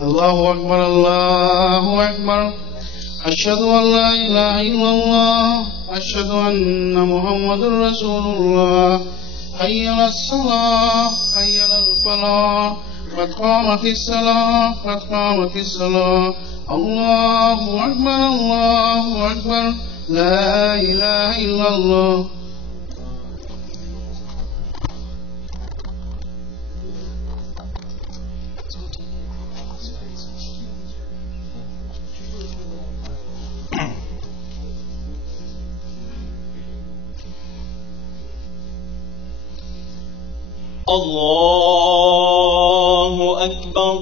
الله أكبر الله أكبر أشهد أن لا إله إلا الله أشهد أن محمد رسول الله حي على الصلاة حي على الفلاح قد قامت الصلاة قد قامت الصلاة الله أكبر لا إله إلا الله. الله أكبر.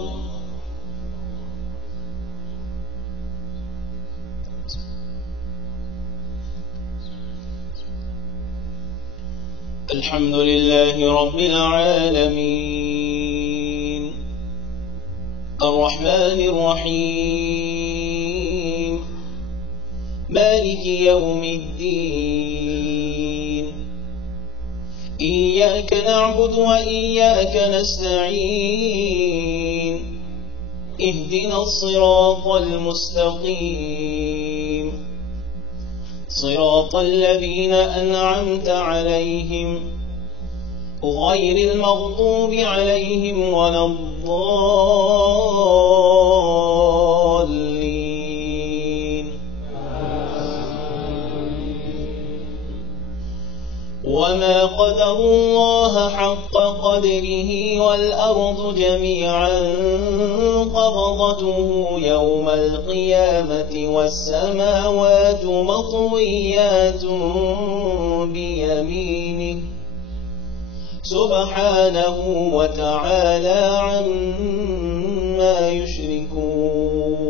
الحمد لله رب العالمين الرحمن الرحيم مالك يوم الدين إياك نعبد وإياك نستعين اهدنا الصراط المستقيم صراط الذين أنعمت عليهم غير المغضوب عليهم ولا الضالين. وما قدروا الله حق قدره والأرض جميعا قبضته يوم القيامة والسماوات مطويات بيمينه سبحانه وتعالى عما يشركون.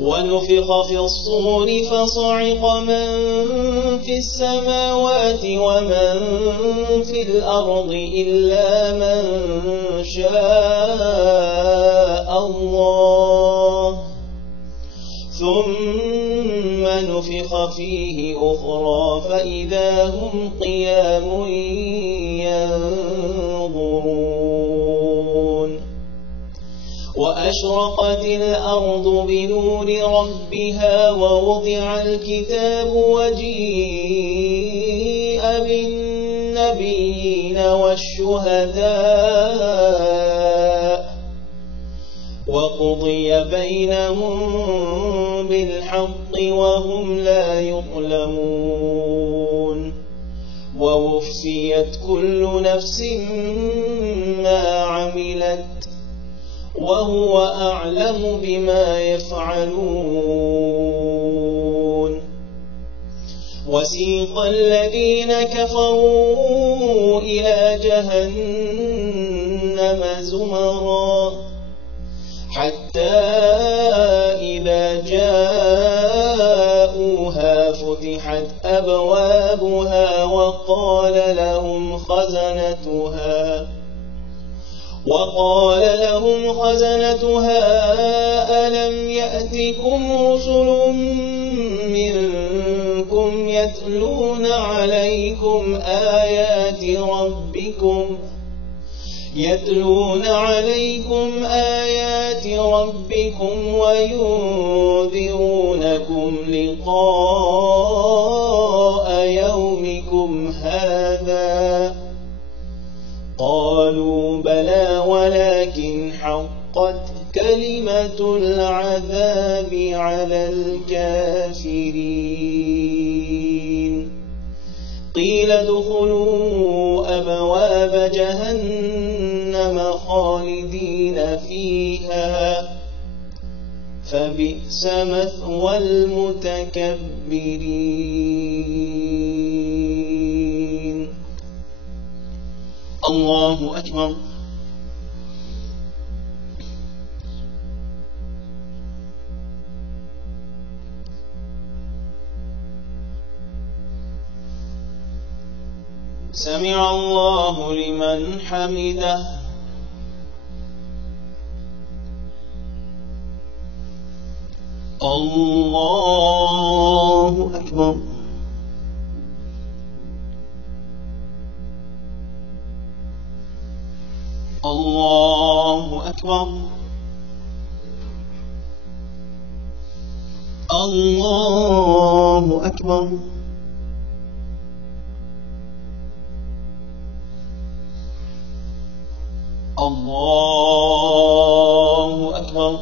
ونفخ في الصور فصعق من في السماوات ومن في الأرض إلا من شاء الله ثم نفخ فيه أخرى فإذا هم قيام ينظرون. وأشرقت الأرض بنور ربها ووضع الكتاب وجيء بالنبيين والشهداء وقضي بينهم بالحق وهم لا يظلمون. ووفيت كل نفس ما عملت وهو أعلم بما يفعلون. وسيق الذين كفروا إلى جهنم زمرا حتى إذا جاءوها فتحت أبوابها وقال لهم خزنتها ألم يأتكم رسل منكم يتلون عليكم آيات ربكم وينذرونكم لقاء يومكم هذا قالوا بلى ولكن حقت كلمة العذاب على الكافرين. قيل ادخلوا أبواب جهنم خالدين فيها فبئس مثوى المتكبرين. الله أكبر. سمع الله لمن حمده. الله أكبر. أكبر. الله أكبر. الله أكبر.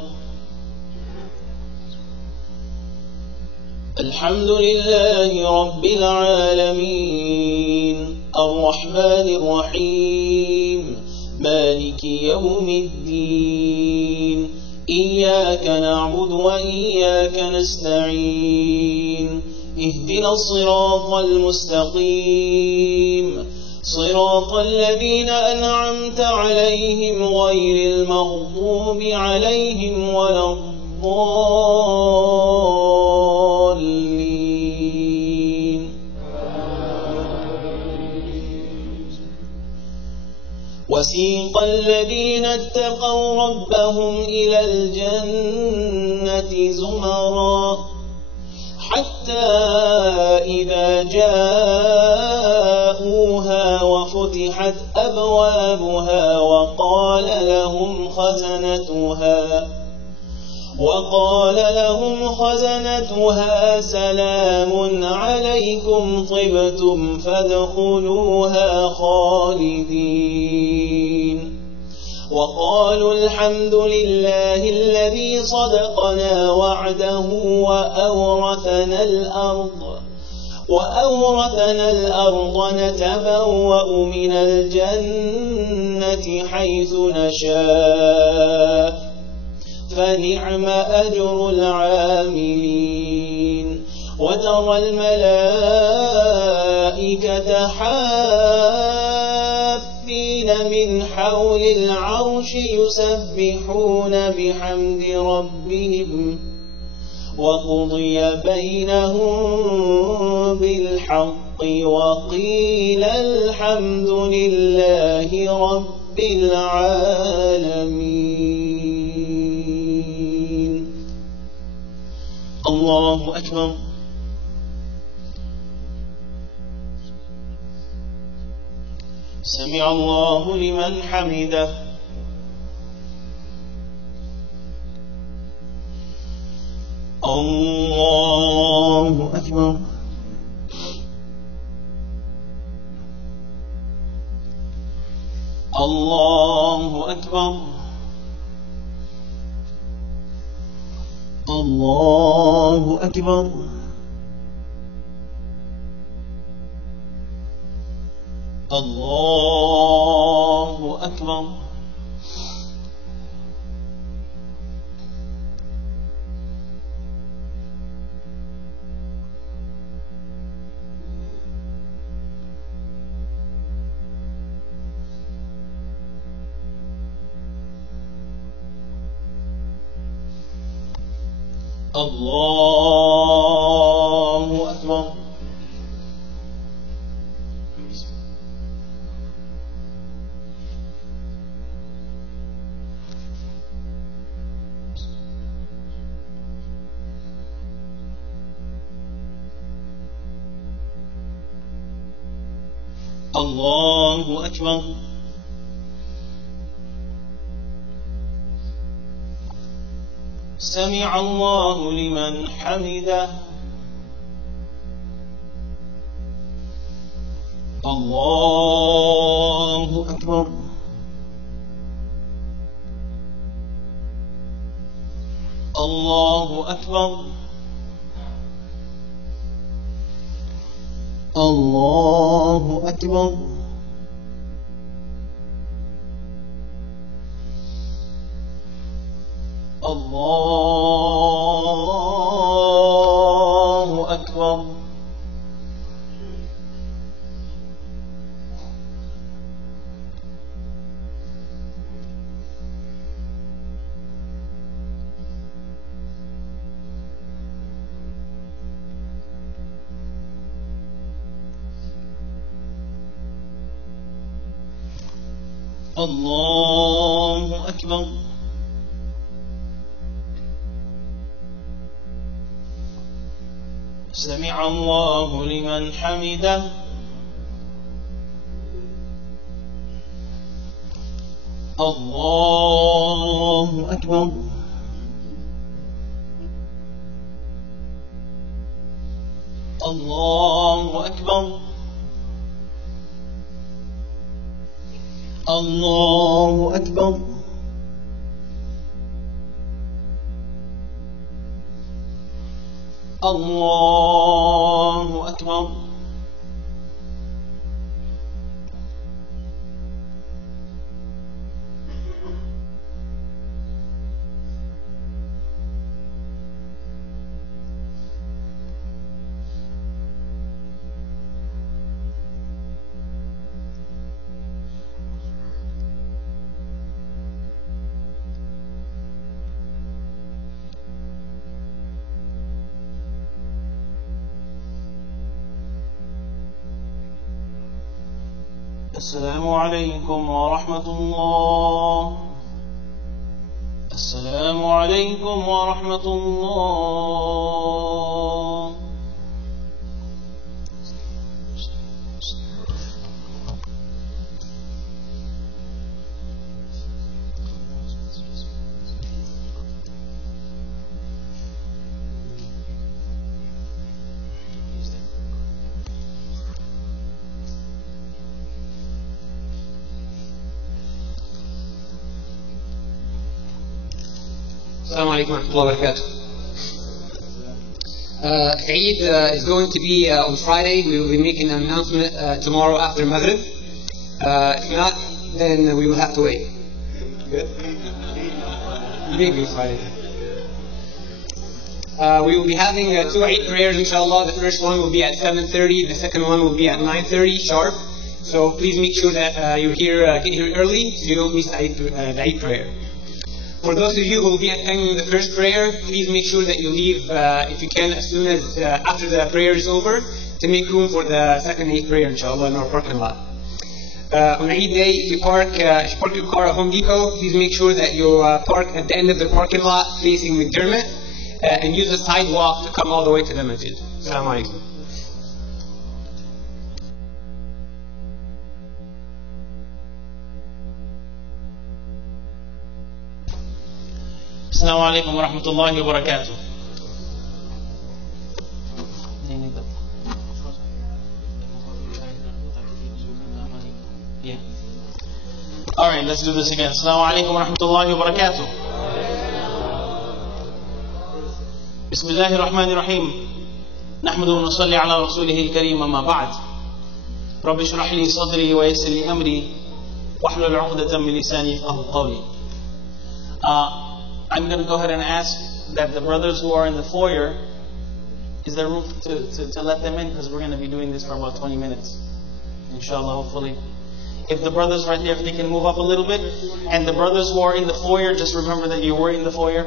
الحمد لله رب العالمين الرحمن الرحيم مالك يوم الدين إياك نعبد وإياك نستعين اهدنا الصراط المستقيم صراط الذين أنعمت عليهم غير المغضوب عليهم ولا الضالين. وسيق الذين اتقوا ربهم إلى الجنة زمرا حتى إذا جاءوها وفتحت أبوابها وقال لهم خزنتها سلام عليكم طبتم فادخلوها خالدين. وقالوا الحمد لله الذي صدقنا وعده وأورثنا الأرض نتبوأ من الجنة حيث نشاء فنعم أجر العاملين. وترى الملائكة حافين من حول العرش يسبحون بحمد ربهم وقضي بينهم بالحق وقيل الحمد لله رب العالمين. الله أكبر. سمع الله لمن حمده. الله أكبر. الله أكبر. الله أكبر. الله أكبر. الله أكبر. الله أكبر. سمع الله لمن حمده. الله أكبر. الله أكبر. الله أكبر. الله أكبر. الله أكبر. سمع الله لمن حمده. الله أكبر الله أكبر الله أكبر الله أكبر السلام عليكم ورحمة الله السلام عليكم ورحمة الله Assalamu alaikum wa rahmatullahi wa barakatuh. Eid is going to be on Friday. We will be making an announcement tomorrow after Maghrib. If not, then we will have to wait. Good? Maybe Friday. We will be having 2 Eid prayers, inshallah. The first one will be at 7:30. The second one will be at 9:30 sharp. So please make sure that you're here, get here early so you don't miss the Eid prayer. For those of you who will be attending the first prayer, please make sure that you leave, if you can, as soon as after the prayer is over, to make room for the second Eid prayer, inshallah, in our parking lot. On Eid day, if you park your car at Home Depot, please make sure that you park at the end of the parking lot facing McDermott, and use the sidewalk to come all the way to the masjid. Assalamu alaikum. السلام عليكم ورحمة الله وبركاته. Yeah. All right, let's do this again. Assalamu alaikum wa rahmatullahi wa barakatuh. Bismillahir Rahmanir Rahim. نحمده ونصلي على رسوله الكريم أما بعد. رب اشرح لي صدري ويسر لي أمري واحلل عقدة من لساني يفقهوا قولي. I'm going to go ahead and ask that the brothers who are in the foyer, is there room to let them in? Because we're going to be doing this for about 20 minutes. Inshallah, hopefully. If the brothers right there, if they can move up a little bit. And the brothers who are in the foyer, just remember that you were in the foyer.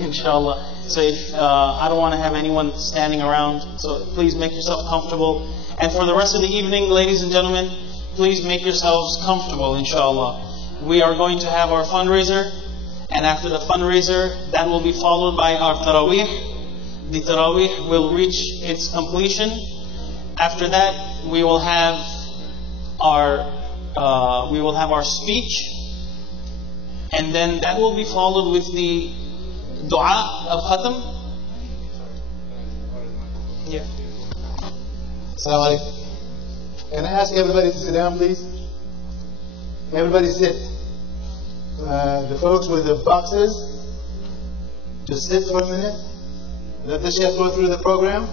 Inshallah. So if I don't want to have anyone standing around. So please make yourself comfortable. And for the rest of the evening, ladies and gentlemen, please make yourselves comfortable, inshallah. We are going to have our fundraiser, and after the fundraiser, that will be followed by our Taraweeh. The Taraweeh will reach its completion. After that, we will have our speech, and then that will be followed with the dua of Khatam. Yeah. Assalamu alaikum. Can I ask everybody to sit down, please? Everybody sit. The folks with the boxes, just sit for a minute. Let the Shaykh go through the program.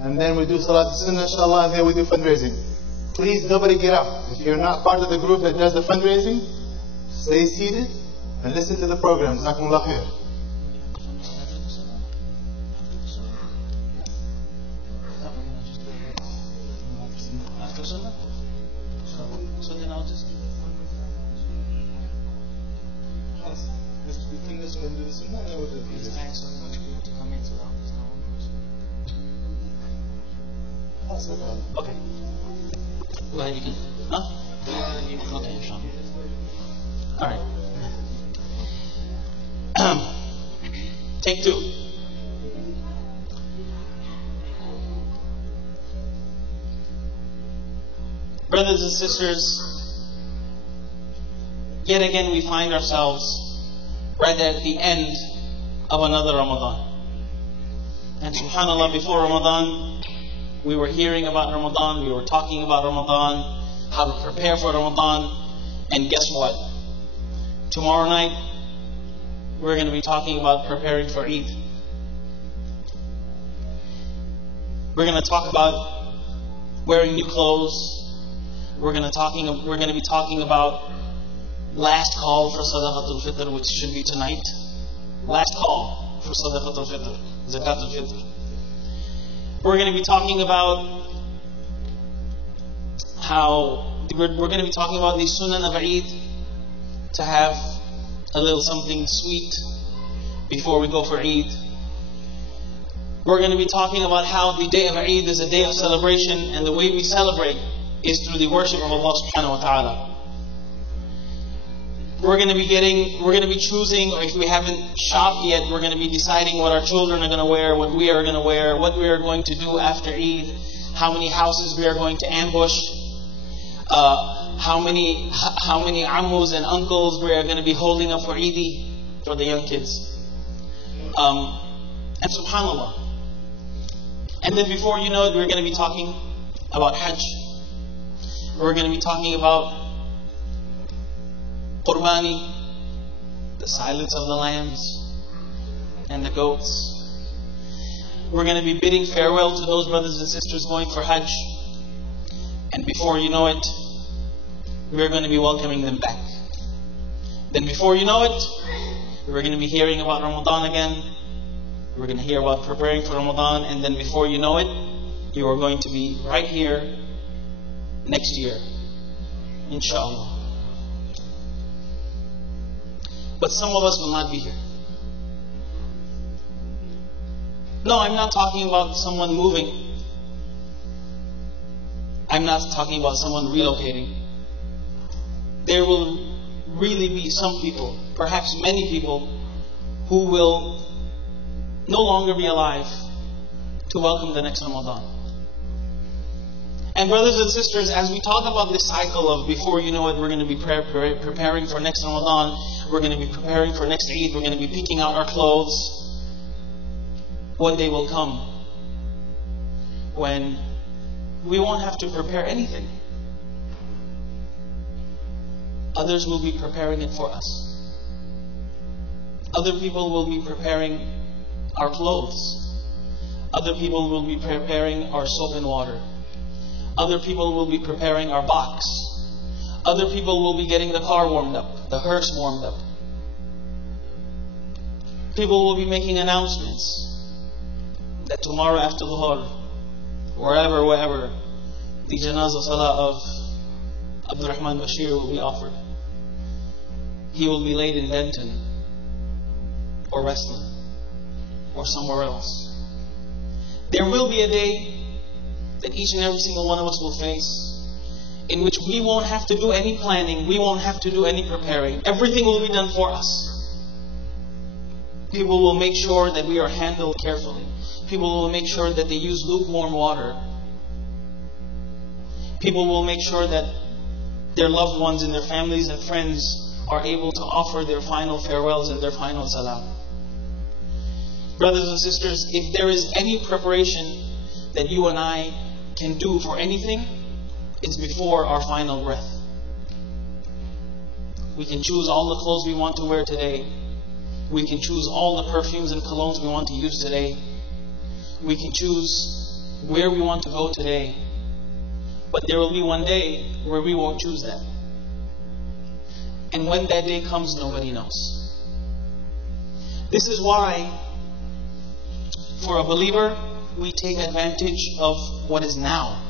And then we do Salat Sunnah, inshallah, and then we do fundraising. Please, nobody get up. If you're not part of the group that does the fundraising, stay seated and listen to the program. Jazakumullah khair. After Sunnah? So then I'll just... We finish and do the Sunnah, and then we'll do the fundraising. Okay. Go ahead, you can. Huh? Okay, inshallah. Alright. Take 2. Brothers and sisters, yet again we find ourselves right at the end of another Ramadan. And subhanAllah, before Ramadan, we were hearing about Ramadan, we were talking about Ramadan, how to prepare for Ramadan, and guess what? Tomorrow night, we're going to be talking about preparing for Eid. We're going to talk about wearing new clothes. We're going to be talking about last call for Sadaqatul Fitr, which should be tonight. Last call for Sadaqatul Fitr, Zakatul Fitr. We're going to be talking about the Sunan of Eid, to have a little something sweet before we go for Eid. We're going to be talking about how the day of Eid is a day of celebration, and the way we celebrate is through the worship of Allah subhanahu wa ta'ala. We're going to be choosing, or if we haven't shopped yet, we're going to be deciding what our children are going to wear, what we are going to wear, what we are going to do after Eid, how many houses we are going to ambush, how many ammus and uncles we are going to be holding up for Eid for the young kids. And subhanAllah. And then before you know it, we're going to be talking about Hajj. We're going to be talking about Qurbani, the silence of the lambs and the goats. We're going to be bidding farewell to those brothers and sisters going for Hajj. And before you know it, we're going to be welcoming them back. Then before you know it, we're going to be hearing about Ramadan again. We're going to hear about preparing for Ramadan. And then before you know it, you are going to be right here next year, inshallah. But some of us will not be here. No, I'm not talking about someone moving. I'm not talking about someone relocating. There will really be some people, perhaps many people, who will no longer be alive to welcome the next Ramadan. And brothers and sisters, as we talk about this cycle of before you know it, we're going to be preparing for next Ramadan, we're going to be preparing for next Eid, we're going to be picking out our clothes. One day will come when we won't have to prepare anything. Others will be preparing it for us. Other people will be preparing our clothes. Other people will be preparing our soap and water. Other people will be preparing our box. Other people will be getting the car warmed up, the hearse warmed up. People will be making announcements that tomorrow after Dhuhr, wherever, the Janazah Salah of Abdurrahman Bashir will be offered. He will be laid in Denton or Westland or somewhere else. There will be a day that each and every single one of us will face, in which we won't have to do any planning, we won't have to do any preparing. Everything will be done for us. People will make sure that we are handled carefully. People will make sure that they use lukewarm water. People will make sure that their loved ones and their families and friends are able to offer their final farewells and their final salam. Brothers and sisters, if there is any preparation that you and I can do for anything, it's before our final breath. We can choose all the clothes we want to wear today. We can choose all the perfumes and colognes we want to use today. We can choose where we want to go today. But there will be one day where we won't choose that. And when that day comes, nobody knows. This is why, for a believer, we take advantage of what is now.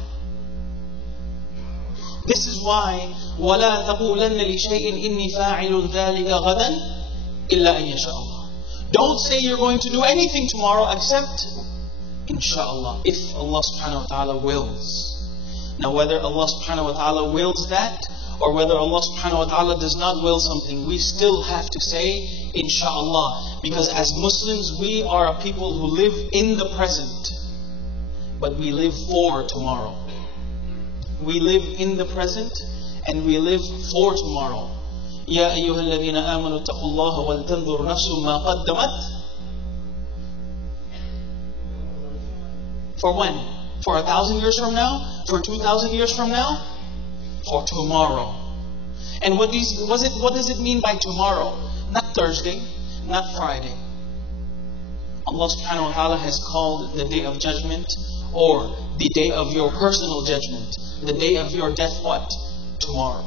This is why وَلَا تَقُولَنَّ لِشَيْءٍ إِنِّي فَاعِلٌ ذَلِكَ غَدًا إِلَّا أَن يَشَاءَ اللَّهُ. Don't say you're going to do anything tomorrow except inshallah, if Allah subhanahu wa ta'ala wills. Now whether Allah subhanahu wa ta'ala wills that, or whether Allah subhanahu wa ta'ala does not will something, we still have to say inshallah. Because as Muslims, we are a people who live in the present, but we live for tomorrow. We live in the present and we live for tomorrow. يا أيها الذين آمنوا اتقوا الله ولتنظر نفس ما قدمت. For when? For 1,000 years from now? For 2,000 years from now? For tomorrow. And what does it mean by tomorrow? Not Thursday, not Friday. Allah subhanahu wa ta'ala has called the day of judgment, or the day of your personal judgment, the day of your death, what? Tomorrow.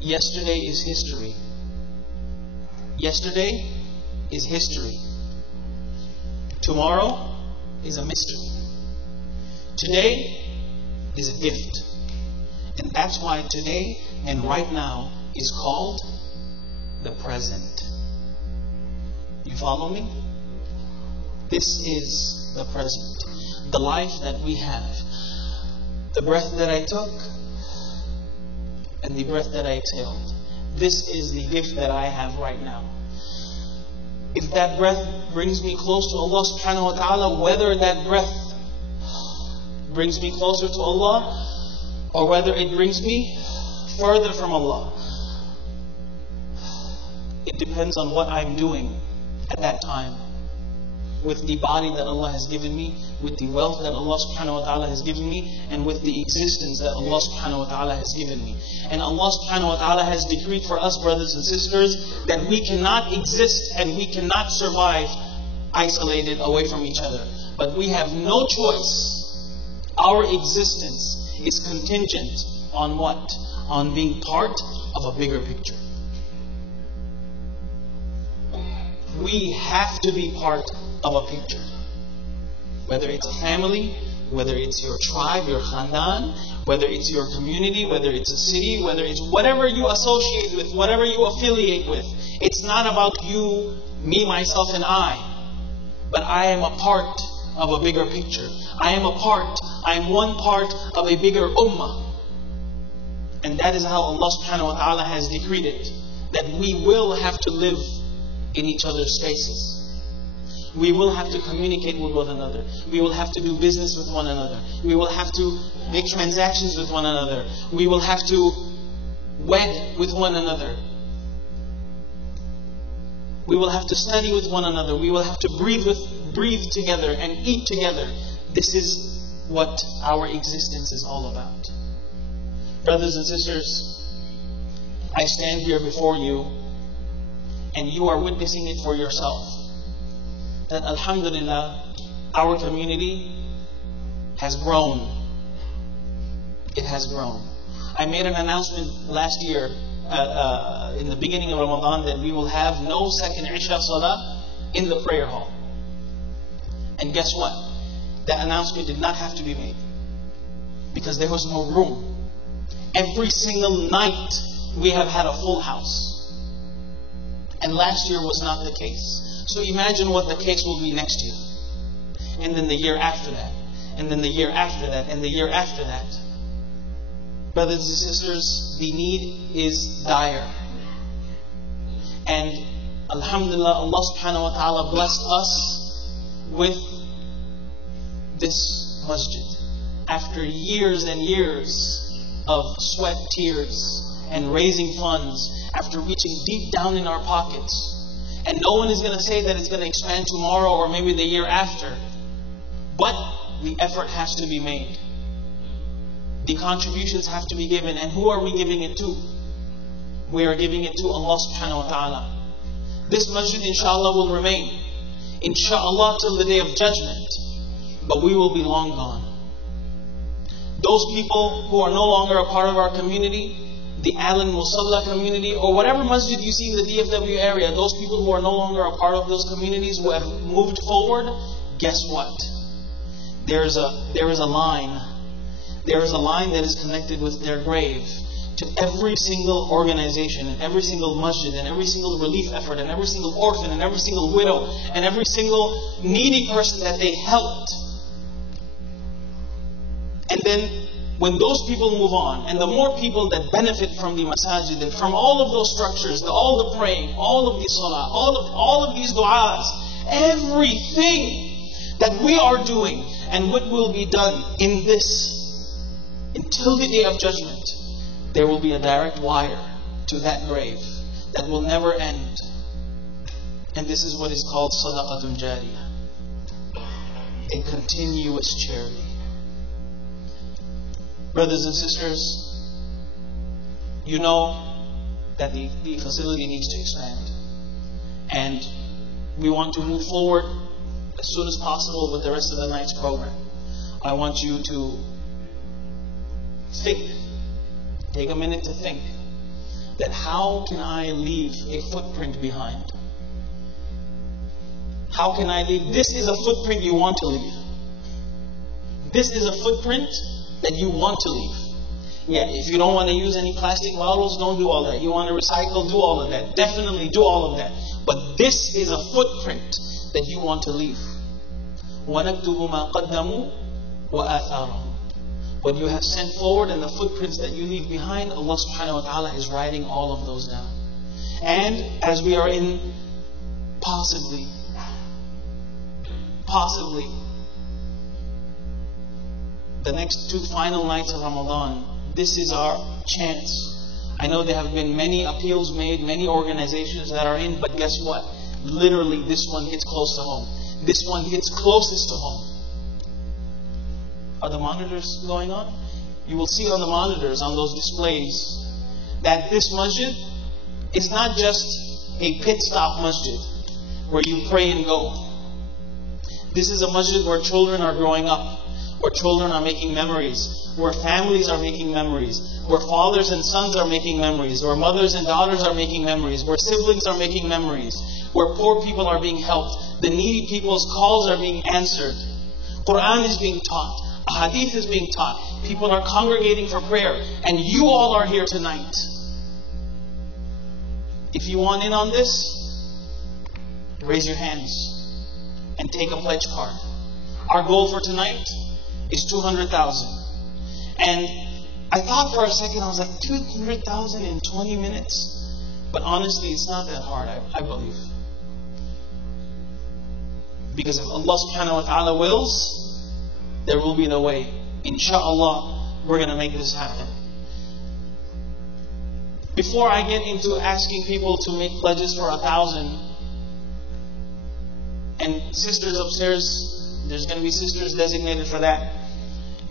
Yesterday is history. Yesterday is history. Tomorrow is a mystery. Today is a gift. And that's why today and right now is called the present. You follow me? This is the present. The life that we have. The breath that I took and the breath that I exhaled. This is the gift that I have right now. If that breath brings me close to Allah subhanahu wa ta'ala, whether that breath brings me closer to Allah or whether it brings me further from Allah, it depends on what I'm doing at that time. With the body that Allah has given me, with the wealth that Allah subhanahu wa ta'ala has given me, and with the existence that Allah subhanahu wa ta'ala has given me. And Allah subhanahu wa ta'ala has decreed for us, brothers and sisters, that we cannot exist and we cannot survive isolated away from each other. But we have no choice. Our existence is contingent on what? On being part of a bigger picture. We have to be part of a picture. Whether it's a family, whether it's your tribe, your khandan, whether it's your community, whether it's a city, whether it's whatever you associate with, whatever you affiliate with. It's not about you, me, myself, and I. But I am a part of a bigger picture. I am one part of a bigger ummah. And that is how Allah subhanahu wa ta'ala has decreed it. That we will have to live in each other's spaces. We will have to communicate with one another. We will have to do business with one another. We will have to make transactions with one another. We will have to wed with one another. We will have to study with one another. We will have to breathe together and eat together. This is what our existence is all about. Brothers and sisters, I stand here before you and you are witnessing it for yourself. That alhamdulillah, our community has grown. It has grown. I made an announcement last year in the beginning of Ramadan that we will have no second Isha Salah in the prayer hall. And guess what? That announcement did not have to be made. Because there was no room. Every single night we have had a full house. And last year was not the case. So imagine what the case will be next year. And then the year after that. And then the year after that. And the year after that. Brothers and sisters, the need is dire. And alhamdulillah, Allah subhanahu wa ta'ala blessed us with this masjid. After years and years of sweat, tears, and raising funds, after reaching deep down in our pockets. And no one is going to say that it's going to expand tomorrow or maybe the year after. But the effort has to be made. The contributions have to be given. And who are we giving it to? We are giving it to Allah subhanahu wa ta'ala. This masjid inshallah will remain. Inshallah till the day of judgment. But we will be long gone. Those people who are no longer a part of our community, the Alan Musalla community, or whatever masjid you see in the DFW area, those people who are no longer a part of those communities who have moved forward, guess what? There is a line. There is a line that is connected with their grave to every single organization and every single masjid and every single relief effort and every single orphan and every single widow and every single needy person that they helped. And then when those people move on, and the more people that benefit from the masajid and from all of those structures, all the praying, all of the salah, all of these du'as, everything that we are doing and what will be done in this, until the day of judgment, there will be a direct wire to that grave that will never end. And this is what is called sadaqatun jariyah, a continuous charity. Brothers and sisters, you know that the facility needs to expand. And we want to move forward as soon as possible with the rest of the night's program. I want you to think, take a minute to think, that how can I leave a footprint behind? How can I leave? This is a footprint you want to leave. This is a footprint that you want to leave. Yeah, if you don't want to use any plastic bottles, don't do all that. You want to recycle, do all of that. Definitely do all of that. But this is a footprint that you want to leave. وَنَكْتُبُ مَا قَدَّمُوا وَآثَارَهُمْ. What you have sent forward and the footprints that you leave behind, Allah subhanahu wa ta'ala is writing all of those down. And as we are in possibly the next 2 final nights of Ramadan, this is our chance. I know there have been many appeals made, many organizations that are in, but guess what? Literally, this one hits close to home. This one hits closest to home. Are the monitors going on? You will see on the monitors, on those displays, that this masjid is not just a pit stop masjid where you pray and go. This is a masjid where children are growing up, where children are making memories, where families are making memories, where fathers and sons are making memories, where mothers and daughters are making memories, where siblings are making memories, where poor people are being helped, the needy people's calls are being answered, Quran is being taught, Hadith is being taught, people are congregating for prayer, and you all are here tonight. If you want in on this, raise your hands and take a pledge card. Our goal for tonight is 200,000. And I thought for a second, I was like, 200,000 in 20 minutes? But honestly, it's not that hard, I believe. Because if Allah subhanahu wa ta'ala wills, there will be the way. Insha'Allah, we're going to make this happen. Before I get into asking people to make pledges for 1,000, and sisters upstairs, there's going to be sisters designated for that.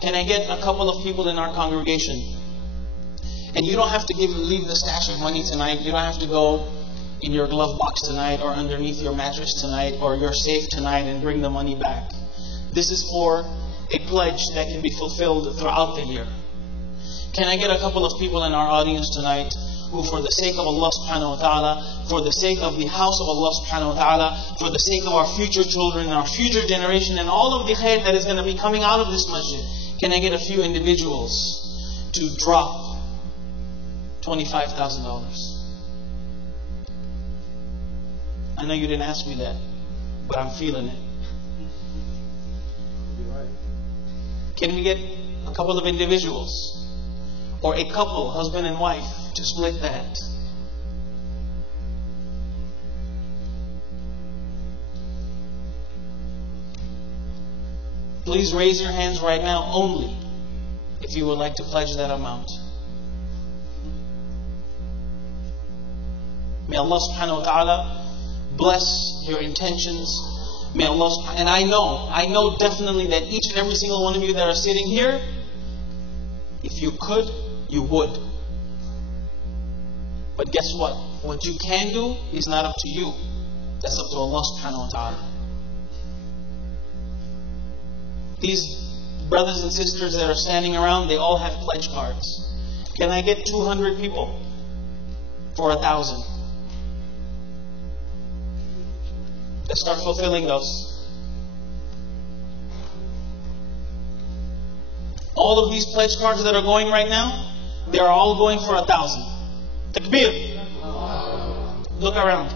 Can I get a couple of people in our congregation? And you don't have to leave the stash of money tonight. You don't have to go in your glove box tonight or underneath your mattress tonight or your safe tonight and bring the money back. This is for a pledge that can be fulfilled throughout the year. Can I get a couple of people in our audience tonight who, for the sake of Allah subhanahu wa ta'ala, for the sake of the house of Allah subhanahu wa ta'ala, for the sake of our future children and our future generation and all of the khair that is going to be coming out of this masjid, can I get a few individuals to drop $25,000? I know you didn't ask me that, but I'm feeling it. Can we get a couple of individuals or a couple, husband and wife, to split that? Please raise your hands right now only if you would like to pledge that amount. May Allah subhanahu wa ta'ala bless your intentions. May Allah, and I know definitely that each and every single one of you that are sitting here, if you could, you would. But guess what? What you can do is not up to you. That's up to Allah subhanahu wa ta'ala. These brothers and sisters that are standing around, they all have pledge cards. Can I get 200 people for 1,000? Let's start fulfilling those. All of these pledge cards that are going right now, they are all going for 1,000. Takbir. Look around.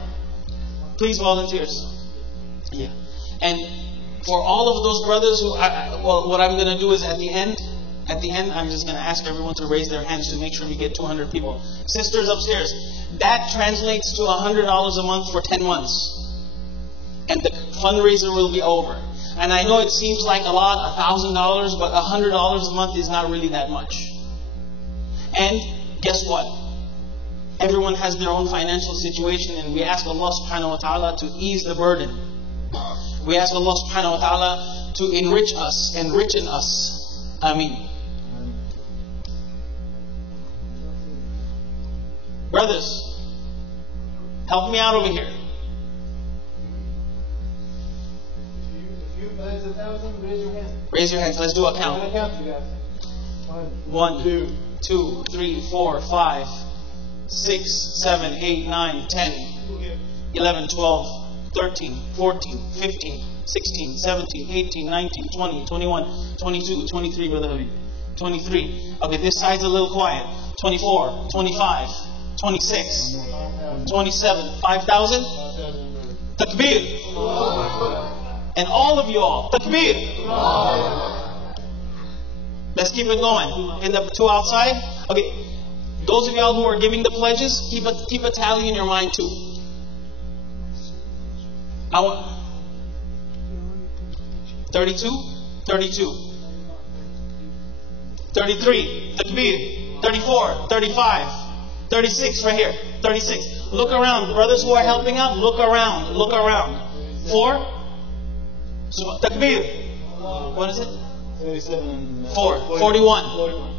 Please, volunteers. Yeah. And for all of those brothers who, what I'm going to do is at the end, I'm just going to ask everyone to raise their hands to make sure we get 200 people. Sisters upstairs, that translates to $100 a month for 10 months. And the fundraiser will be over. And I know it seems like a lot, $1,000, but $100 a month is not really that much. And guess what? Everyone has their own financial situation, and we ask Allah subhanahu wa ta'ala to ease the burden. We ask Allah subhanahu wa ta'ala to enrich us, enrichen us. Ameen. Brothers, help me out over here. If you pledge 1,000, raise your hand. Raise your hands. Let's do a I'm count. going to count you guys. 1, 2, 3, 4, 5, 6, 7, 8, 9, 10, 11, 12, 13, 14, 15, 16, 17, 18, 19, 20, 21, 22, 23, Brother Habib. 23. Okay, this side's a little quiet. 24, 25, 26, 27, 5,000. Takbir. And all of you all, takbir. Let's keep it going. In the two outside. Okay. Those of y'all who are giving the pledges, keep a tally in your mind too. I want 32, 32, 33, takbir, 34, 35, 36 right here, 36. Look around, brothers who are helping out. Look around, look around. 4, so, takbir. What is it? 37. 4, 41.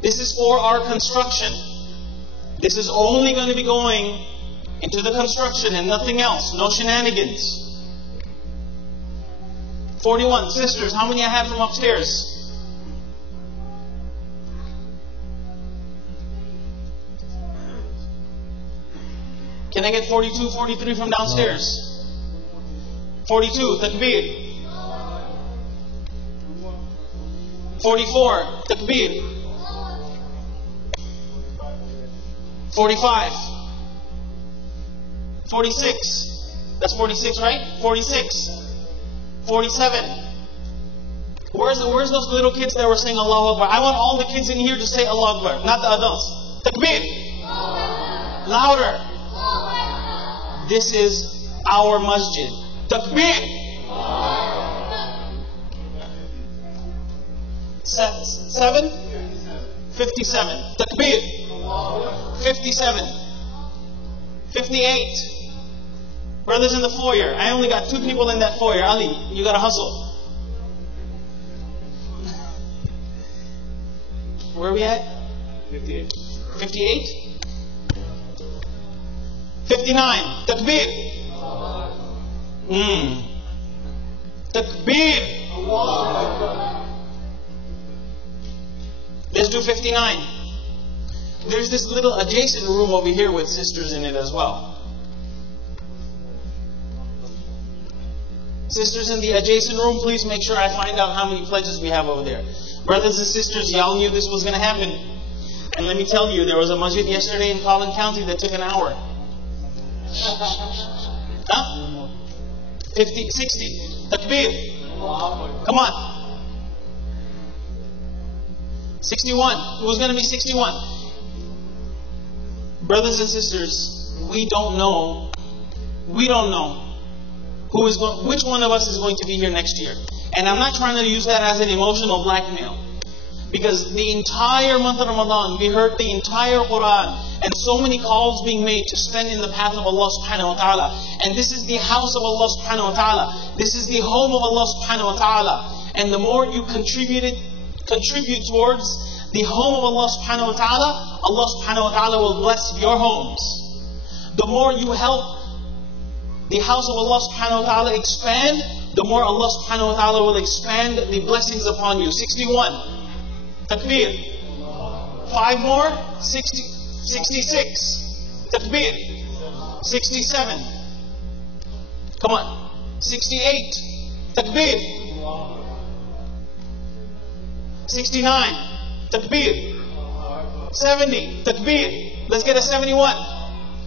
This is for our construction. This is only going to be going into the construction and nothing else. No shenanigans. 41. Sisters, how many I have from upstairs? Can I get 42, 43 from downstairs? 42. Takbir. 44. Takbir. 45. 46. That's 46, right? 46. 47. Where's those little kids that were saying Allahu Akbar? I want all the kids in here to say Allahu Akbar, not the adults. Takbir. Louder. This is our masjid. Takbir. 7? 57. Takbir. 57. 58. Brothers in the foyer. I only got 2 people in that foyer. Ali, you gotta hustle. Where are we at? 58. 58? 59. Takbir. Takbir. Let's do 59. There's this little adjacent room over here with sisters in it as well. Sisters in the adjacent room, please make sure I find out how many pledges we have over there. Brothers and sisters, y'all knew this was going to happen. And let me tell you, there was a masjid yesterday in Collin County that took an hour. Huh? 50, 60. Takbir. Come on. 61. Who's going to be 61? Brothers and sisters, we don't know which one of us is going to be here next year. And I'm not trying to use that as an emotional blackmail. Because the entire month of Ramadan, we heard the entire Quran and so many calls being made to spend in the path of Allah subhanahu wa ta'ala. And this is the house of Allah subhanahu wa ta'ala. This is the home of Allah subhanahu wa ta'ala. And the more you contribute towards the home of Allah subhanahu wa ta'ala, Allah subhanahu wa ta'ala will bless your homes. The more you help the house of Allah subhanahu wa ta'ala expand, the more Allah subhanahu wa ta'ala will expand the blessings upon you. 61. Takbir. 5 more. 60, 66. Takbir. 67. Come on. 68. Takbir. 69. Takbir. 70. Takbir. Let's get a 71.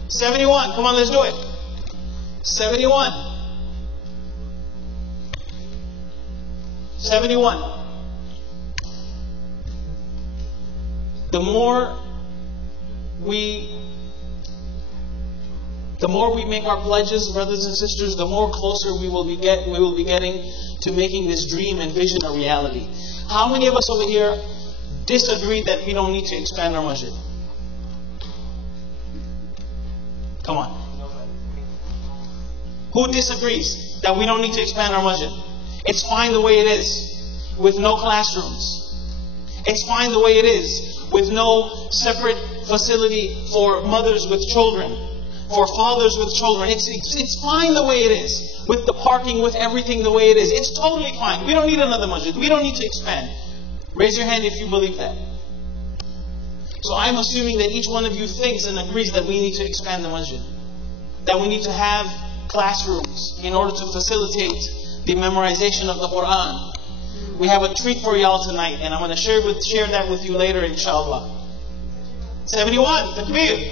71. Come on, let's do it. 71. 71. The more we make our pledges, brothers and sisters, the more closer we will be getting to making this dream and vision a reality. How many of us over here disagree that we don't need to expand our masjid? Come on. Who disagrees that we don't need to expand our masjid? It's fine the way it is, with no classrooms. It's fine the way it is, with no separate facility for mothers with children, for fathers with children. It's fine the way it is, with the parking, with everything the way it is. It's totally fine. We don't need another masjid. We don't need to expand. Raise your hand if you believe that. So I'm assuming that each one of you thinks and agrees that we need to expand the masjid. That we need to have classrooms in order to facilitate the memorization of the Quran. We have a treat for y'all tonight, and I'm going to share that with you later, inshallah. 71, takbir.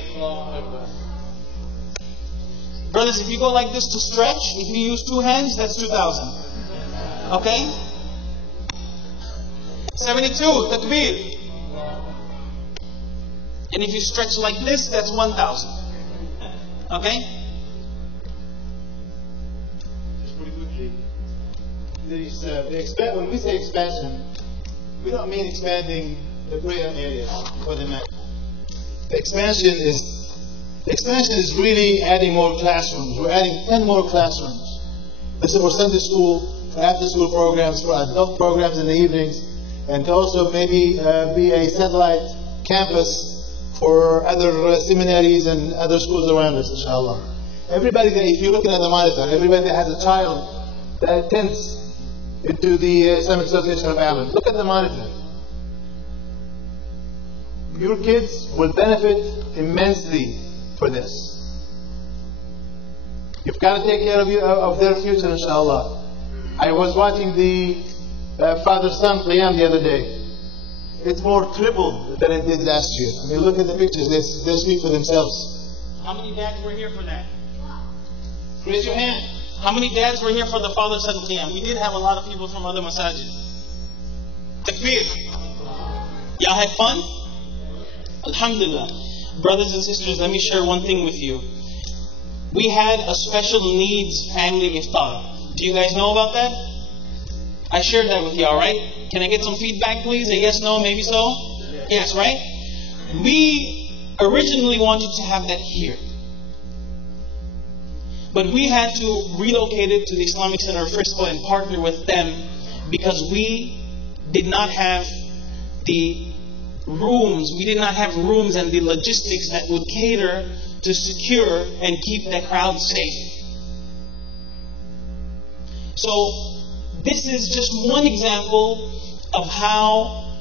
Brothers, if you go like this to stretch, if you use two hands, that's 2,000. Okay? 72, takbir. And if you stretch like this, that's 1,000. Okay? When we say expansion, we don't mean expanding the prayer area for the men. The expansion is really adding more classrooms. We're adding 10 more classrooms. This is for Sunday school, for after school programs, for adult programs in the evenings, and to also maybe be a satellite campus for other seminaries and other schools around us, inshallah. Everybody that, if you're looking at the monitor, everybody that has a child that attends into the Islamic Association of Ireland, look at the monitor. Your kids will benefit immensely for this. You've got to take care of their future, inshallah. I was watching the father-son qiyam the other day. It's more triple than it did last year. I mean, look at the pictures. They speak for themselves. How many dads were here for that? Raise your hand. How many dads were here for the father-son qiyam? We did have a lot of people from other masajid. Takbir. Y'all had fun? Alhamdulillah. Brothers and sisters, let me share one thing with you. We had a special needs family iftar. Do you guys know about that? I shared that with y'all, right? Can I get some feedback, please? A yes, no, maybe so? Yes, right? We originally wanted to have that here. But we had to relocate it to the Islamic Center of Frisco and partner with them because we did not have the rooms. We did not have rooms and the logistics that would cater to secure and keep the crowd safe. So this is just one example of how,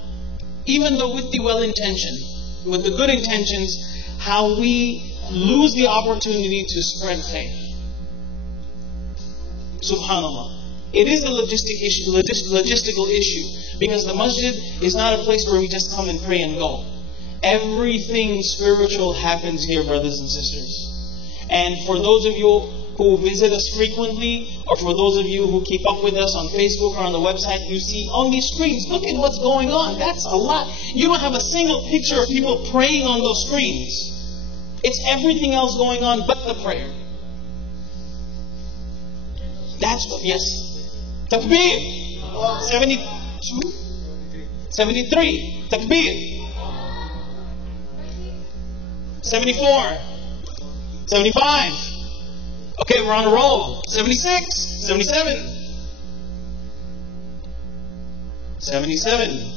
even though with the well-intentioned, with the good intentions, how we lose the opportunity to spread faith. Subhanallah. It is a logistical issue, because the masjid is not a place where we just come and pray and go. Everything spiritual happens here, brothers and sisters. And for those of you who visit us frequently, or for those of you who keep up with us on Facebook or on the website, you see on these screens, look at what's going on. That's a lot. You don't have a single picture of people praying on those screens. It's everything else going on but the prayer. That's what, yes. Takbir. 72? 73. Takbir. 74. 75. Okay, we're on a roll. 76. 77. 77.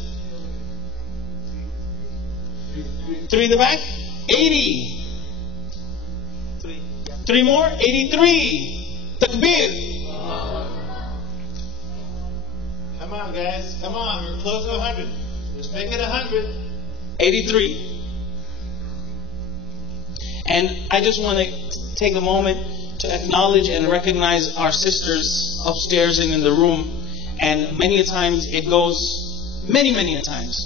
3 in the back. 80. 3 more. 83. Takbir. Come on, guys. Come on. We're close to 100. Let's make it 100. 83. And I just want to take a moment to acknowledge and recognize our sisters upstairs and in the room. And many a times it goes, many a times,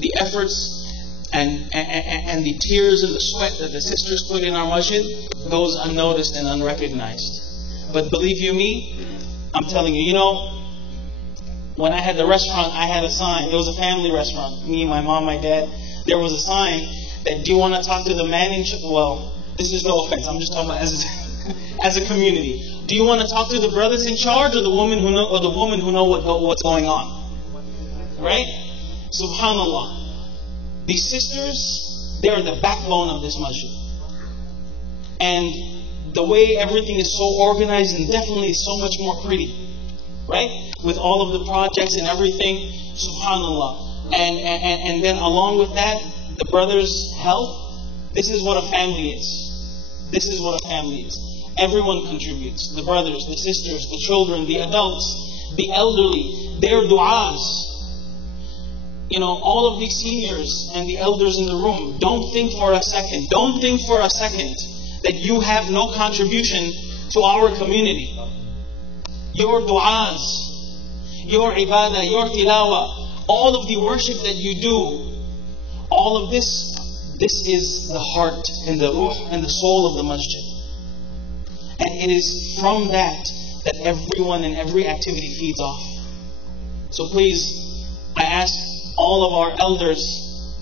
the efforts and the tears and the sweat that the sisters put in our masjid goes unnoticed and unrecognized. But believe you me, I'm telling you, you know, when I had the restaurant, I had a sign. It was a family restaurant. Me, my mom, my dad. There was a sign that, do you want to talk to the man in charge? Well, this is no offense. I'm just talking about as a community. Do you want to talk to the brothers in charge, or the woman who know, what's going on? Right? Subhanallah. These sisters, they are the backbone of this masjid. And the way everything is so organized and definitely so much more pretty. Right? With all of the projects and everything. SubhanAllah. And then along with that, the brother's health. This is what a family is. This is what a family is. Everyone contributes. The brothers, the sisters, the children, the adults, the elderly, their du'as. You know, all of these seniors and the elders in the room, don't think for a second that you have no contribution to our community. Your du'as, your ibadah, your tilawah, all of the worship that you do, all of this is the heart and the ruh and the soul of the masjid. And it is from that everyone and every activity feeds off. So please, I ask all of our elders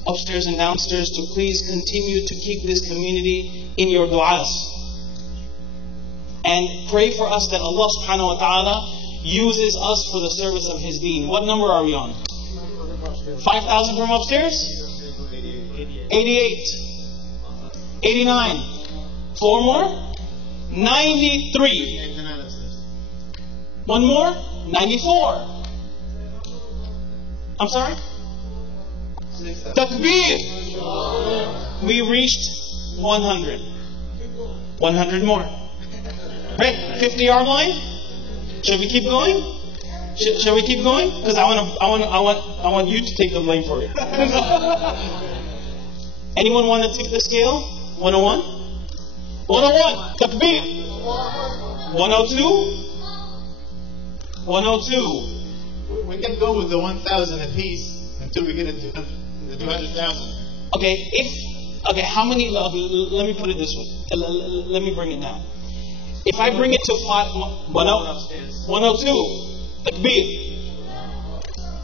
upstairs and downstairs to please continue to keep this community in your du'as. And pray for us that Allah subhanahu wa ta'ala uses us for the service of His deen. What number are we on? 5,000 from upstairs? 88. 89. 4 more? 93. One more? 94. I'm sorry? Takbir! We reached 100. 100 more. Right? 50-yard line? Should we keep going? Shall we keep going? Because I want you to take the blame for it. Anyone want to tip the scale? 101? 101. Takbir. 102. 102. We can go with the 1,000 apiece until we get into the 200,000. Okay, how many? Let me put it this way. Let me bring it down. If I bring it to 102, takbir.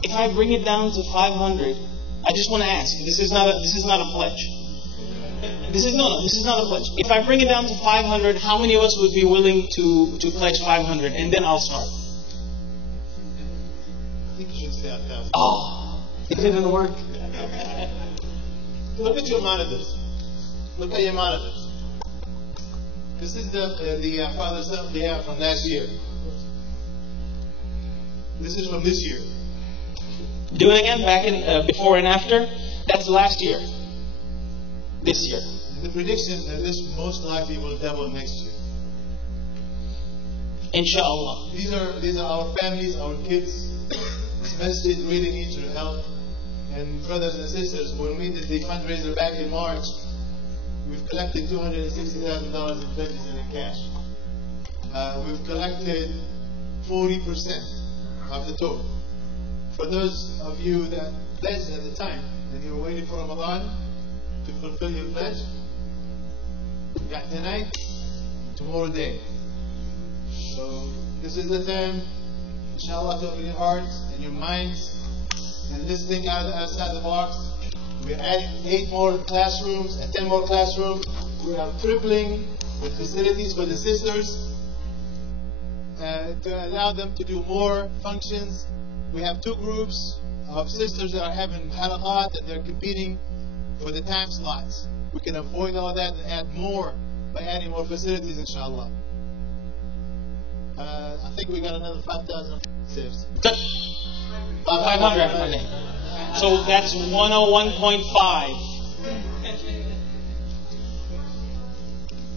If I bring it down to 500, I just want to ask. This is not a pledge. This is not a pledge. If I bring it down to 500, how many of us would be willing to pledge 500? And then I'll start. I think you should say 1,000. Oh, it didn't work. Look at your monitors. Look at your monitors. This is the Father's Son they have from last year. This is from this year. Do it again, back in before and after. That's last year. This year. The prediction that this most likely will double next year. Inshallah. These are our families, our kids. This masjid really needs your help. And brothers and sisters, when we did the fundraiser back in March, we've collected $260,000 in pledges and in cash. We've collected 40% of the total. For those of you that pledged at the time and you were waiting for Ramadan to fulfill your pledge, you got tonight, tomorrow day. So this is the time, inshallah, to open your hearts and your minds and this thing outside the box. We're adding 8 more classrooms and 10 more classrooms. We are tripling with facilities for the sisters to allow them to do more functions. We have 2 groups of sisters that are having halaqat and they're competing for the time slots. We can avoid all that and add more by adding more facilities, inshallah. I think we got another 5,000 saves. 500. So that's 101.5.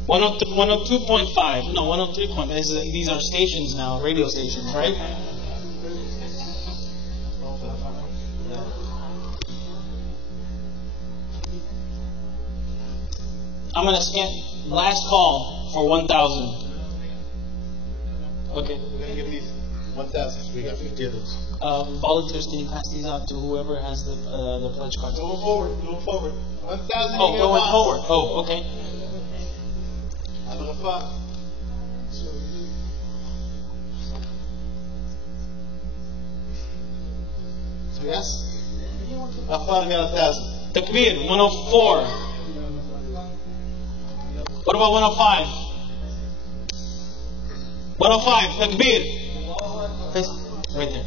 102.5. No, 103.5. These are stations now, radio stations, right? I'm going to scan last call for 1,000. Okay. We're going to give these 1,000. We got 50 of those. Volunteers, can you pass these out to whoever has the pledge card? Go forward. 1,000. Oh, going forward. Oh, okay. So yes, Afar got 1,000. Takbir, 104. What about 105? 105, Takbir. Right there.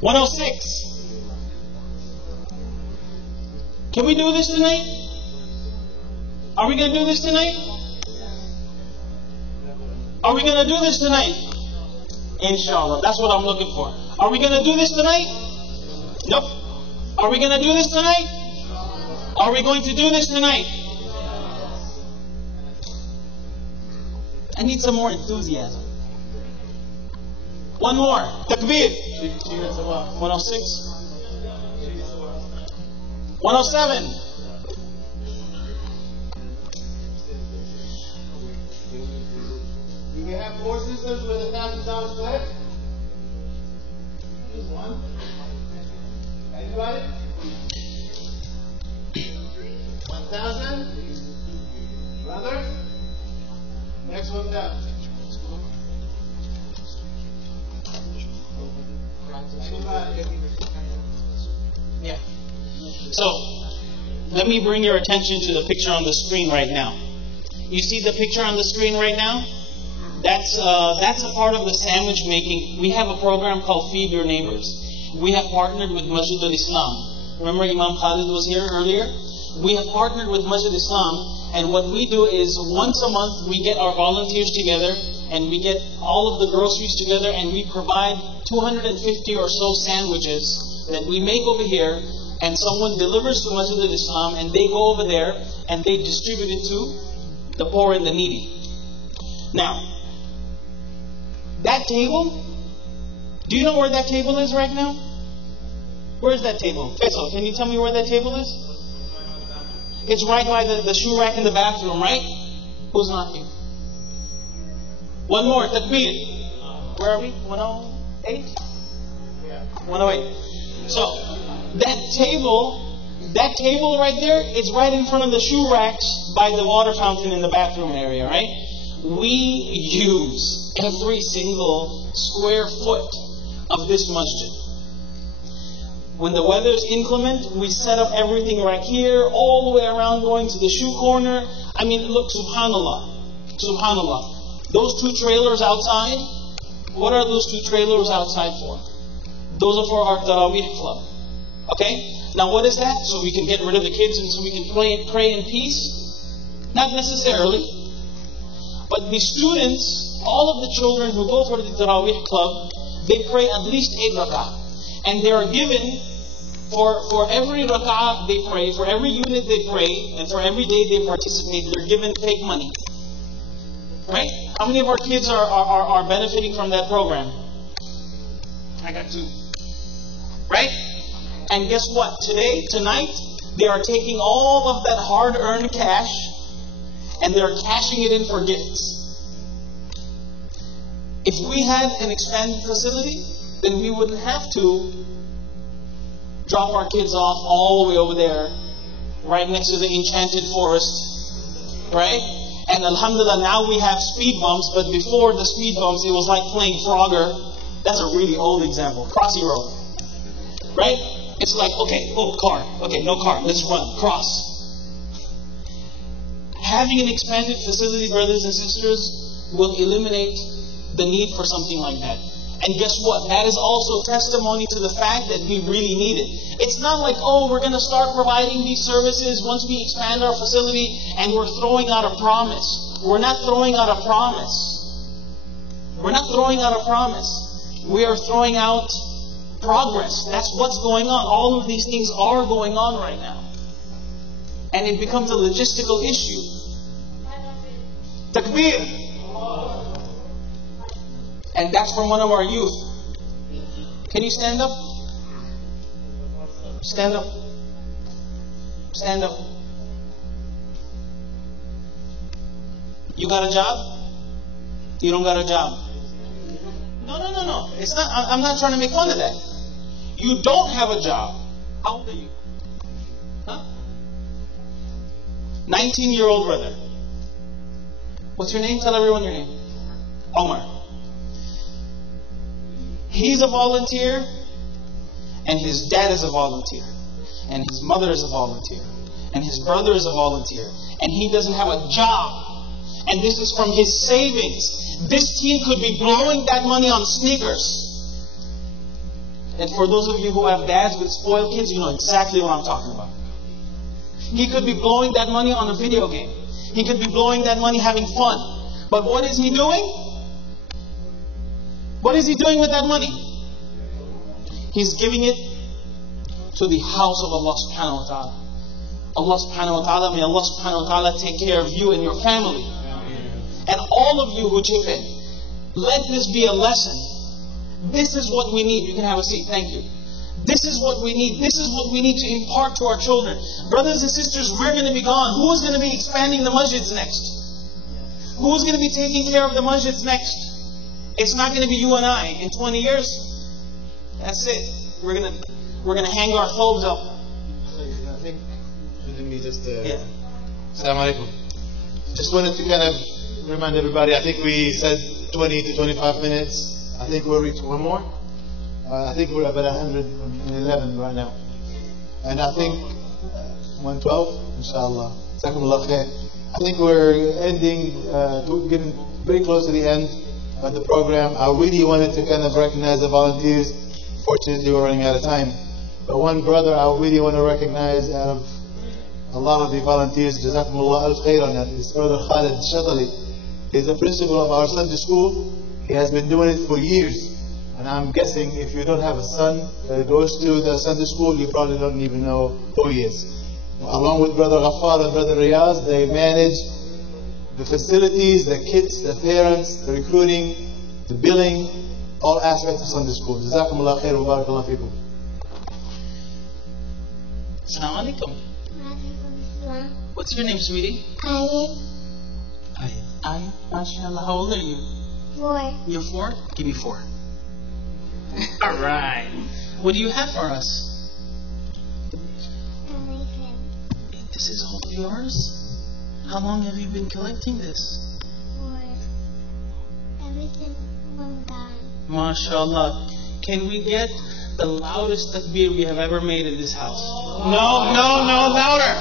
106. Can we do this tonight? Are we going to do this tonight? Are we going to do this tonight? Inshallah. That's what I'm looking for. Are we going to do this tonight? Nope. Are we going to do this tonight? Are we going to do this tonight? I need some more enthusiasm. One more. Takbir. 106. 107. You can have 4 sisters with $1,000 pledge. Just one. Anybody? 1,000. Brother. Next one down. Anybody? Yeah. So, let me bring your attention to the picture on the screen right now. You see the picture on the screen right now? That's a part of the sandwich making. We have a program called Feed Your Neighbors. We have partnered with Masjid al-Islam. Remember Imam Khalid was here earlier? We have partnered with Masjid Islam, and what we do is once a month we get our volunteers together and we get all of the groceries together and we provide 250 or so sandwiches that we make over here, and someone delivers to Masjid al-Islam and they go over there and they distribute it to the poor and the needy. Now, that table, do you know where that table is right now? Where is that table? Faisal, can you tell me where that table is? It's right by the shoe rack in the bathroom, right? Who's knocking? One more, takbir. Where are we? 108? 108. So, that table right there, it's right in front of the shoe racks by the water fountain in the bathroom area, right? We use every single square foot of this masjid. When the weather is inclement, we set up everything right here, all the way around going to the shoe corner. I mean, look, subhanallah. Subhanallah. Those 2 trailers outside, what are those 2 trailers outside for? Those are for our Taraweeh club. Okay? Now what is that? So we can get rid of the kids and so we can pray in peace? Not necessarily. But the students, all of the children who go for the Taraweeh club, they pray at least 8 rak'ah. And they are given, for every rak'ah they pray, for every unit they pray, and for every day they participate, they're given fake money. Right? How many of our kids are benefiting from that program? I got 2. Right? And guess what? Tonight, they are taking all of that hard-earned cash and they're cashing it in for gifts. If we had an expanded facility, then we wouldn't have to drop our kids off all the way over there, right next to the enchanted forest, right? And alhamdulillah, now we have speed bumps, but before the speed bumps, it was like playing Frogger. That's a really old example. Crossy road, right? It's like, okay, car. Okay, no car. Let's run. Cross. Having an expanded facility, brothers and sisters, will eliminate the need for something like that. And guess what? That is also testimony to the fact that we really need it. It's not like, we're going to start providing these services once we expand our facility and we're throwing out a promise. We're not throwing out a promise. We're not throwing out a promise. We are throwing out progress. That's what's going on. All of these things are going on right now. And it becomes a logistical issue. Takbir. And that's from one of our youth. Can you stand up? Stand up. Stand up. You got a job? You don't got a job? No. It's not. I'm not trying to make fun of that. You don't have a job. How old are you? 19-year-old brother. What's your name? Tell everyone your name. Omar. He's a volunteer, and his dad is a volunteer, and his mother is a volunteer, and his brother is a volunteer, and he doesn't have a job. And this is from his savings. This team could be blowing that money on sneakers. And for those of you who have dads with spoiled kids, you know exactly what I'm talking about. He could be blowing that money on a video game. He could be blowing that money having fun. But what is he doing? What is he doing with that money? He's giving it to the house of Allah subhanahu wa ta'ala. Allah subhanahu wa ta'ala, may Allah subhanahu wa ta'ala take care of you and your family. And all of you who chip in. Let this be a lesson. This is what we need. You can have a seat. Thank you. This is what we need. This is what we need to impart to our children. Brothers and sisters, we're going to be gone. Who is going to be expanding the masjids next? Who is going to be taking care of the masjids next? It's not going to be you and I. In 20 years, that's it. We're going to hang our thobes up. I think let me just Yeah. Assalamu alaikum. Just wanted to kind of remind everybody, I think we said 20 to 25 minutes. I think we'll reach one more. I think we're about 111 right now. And I think 112, inshallah. Jazakumullah khair. I think we're ending, getting very close to the end of the program. I really wanted to kind of recognize the volunteers. Fortunately, we're running out of time. But one brother I really want to recognize out of a lot of the volunteers, Jazakumullah al khair on that, is Brother Khalid Shatali. He's the principal of our Sunday school. He has been doing it for years. And I'm guessing if you don't have a son that goes to the Sunday school, you probably don't even know who he is. Along with Brother Ghaffar and Brother Riyaz, they manage the facilities, the kits, the parents, the recruiting, the billing, all aspects of Sunday school. Jazakumullah khair wa barakallahu fikum. Assalamu alaikum. What's your name, sweetie? Aya. MashaAllah. How old are you? 4. You're 4? Give me 4. Alright. What do you have for us? This is all yours? How long have you been collecting this? 4. Ever since one gone. MashaAllah. Can we get the loudest takbir we have ever made in this house? No, louder.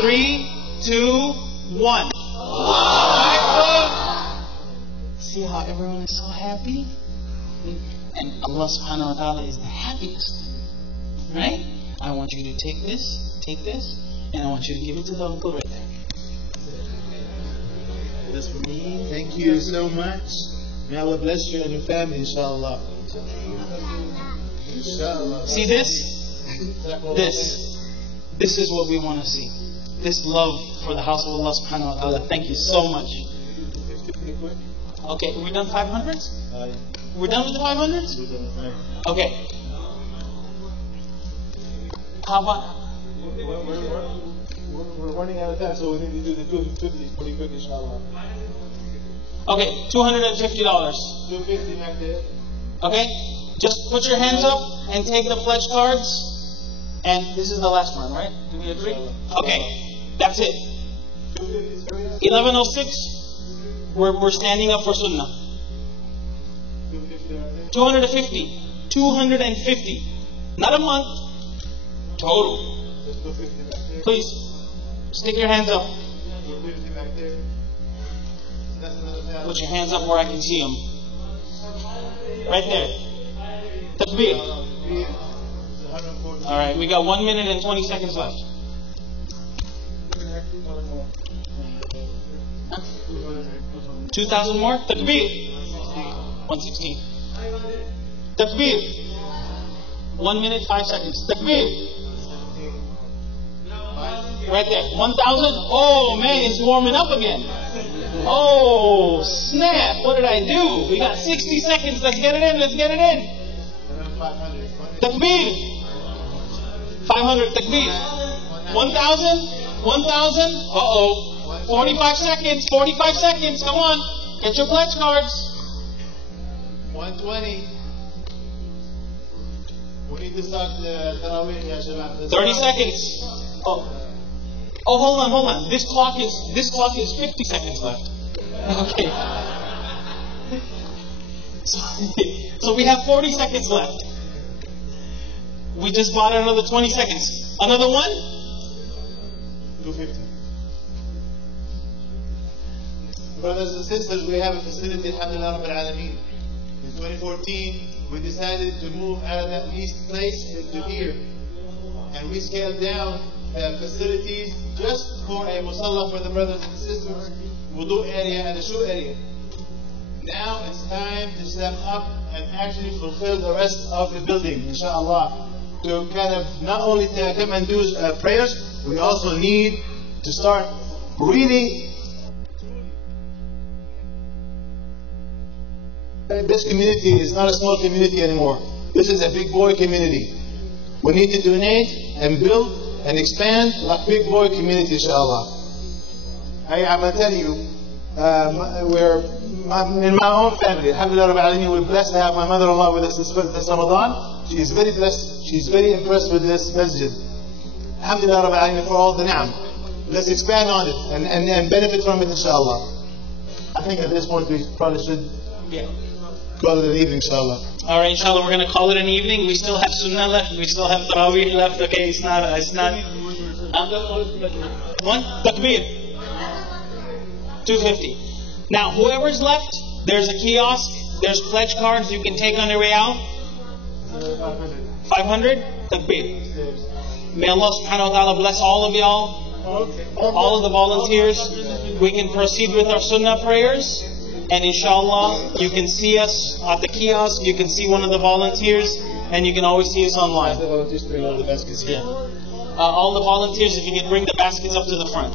3, 2, 1. See how everyone is so happy? And Allah subhanahu wa ta'ala is the happiest. Right? I want you to take this, and I want you to give it to the uncle right there. That's for me. Thank you so much. May Allah bless you and your family, inshallah. Inshallah. See this? This is what we want to see. This love for the house of Allah subhanahu wa ta'ala. Thank you so much. Okay, we're done 500s? We're done with the 500s? Okay. How about... We're running out of time, so we need to do the 250s pretty quick, inshallah. Okay, $250. 250 back there. Okay? Just put your hands up and take the pledge cards. And this is the last one, right? Do we agree? Okay, that's it. 11:06. We're standing up for Sunnah. 250. 250. Not a month. Total. Please, stick your hands up. Put your hands up where I can see them. Right there. Takbir. Alright, we got 1 minute and 20 seconds left. 2,000 more? Takbir. 116. Takbir. 1 minute, 5 seconds. Takbir. Right there. 1,000. Oh man, it's warming up again. Oh snap. What did I do? We got 60 seconds. Let's get it in. Takbir. 500. Takbir. 1,000. 1,000. Uh-oh. 45 seconds. 45 seconds. Come on. Get your pledge cards. 120. We need to start the Tarawih, ya Shabab. 30 seconds. Oh, hold on. This clock is 50 seconds left. Okay. So we have 40 seconds left. We just bought another 20 seconds. Another one? 250. Brothers and sisters, we have a facility, alhamdulillah rabbil alameen. In 2014, we decided to move out of that east place into here. And we scaled down facilities just for a musalla for the brothers and sisters, wudu area and the shoe area. Now it's time to step up and actually fulfill the rest of the building, inshallah. To kind of not only to come and do prayers, we also need to start really. This community is not a small community anymore. This is a big boy community. We need to donate and build and expand like big boy community, inshallah. I'm going to tell you, in my own family, alhamdulillah rabbil alameen, we're blessed to have my mother-in-law with us this Ramadan. She is very blessed. She's very impressed with this masjid. Alhamdulillah rabbil alameen for all the ni'am. Let's expand on it and benefit from it, inshallah. I think at this point we probably should call it an evening, inshallah. Alright, inshallah, we're going to call it an evening. We still have sunnah left. We still have tarawih left. Okay, it's not. One? Takbir. 250. Now, whoever's left, there's a kiosk. There's pledge cards you can take on your way out. 500? Takbir. May Allah subhanahu wa ta'ala bless all of y'all. All of the volunteers. We can proceed with our sunnah prayers. And inshallah, you can see us at the kiosk, you can see one of the volunteers, and you can always see us online. The volunteers bring all the baskets here. All the volunteers, if you can bring the baskets up to the front.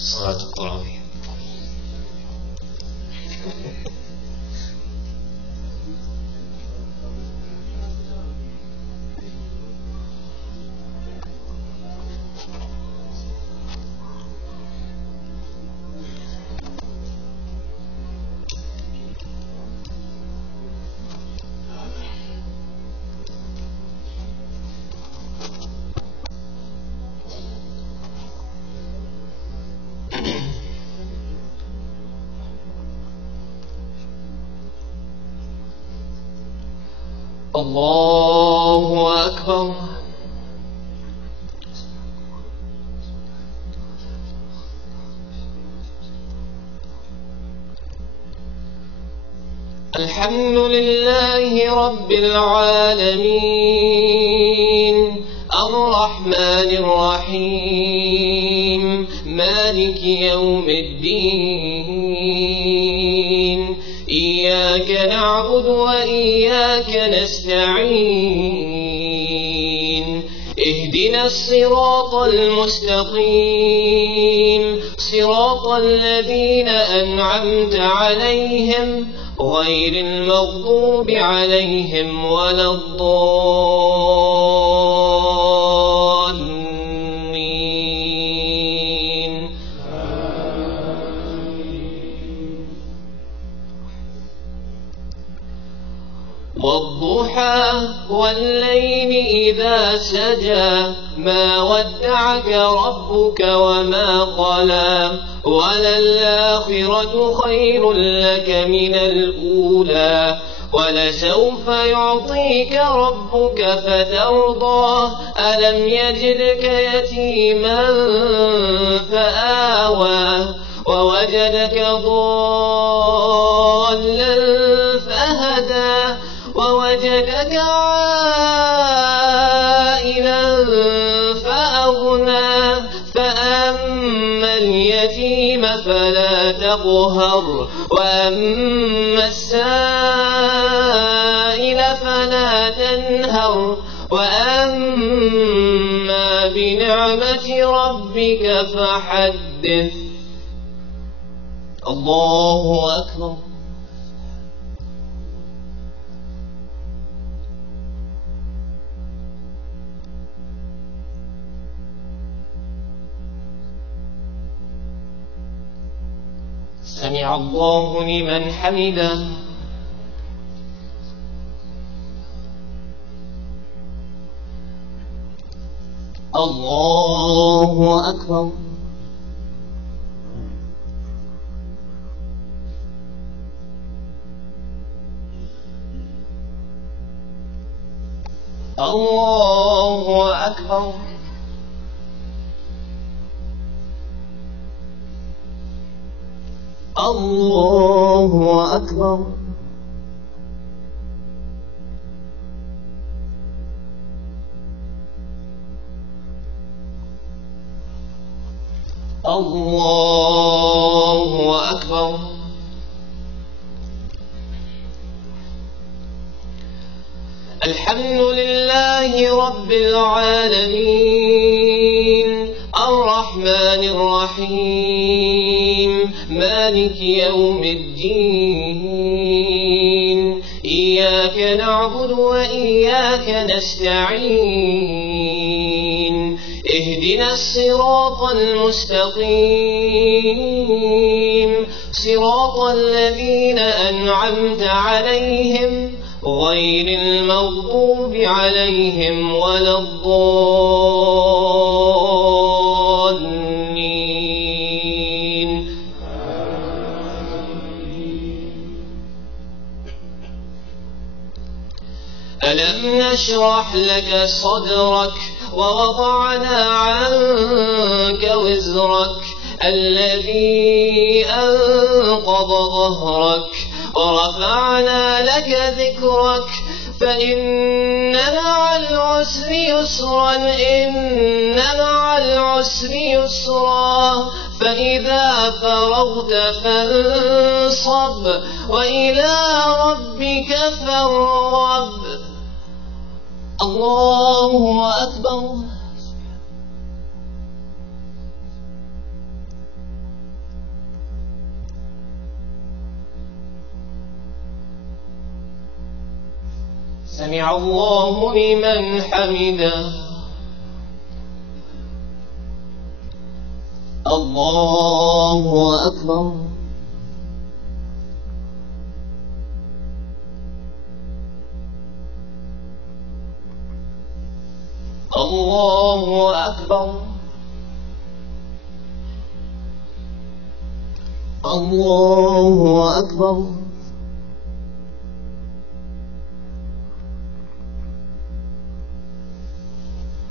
صلاة التراويح. الله أكبر. الحمد لله رب العالمين الرحمن الرحيم مالك يوم الدين إياك نعبد وإياك نستعين اهدنا الصراط المستقيم صراط الذين أنعمت عليهم غير المغضوب عليهم ولا الضالين. والضحى والليل إذا سجى ما ودعك ربك وما قلى وللآخرة خير لك من الأولى ولسوف يعطيك ربك فترضى ألم يجدك يتيما فآوى ووجدك ضالا فهدى ووجدك عائلا فأغنى فأما اليتيم فلا تقهر وأما السائل فلا تنهر وأما بنعمة ربك فحدث. الله أكبر. سمع الله لمن حمده. الله أكبر. الله أكبر. الله أكبر. الله أكبر. الحمد لله رب العالمين الرحمن الرحيم مالك يوم الدين إياك نعبد وإياك نستعين اهدنا الصراط المستقيم صراط الذين أنعمت عليهم غير المغضوب عليهم ولا الضالين. ألم نشرح لك صدرك ووضعنا عنك وزرك الذي أنقض ظهرك ورفعنا لك ذكرك فإن مع العسر يسرا إن مع العسر يسرا فإذا فرغت فانصب وإلى ربك فارغب. الله أكبر. سمع الله لمن حمده. الله أكبر. الله أكبر. الله أكبر.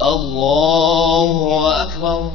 الله أكبر.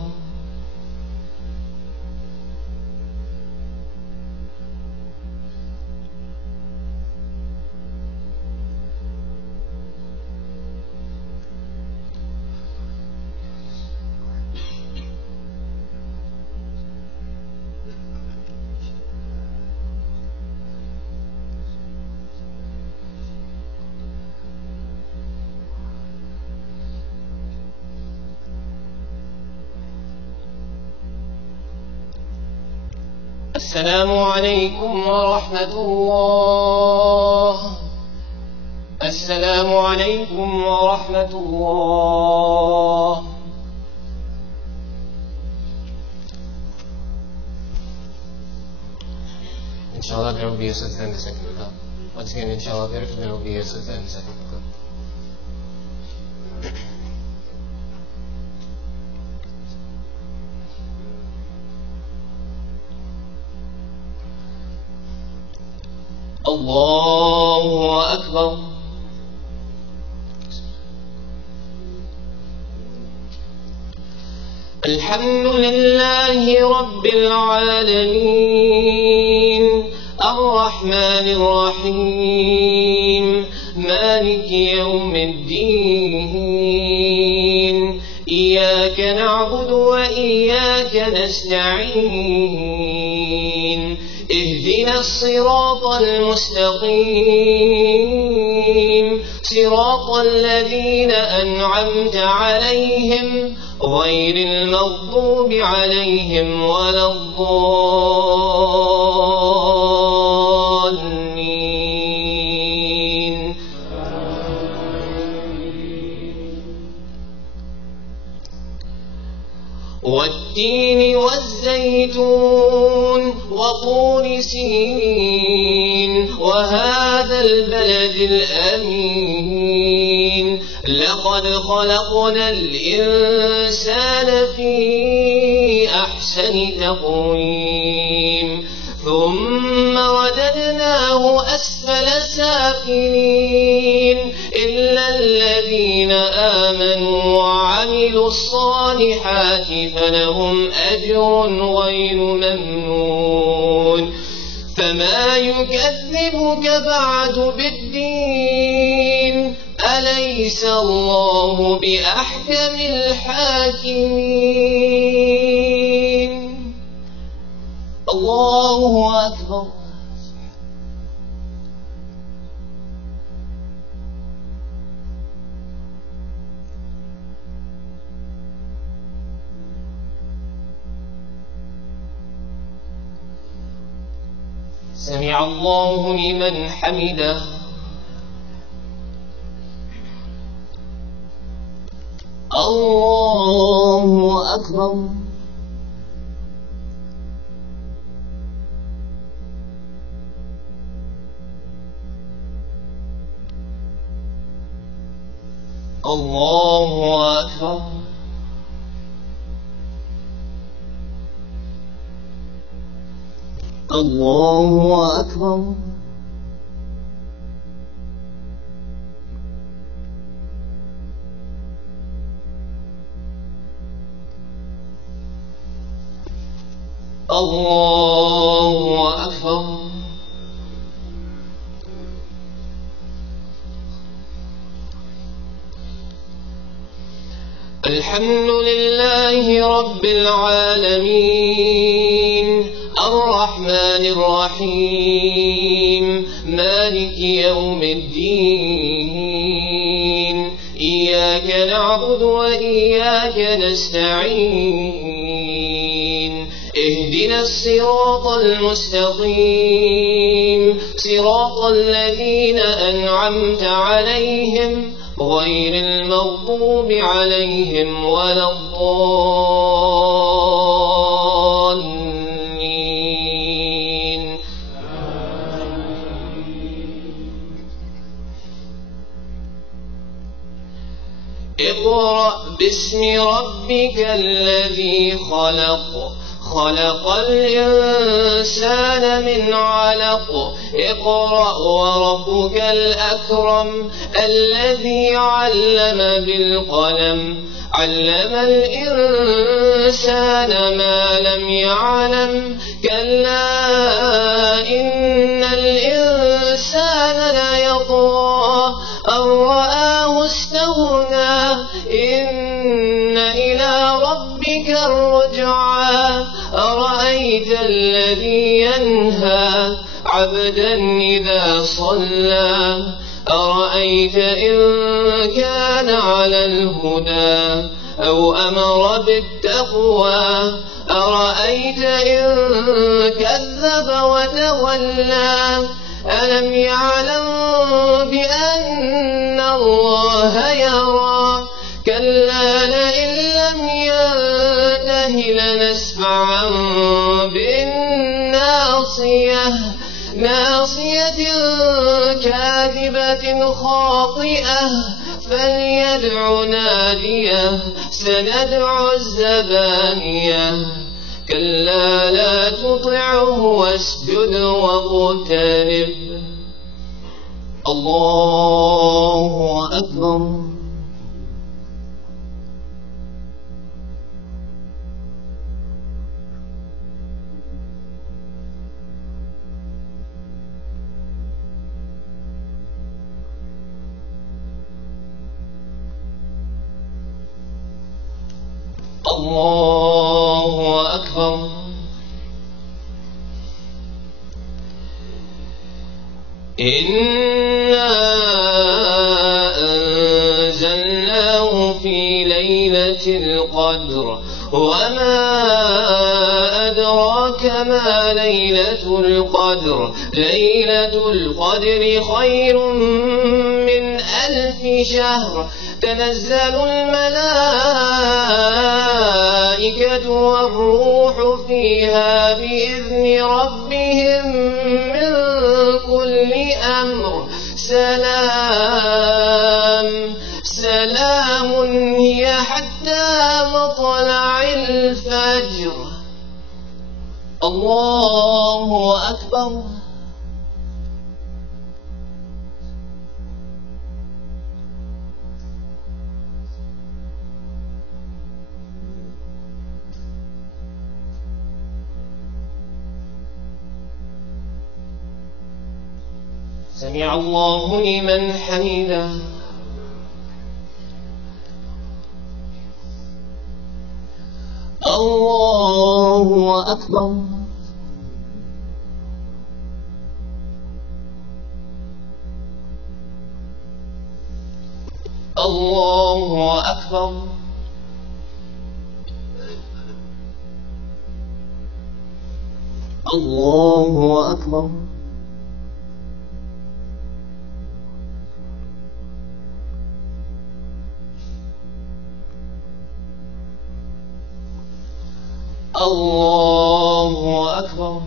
السلام عليكم ورحمة الله. السلام عليكم ورحمة الله. Inshallah there will be a sajda in the second rakah. Once again, inshallah there will be a sajda in the second rakah. الله أكبر. الحمد لله رب العالمين الرحمن الرحيم مالك يوم الدين إياك نعبد وإياك نستعين اهدنا الصراط المستقيم صراط الذين أنعمت عليهم غير المغضوب عليهم ولا الضالين. والتين والزيتون وطور سينين وهذا البلد الأمين لقد خلقنا الإنسان في أحسن تقويم ثم رددناه أسفل سافلين إلا الذين آمنوا وعملوا الصالحات فلهم أجر غير ممنون. فما يكذبك بعد بالدين أليس الله بأحكم الحاكمين. الله أكبر. سمع الله لمن حمده. الله أكبر. الله أكبر. الله أكبر. الله أكبر. الحمد لله رب العالمين الرحمن الرحيم مالك يوم الدين إياك نعبد وإياك نستعين اهدنا الصراط المستقيم صراط الذين أنعمت عليهم غير المغضوب عليهم ولا الضالين. اقرأ باسم ربك الذي خلق خلق الإنسان من علق اقرأ وربك الأكرم الذي علم بالقلم علم الإنسان ما لم يعلم كلا إن الإنسان ليطغى أن رآه استغنى إن إلى ربك الرجعى أرأيت الذي ينهى عبدا إذا صلى أرأيت إن كان على الهدى أو أمر بالتقوى أرأيت إن كذب وتولى ألم يعلم بأن الله يرى كلا لئن لم ينته لنسفعا بالناصية ناصية كاذبة خاطئة فليدع ناديه سندع الزبانية كلا لا تطعه واسجد واقترب الله أكبر الله أكبر إنا أنزلناه في ليلة القدر وما أدراك ما ليلة القدر ليلة القدر خير من 1000 شهر تنزل الملائكة والروح فيها بإذن ربهم من كل أمر سلام هي حتى مطلع الفجر الله أكبر سمع الله لمن حمده الله أكبر الله أكبر الله أكبر الله أكبر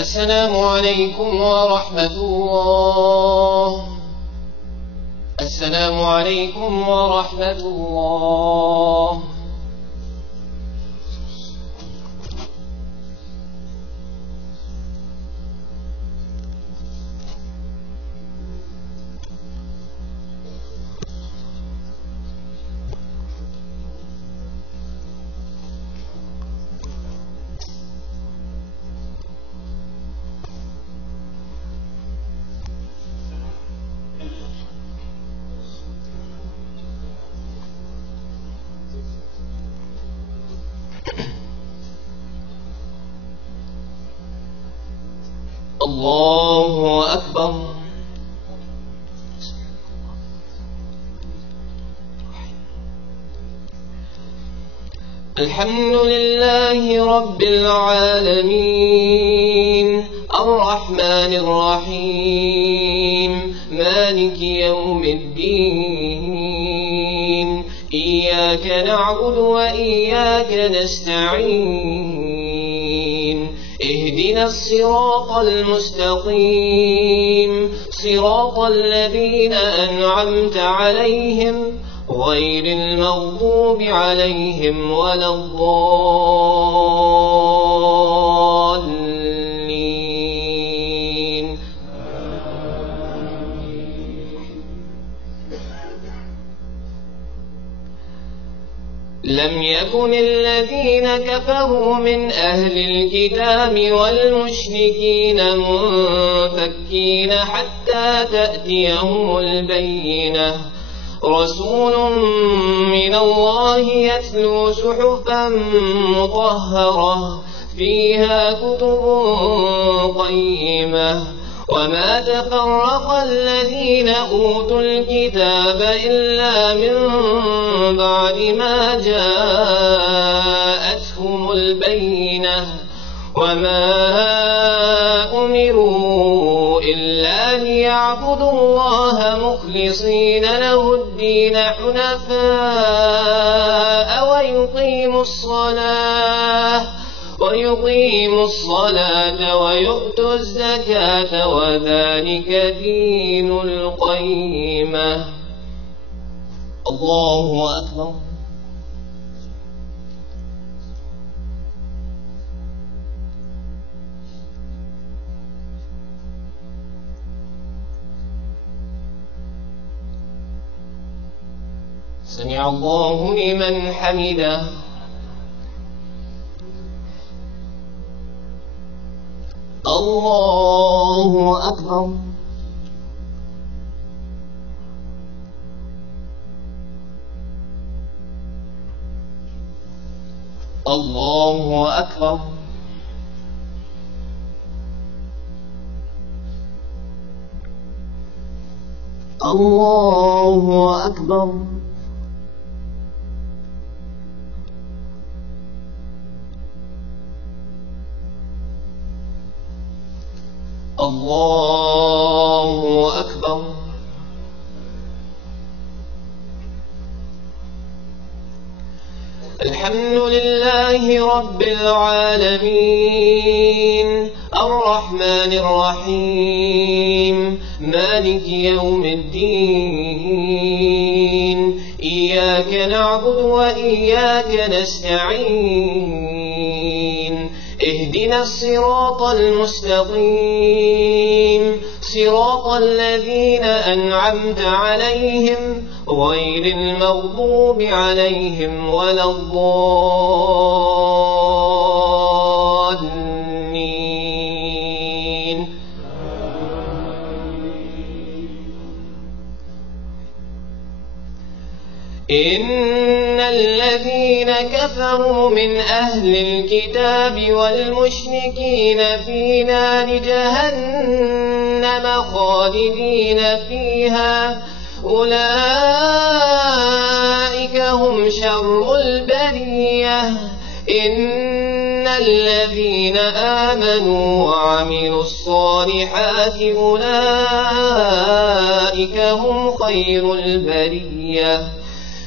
السلام عليكم ورحمة الله السلام عليكم ورحمة الله الله أكبر. الحمد لله رب العالمين الرحمن الرحيم مالك يوم الدين إياك نعبد وإياك نستعين اهدنا الصراط المستقيم صراط الذين أنعمت عليهم غير المغضوب عليهم ولا الضالين. لم يكن الذين كفروا من أهل الكتاب والمشركين منفكين حتى تأتيهم البينة رسول من الله يتلو صحفا مطهرة فيها كتب قيمة وما تفرق الذين أوتوا الكتاب إلا من بعد ما جاءتهم البينة وما أمروا إلا ليعبدوا الله مخلصين له الدين حنفاء ويقيموا الصلاة ويؤتوا الزكاة وذلك دين القيمة. الله أكبر. سمع الله لمن حمده. الله أكبر. الله أكبر. الله أكبر. الله أكبر. الحمد لله رب العالمين الرحمن الرحيم مالك يوم الدين إياك نعبد وإياك نستعين اهدنا الصراط المستقيم صراط الذين أنعمت عليهم غير المغضوب عليهم ولا الضالين. إن الذين كفروا من أهل الكتاب والمشركين في نار جهنم خالدين فيها أولئك هم شر البرية. إن الذين آمنوا وعملوا الصالحات أولئك هم خير البرية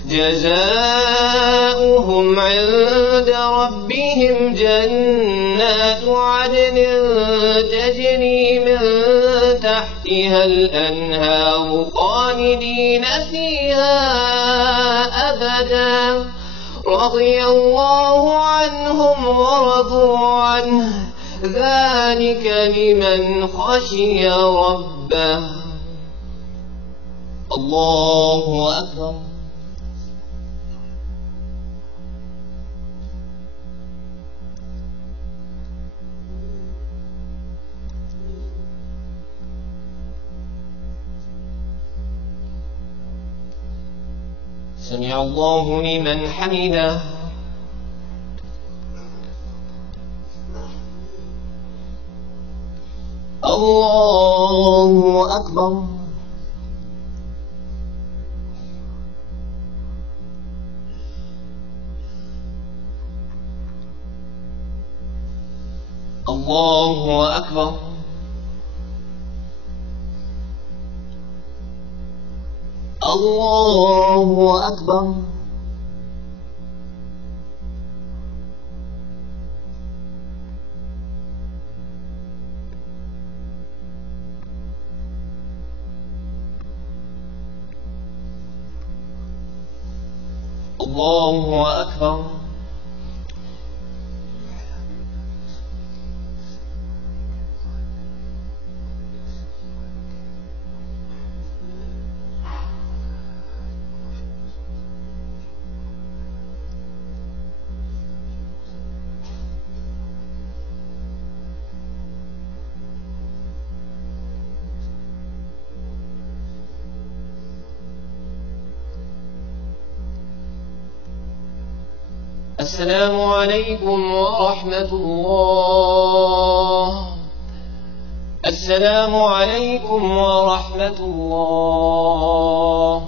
جزاؤهم عند ربهم جنات عدن تجري من تحتها الأنهار خالدين فيها أبدا رضي الله عنهم ورضوا عنه ذلك لمن خشي ربه. الله أكبر. سمع الله لمن حمده. الله أكبر. الله أكبر. الله أكبر. الله أكبر. السلام عليكم ورحمة الله. السلام عليكم ورحمة الله.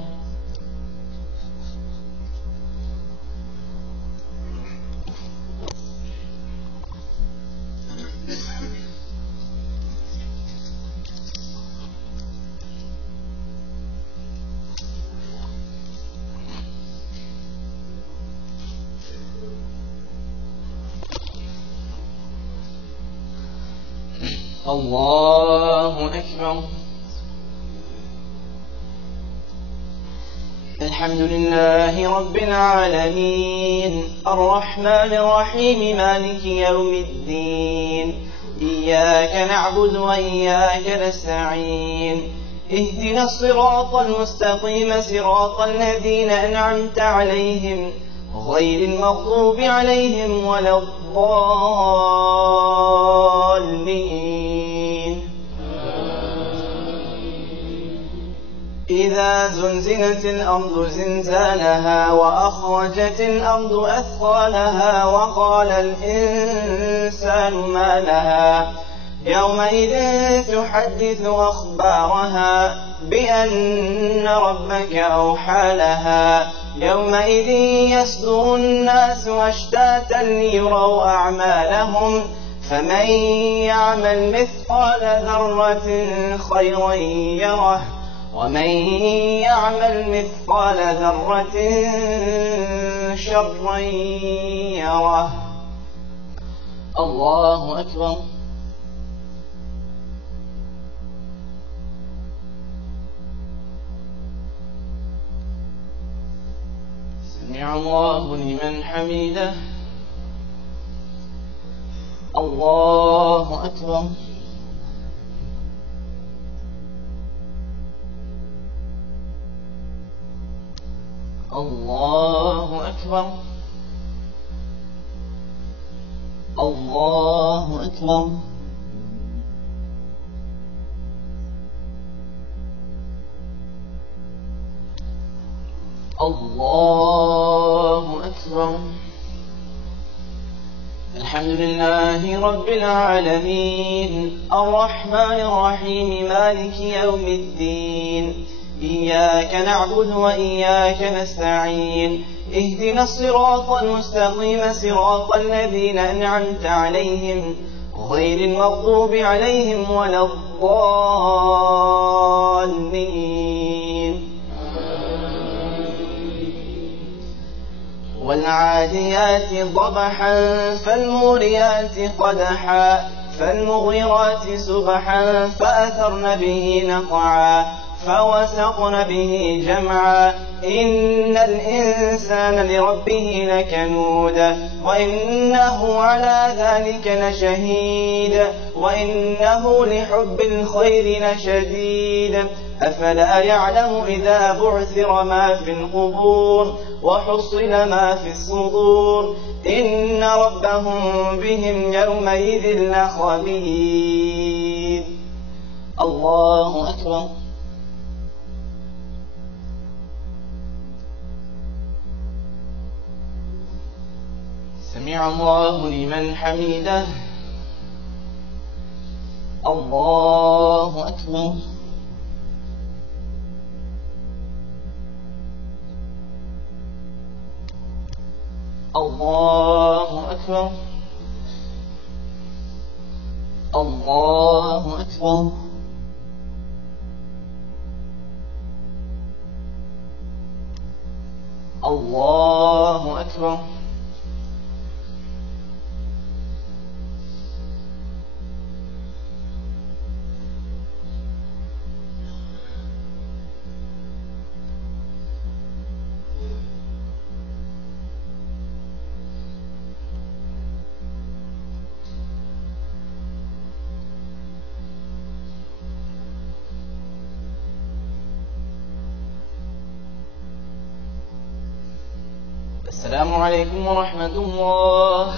الله أكبر. الحمد لله رب العالمين الرحمن الرحيم مالك يوم الدين إياك نعبد وإياك نستعين اهدنا الصراط المستقيم صراط الذين أنعمت عليهم غير المغضوب عليهم ولا الضالين. إذا زلزلت الأرض زلزالها وأخرجت الأرض أثقالها وقال الإنسان ما لها يومئذ تحدث أخبارها بأن ربك أوحى لها يومئذ يصدر الناس أشتاتا ليروا أعمالهم فمن يعمل مثقال ذرة خيرا يره ومن يعمل مثقال ذرة شرا يره. الله أكبر. سمع الله لمن حمده. الله أكبر. الله أكبر. الله أكبر. الله أكبر. الحمد لله رب العالمين الرحمن الرحيم مالك يوم الدين إياك نعبد وإياك نستعين اهدنا الصراط المستقيم صراط الذين أنعمت عليهم غير المغضوب عليهم ولا الضالين. والعاديات ضبحا فالموريات قدحا فالمغيرات سبحا فأثرن به نقعا فوسقن به جمعا إن الإنسان لربه لكنود وإنه على ذلك لشهيد وإنه لحب الخير لشديد أفلا يعلم إذا بعثر ما في القبور وحصل ما في الصدور إن ربهم بهم يومئذ لخبير. الله أكبر. سمع الله لمن حمده. الله أكبر. الله أكبر الله أكبر الله أكبر السلام عليكم ورحمة الله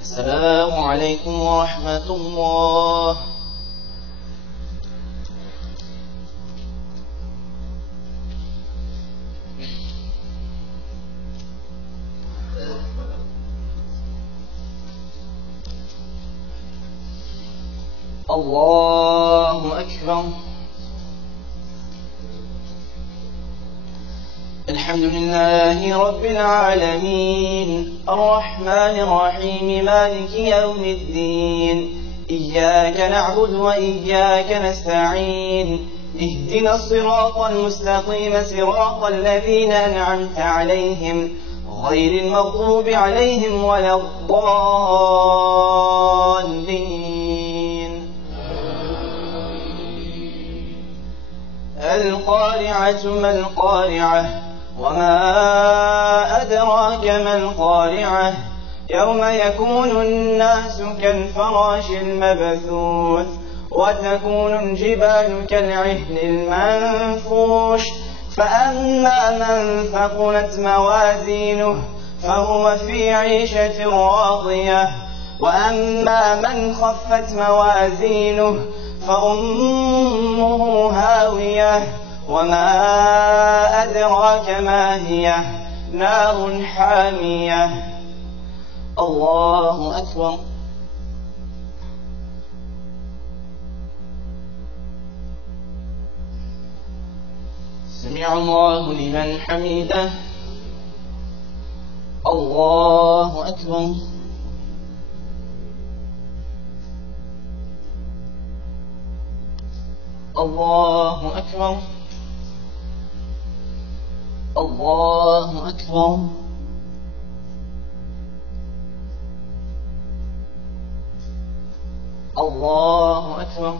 السلام عليكم ورحمة الله الله أكبر الحمد لله رب العالمين الرحمن الرحيم مالك يوم الدين إياك نعبد وإياك نستعين اهدنا الصراط المستقيم صراط الذين أنعمت عليهم غير المغضوب عليهم ولا الضالين القارعة ما القارعة وما أدراك ما القارعة يوم يكون الناس كالفراش المبثوث وتكون الجبال كالعهن المنفوش فأما من ثقلت موازينه فهو في عيشة راضية وأما من خفت موازينه فأمه هاوية وما أدراك ما هي نار حامية الله أكبر سمع الله لمن حمده الله أكبر الله أكبر الله أكبر الله أكبر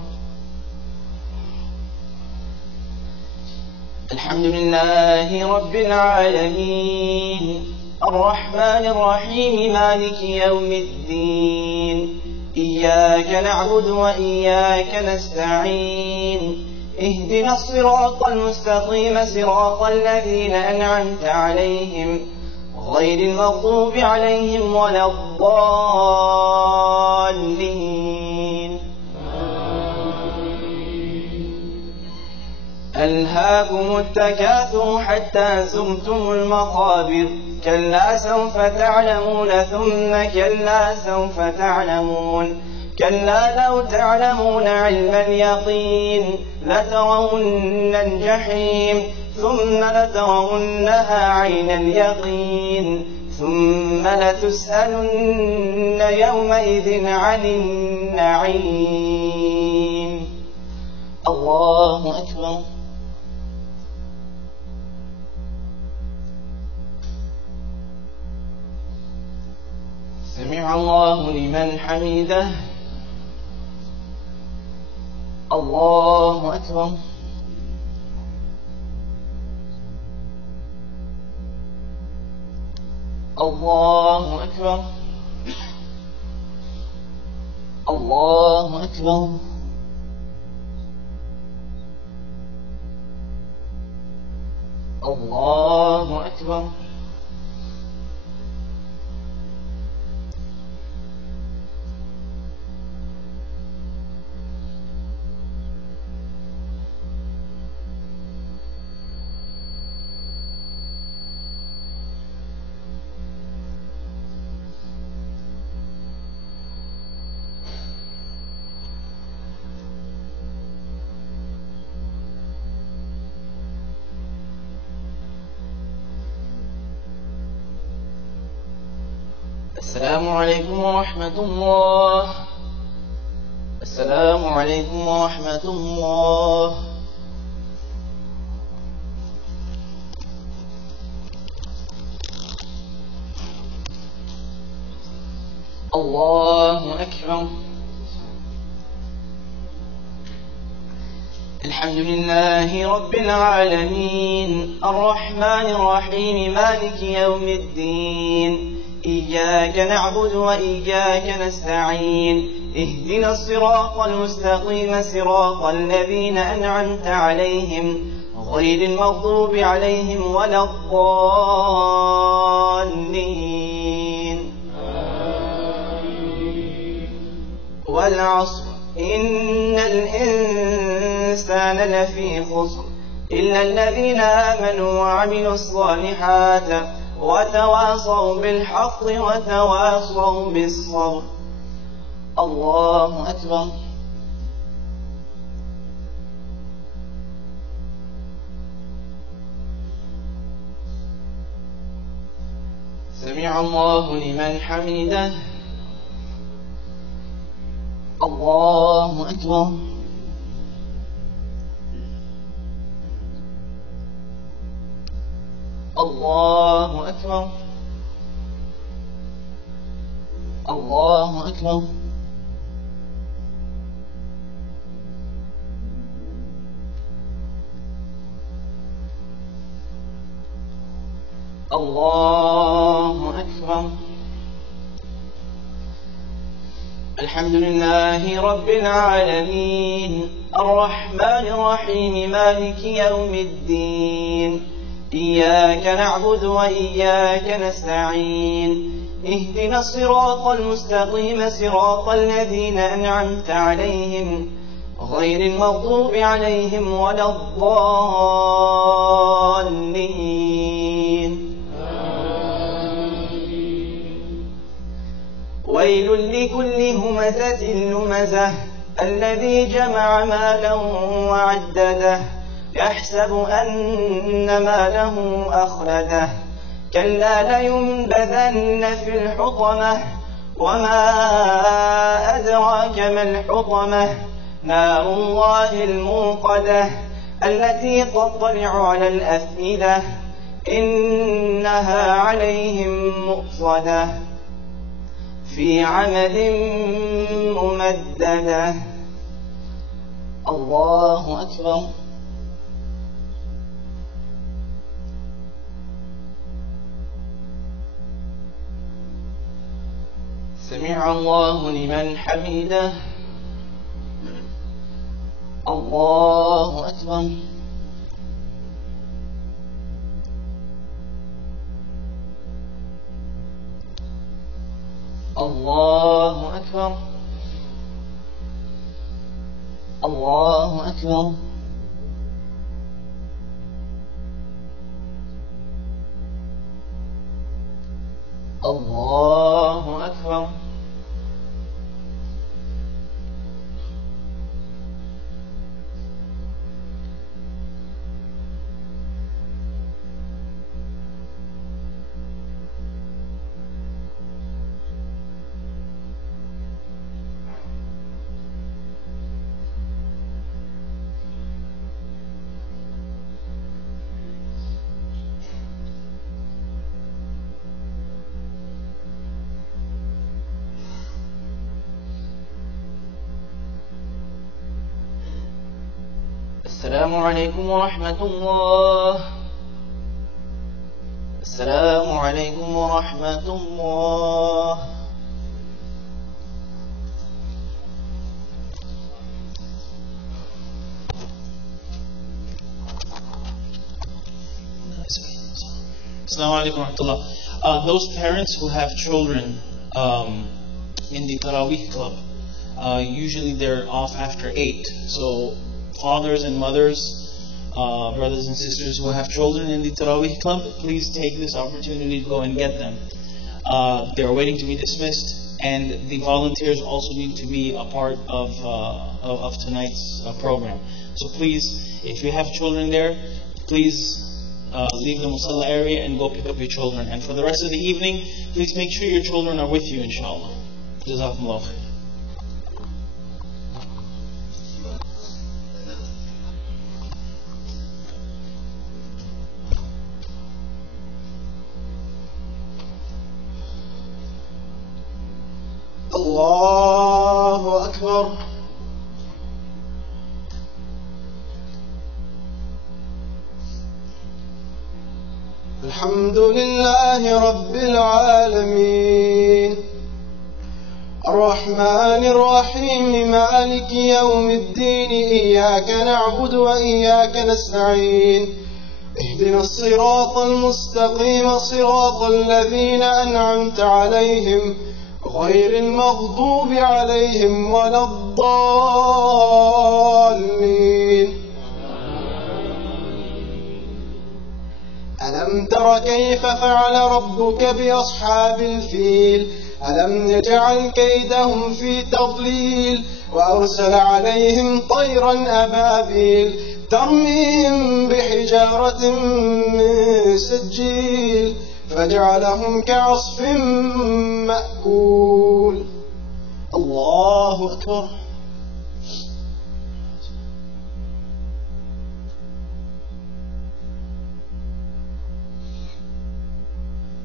الحمد لله رب العالمين الرحمن الرحيم مالك يوم الدين إياك نعبد وإياك نستعين اهدنا الصراط المستقيم صراط الذين أنعمت عليهم غير المغضوب عليهم ولا الضالين ألهاكم التكاثر حتى زرتم المقابر كلا سوف تعلمون ثم كلا سوف تعلمون كلا لو تعلمون علم اليقين لترون الجحيم ثم لترونها عين اليقين ثم لتسألن يومئذ عن النعيم الله أكبر سمع الله لمن حمده الله أكبر الله أكبر الله أكبر الله أكبر السلام عليكم ورحمة الله. السلام عليكم ورحمة الله. الله أكبر. الحمد لله رب العالمين الرحمن الرحيم مالك يوم الدين إياك نعبد وإياك نستعين اهدنا الصراط المستقيم صراط الذين أنعمت عليهم غير المغضوب عليهم ولا الضالين. والعصر إن الإنسان لفي خسر إلا الذين آمنوا وعملوا الصالحات وتواصوا بالحق وتواصوا بالصبر. الله أكبر. سمع الله لمن حمده. الله أكبر. الله أكبر. الله أكبر. الله أكبر. الحمد لله رب العالمين الرحمن الرحيم مالك يوم الدين إياك نعبد وإياك نستعين اهدنا الصراط المستقيم صراط الذين أنعمت عليهم غير المغضوب عليهم ولا الضالين. ويل لكل همزة لمزة الذي جمع مالا وعدده يحسب أن ماله أخلده كلا لينبذن في الحطمة وما أدراك ما الحطمة نار الله الموقدة التي تطلع على الأفئدة إنها عليهم مؤصدة في عمد ممددة. الله أكبر. سمع الله لمن حمده. الله أكبر. الله أكبر. الله أكبر. الله أكبر. السلام عليكم ورحمة الله. السلام عليكم ورحمة الله. Assalamu alaikum wa rahmatullah. Those parents who have children in the Taraweeh club, usually they're off after 8. So fathers and mothers, brothers and sisters who have children in the Taraweeh club, please take this opportunity to go and get them. They're waiting to be dismissed, and the volunteers also need to be a part of tonight's program. So please, if you have children there, please leave the musalla area and go pick up your children. And for the rest of the evening, please make sure your children are with you, inshallah. Jazakumullah khair. Allahu Akbar. الحمد لله رب العالمين الرحمن الرحيم مالك يوم الدين إياك نعبد وإياك نستعين اهدنا الصراط المستقيم صراط الذين أنعمت عليهم غير المغضوب عليهم ولا الضالين. ألم تر كيف فعل ربك بأصحاب الفيل ألم يجعل كيدهم في تضليل وأرسل عليهم طيرا أبابيل ترميهم بحجارة من سجيل فجعلهم كعصف مأكول. الله أكبر.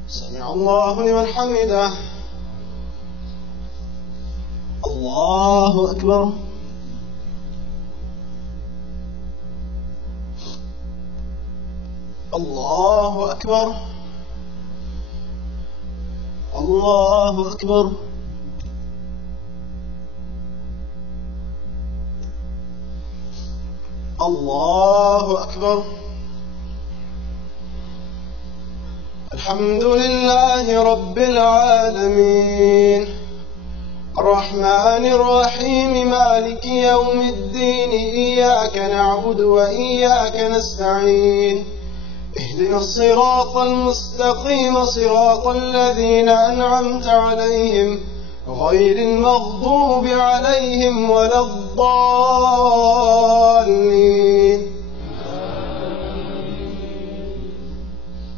سمع الله لمن حمده. الله أكبر. الله أكبر. الله أكبر. الله أكبر. الحمد لله رب العالمين الرحمن الرحيم مالك يوم الدين إياك نعبد وإياك نستعين اهدنا الصراط المستقيم صراط الذين أنعمت عليهم غير المغضوب عليهم ولا الضالين.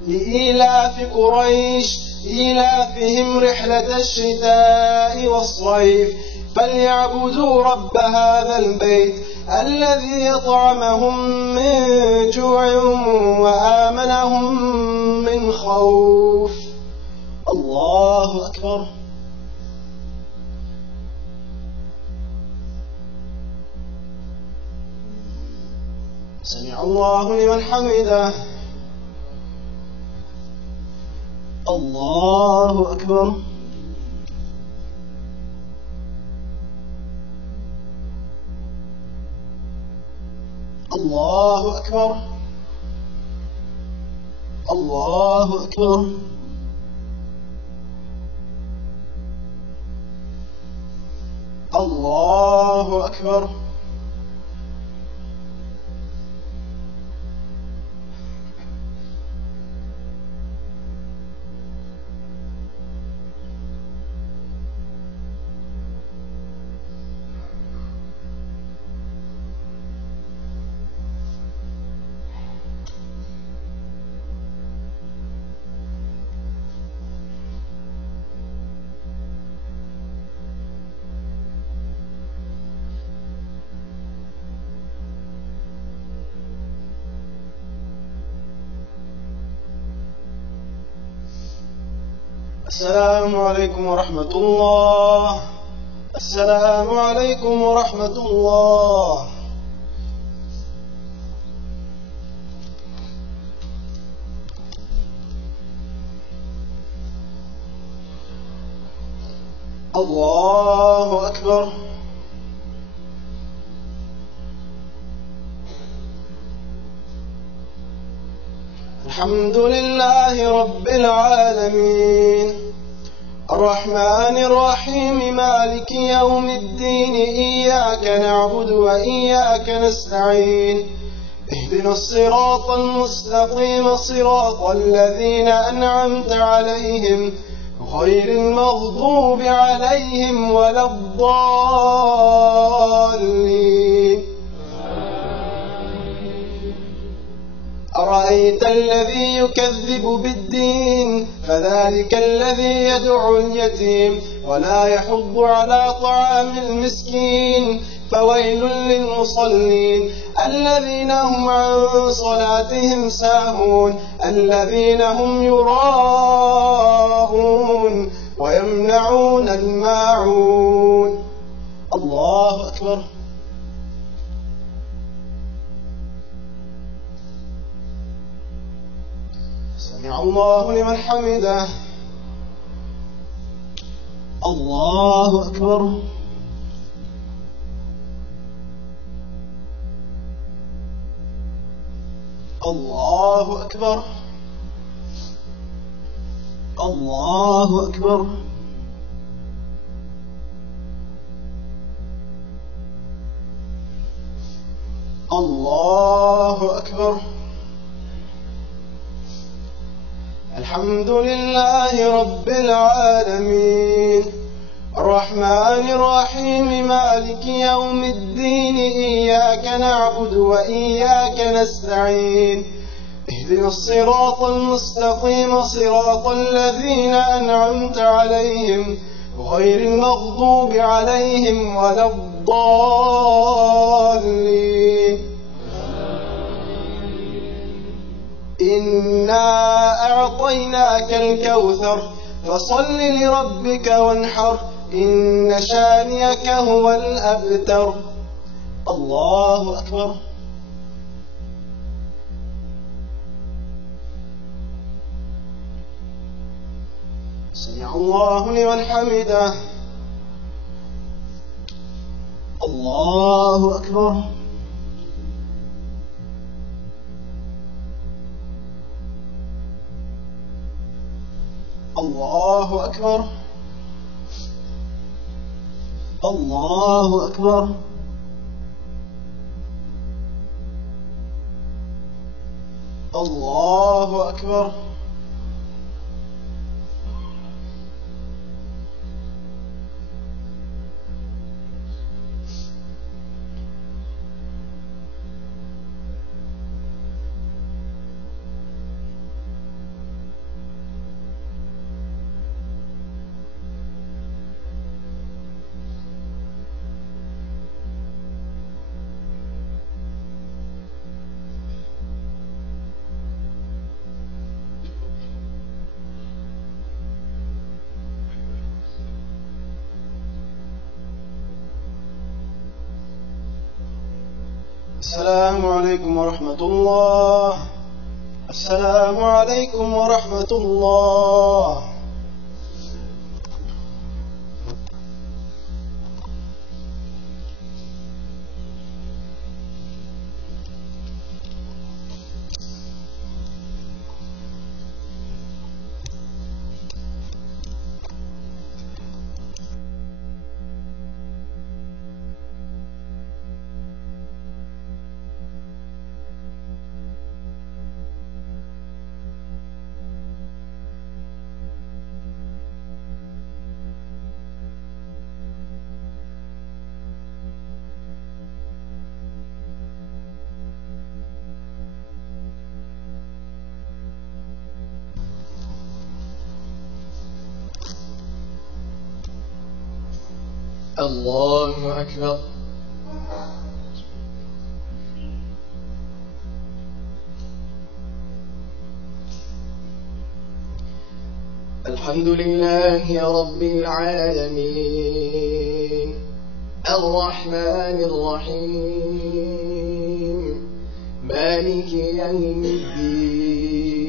لإيلاف قريش إيلافهم رحلة الشتاء والصيف فليعبدوا رب هذا البيت الذي يطعمهم من جوع وآمنهم من خوف. الله أكبر. سمع الله لمن حمده. الله أكبر. الله أكبر. الله أكبر. الله أكبر. السلام عليكم ورحمة الله. السلام عليكم ورحمة الله. الله أكبر. الحمد لله رب العالمين الرحمن الرحيم مالك يوم الدين إياك نعبد وإياك نستعين اهدنا الصراط المستقيم صراط الذين أنعمت عليهم غير المغضوب عليهم ولا الضالين. أرأيت الذي يكذب بالدين فذلك الذي يدعو اليتيم ولا يحض على طعام المسكين فويل للمصلين الذين هم عن صلاتهم ساهون الذين هم يراءون ويمنعون الماعون. الله أكبر. سمع الله لمن حمده. الله أكبر. الله أكبر. الله أكبر. الله أكبر. الحمد لله رب العالمين الرحمن الرحيم مالك يوم الدين إياك نعبد وإياك نستعين اهدنا الصراط المستقيم صراط الذين أنعمت عليهم غير المغضوب عليهم ولا الضالين. إنا أعطيناك الكوثر فصل لربك وانحر إن شانئك هو الأبتر. الله أكبر. سمع الله لمن حمده. الله أكبر. الله أكبر. الله أكبر. الله أكبر. السلام عليكم ورحمة الله. السلام عليكم ورحمة الله. الله أكبر. الحمد لله رب العالمين الرحمن الرحيم مالك يوم الدين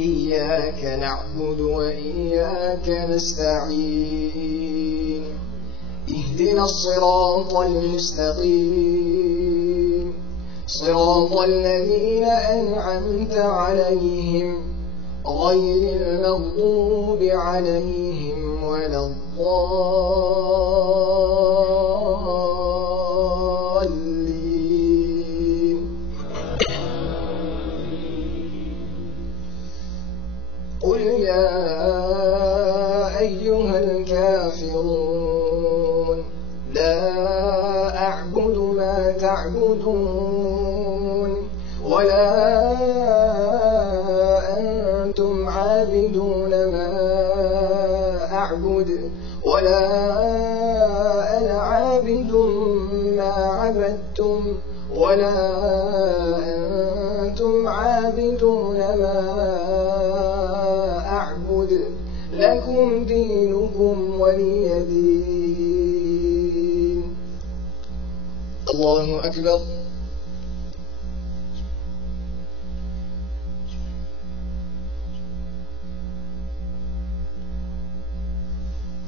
إياك نعبد وإياك نستعين اهدنا الصراط المستقيم صراط الذين أنعمت عليهم غير المغضوب عليهم ولا الضالين. قل يا أيها الكافرون لا أعبد ما تعبدون ولا أنتم عابدون ما أعبد ولا أنا عابد ما عبدتم ولا أنتم عابدون ما أعبد لكم دينكم ولي دين. الله أكبر.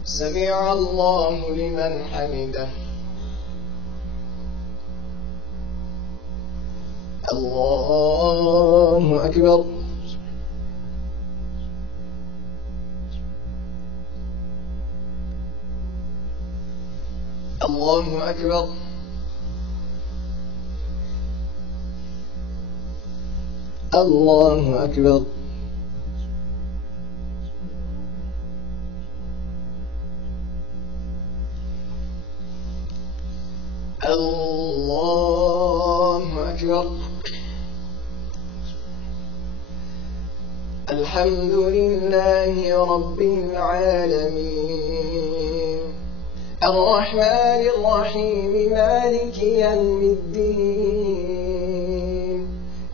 سمع الله لمن حمده. الله أكبر. الله أكبر. الله أكبر. الله أكبر. الحمد لله رب العالمين الرحمن الرحيم مالك يوم الدين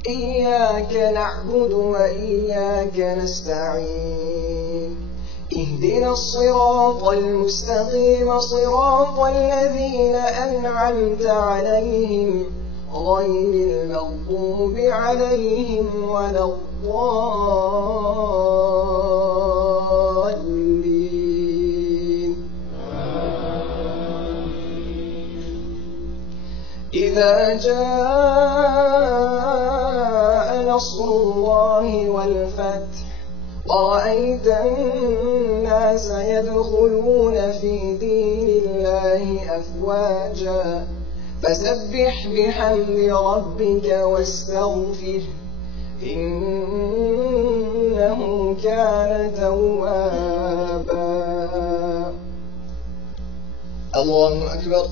إياك نعبد وإياك نستعين اهدنا الصراط المستقيم صراط الذين أنعمت عليهم غير المغضوب عليهم ولا الضالين. إذا جاء نصر الله والفتح ورأيت الناس يدخلون في دين الله أفواجا فسبح بحمد ربك واستغفره إنه كان توابا. الله أكبر.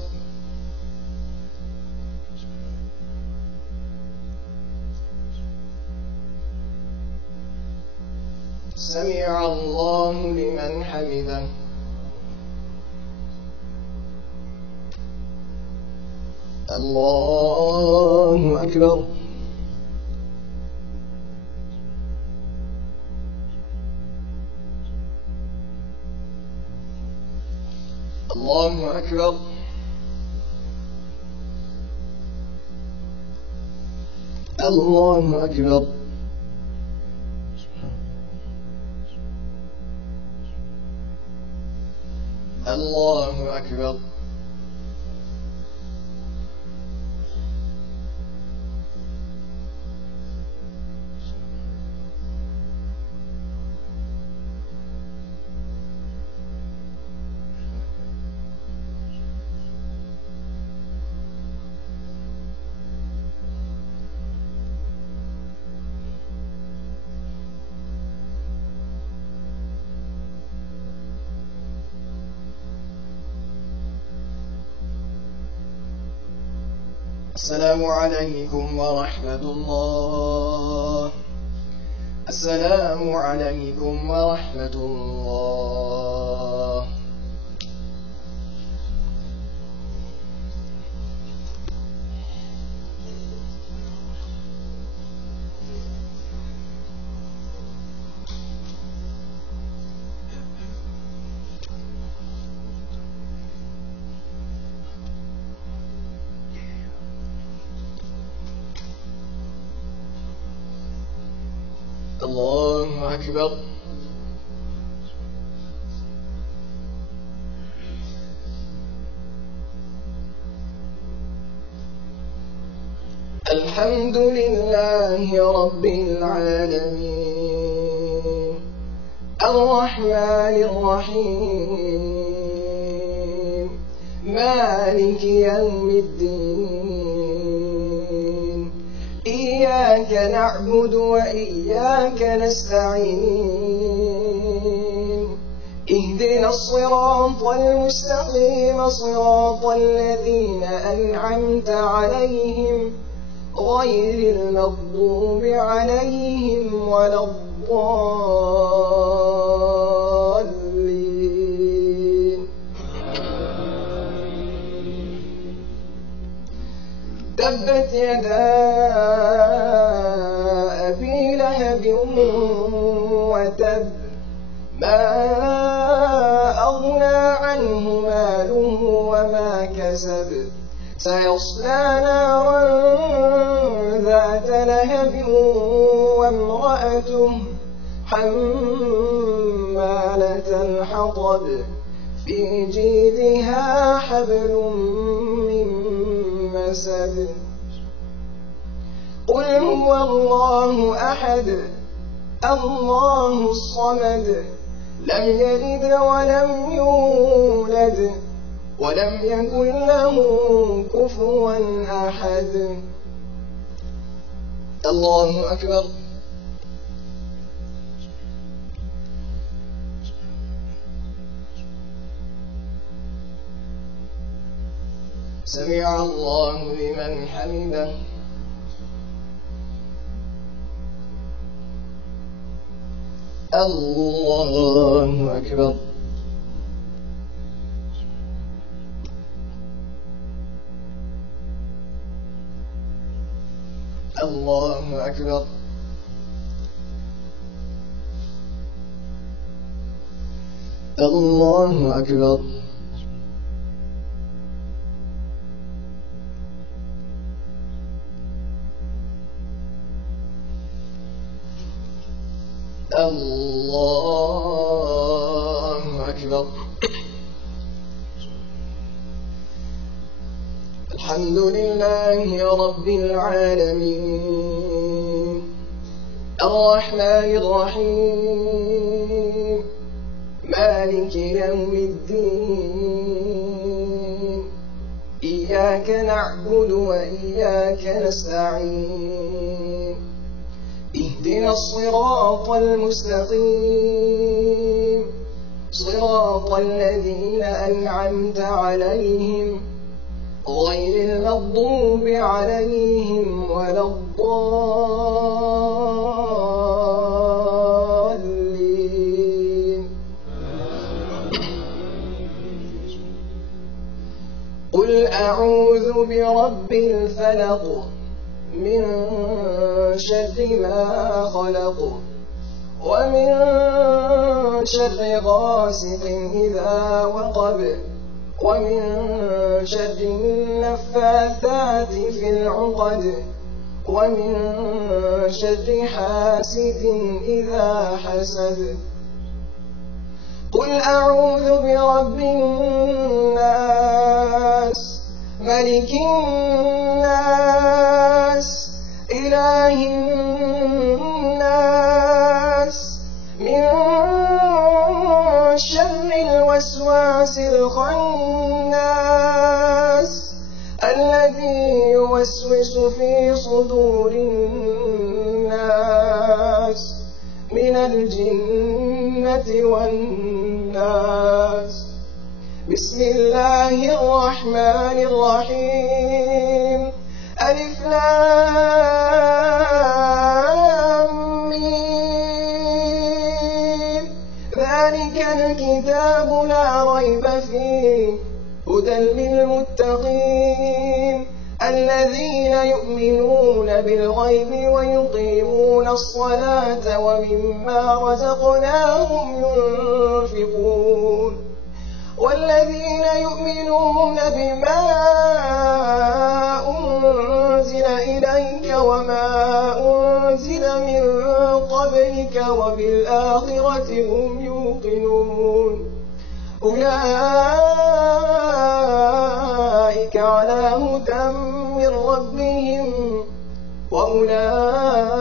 سمع الله لمن حمده. الله أكبر. الله أكبر. الله أكبر. الله أكبر. السلام عليكم ورحمة الله. السلام عليكم ورحمة الله. الله أكبر. الحمد لله رب العالمين الرحمن الرحيم مالك يوم الدين إياك نعبد وإياك نستعين اهدنا الصراط المستقيم صراط الذين أنعمت عليهم غير المغضوب عليهم ولا الضالين. الضالين تبت يدا أبي لهب وتب ما أغنى عنه ماله وما كسب سيصلى نارا ذات لهب وامرأته حمالة الحطب في جيدها حبل من مسد قل هو الله أحد الله الصمد لم يلد ولم يولد ولم يكن له كفوا أحد الله أكبر سمع الله لمن حمده الله أكبر الله أكبر الله أكبر الله أكبر الحمد لله رب العالمين الرحمن الرحيم مالك يوم الدين إياك نعبد وإياك نستعين اهدنا الصراط المستقيم صراط الذين أنعمت عليهم غير المغضوب عليهم ولا الضالين قل أعوذ برب الفلق من شر ما خلق ومن شر غاسق إذا وقب ومن شر النفاثات في العقد ومن شر حاسد إذا حسد قل أعوذ برب الناس ملك الناس إله الناس من شر الوسواس الخناس الذي يوسوس في صدور الناس من الجنة والناس بسم الله الرحمن الرحيم ألف لام ميم ذلك الكتاب لا ريب فيه هدى للمتقين الذين يؤمنون بالغيب ويقيمون الصلاة ومما رزقناهم ينفقون والذين يؤمنون بما أنزل إليك وما أنزل من قبلك وبالآخرة هم يوقنون أولئك على هدى من ربهم وأولئك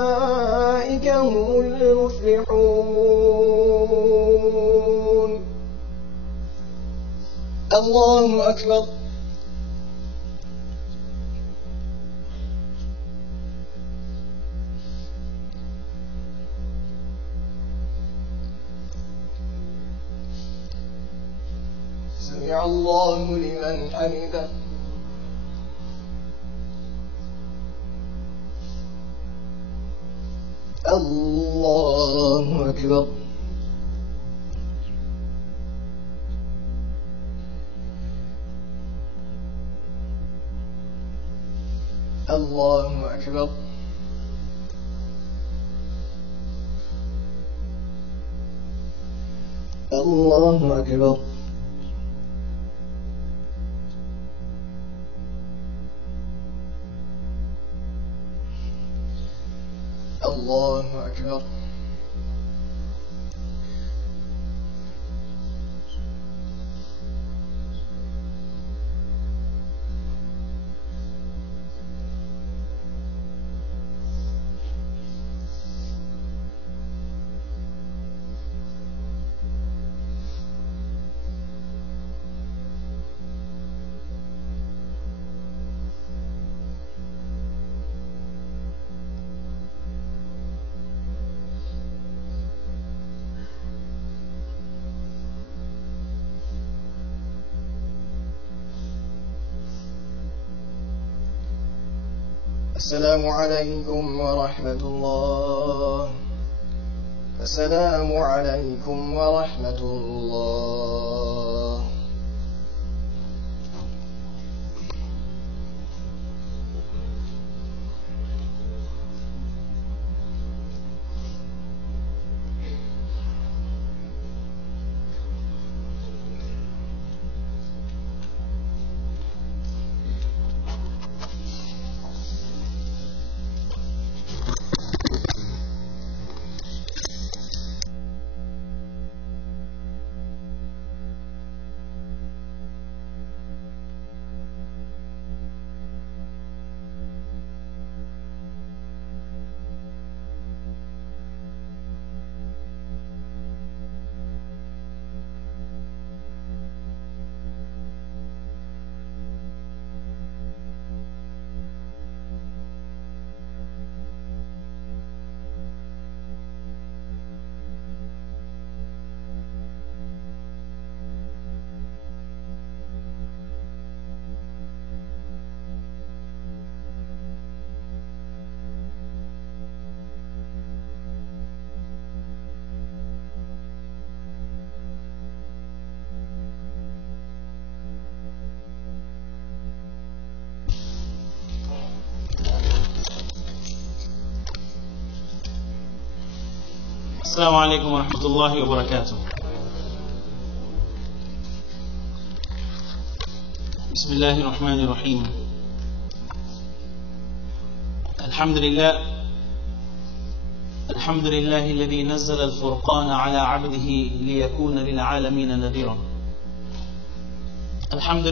هم المفلحون الله أكبر سمع الله لمن حمده الله الله أكبر الله أكبر الله أكبر الله أكبر السلام عليكم ورحمة الله السلام عليكم ورحمة الله السلام عليكم ورحمة الله وبركاته. بسم الله الرحمن الرحيم. الحمد لله الذي نزل الفرقان على عبده ليكون للعالمين نذيرا. الحمد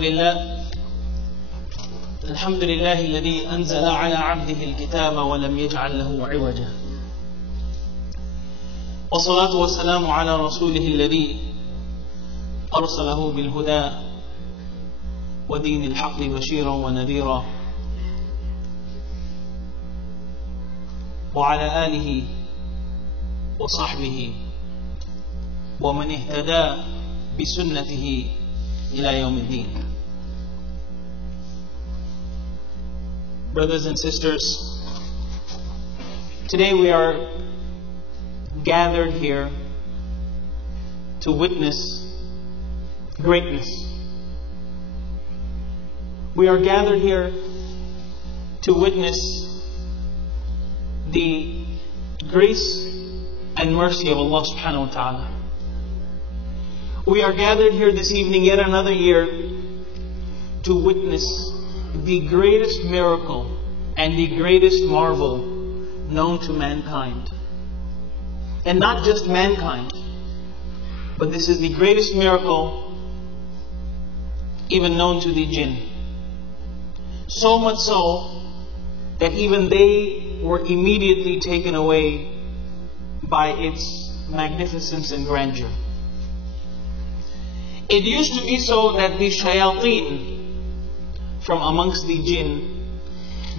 لله الذي أنزل على عبده الكتاب ولم يجعل له عوجا. والصلاة والسلام على رسوله الذي أرسله بالهدى ودين الحق بشيرا ونذيرا، وعلى آله وصحبه ومن اهتدى بسنته إلى يوم الدين. Brothers and sisters, today we are gathered here to witness greatness. We are gathered here to witness the grace and mercy of Allah subhanahu wa ta'ala. We are gathered here this evening, yet another year, to witness the greatest miracle and the greatest marvel known to mankind. And not just mankind, but this is the greatest miracle even known to the jinn. So much so that even they were immediately taken away by its magnificence and grandeur. It used to be so that the shayateen from amongst the jinn,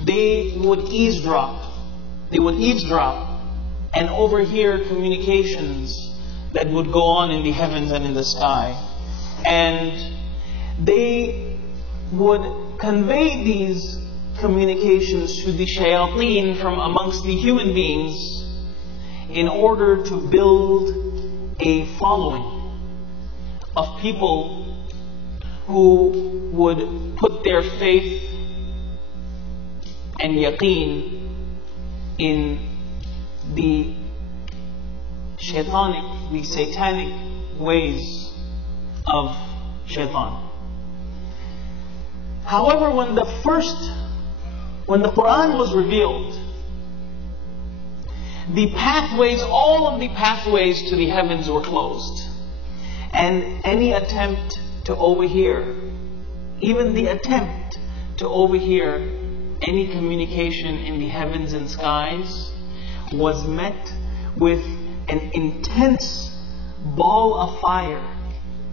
they would eavesdrop and overhear communications that would go on in the heavens and in the sky. And they would convey these communications to the shayateen from amongst the human beings in order to build a following of people who would put their faith and yaqeen in the shaitanic, the satanic ways of shaitan. However, when the Quran was revealed, the pathways, all of the pathways to the heavens were closed. And any attempt to overhear, even the attempt to overhear any communication in the heavens and skies was met with an intense ball of fire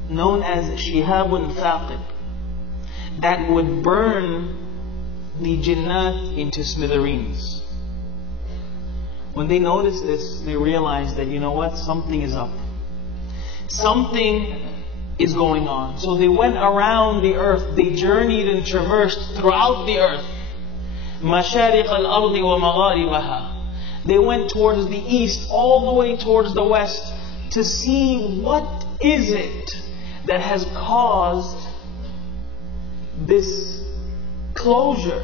known as Shihabun Thaqib that would burn the jinnat into smithereens. When they noticed this, they realized that, you know what, something is up. Something is going on. So they went around the earth, they journeyed and traversed throughout the earth. مَشَارِقَ الْأَرْضِ وَمَغَارِبَهَا. They went towards the east, all the way towards the west, to see what is it that has caused this closure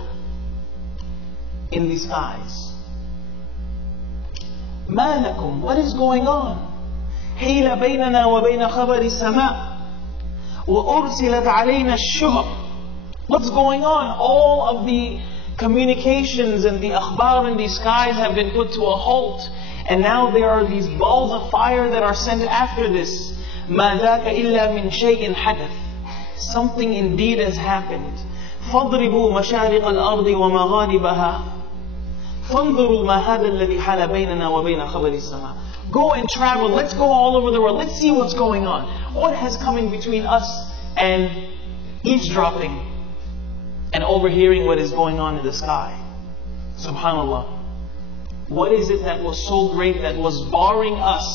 in the skies. مَا لَكُمْ, what is going on? حِيلَ بَيْنَنَا وَبَيْنَ خَبَرِ السَّمَاءِ وَأُرْسِلَتْ عَلَيْنَا الشُّهَبُ. What's going on? All of the communications and the akhbar in the skies have been put to a halt, and now there are these balls of fire that are sent after this. مَا ذَاكَ إِلَّا مِنْ شَيْءٍ حَدَثٍ. Something indeed has happened. فَاضْرِبُوا مَشَارِقَ الْأَرْضِ وَمَغَارِبَهَا فَانْظُرُوا مَا هَذَا الَّذِي حَالَ بَيْنَنَا وَبَيْنَ خَبَرِ السَّمَاءِ. Go and travel, let's go all over the world, let's see what's going on. What has come in between us and eavesdropping and overhearing what is going on in the sky? Subhanallah. What is it that was so great that was barring us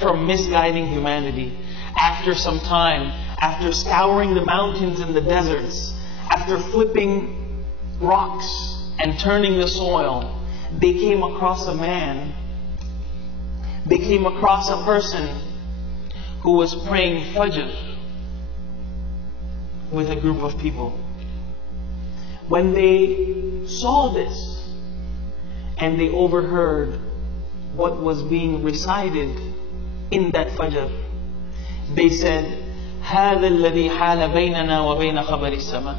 from misguiding humanity? After some time, after scouring the mountains and the deserts, after flipping rocks and turning the soil, they came across a man. They came across a person who was praying Fajr with a group of people. When they saw this and they overheard what was being recited in that Fajr, they said, هَذَا الَّذِي حَالَ بَيْنَنَا وَبَيْنَ خَبَرِ السَّمَاءِ.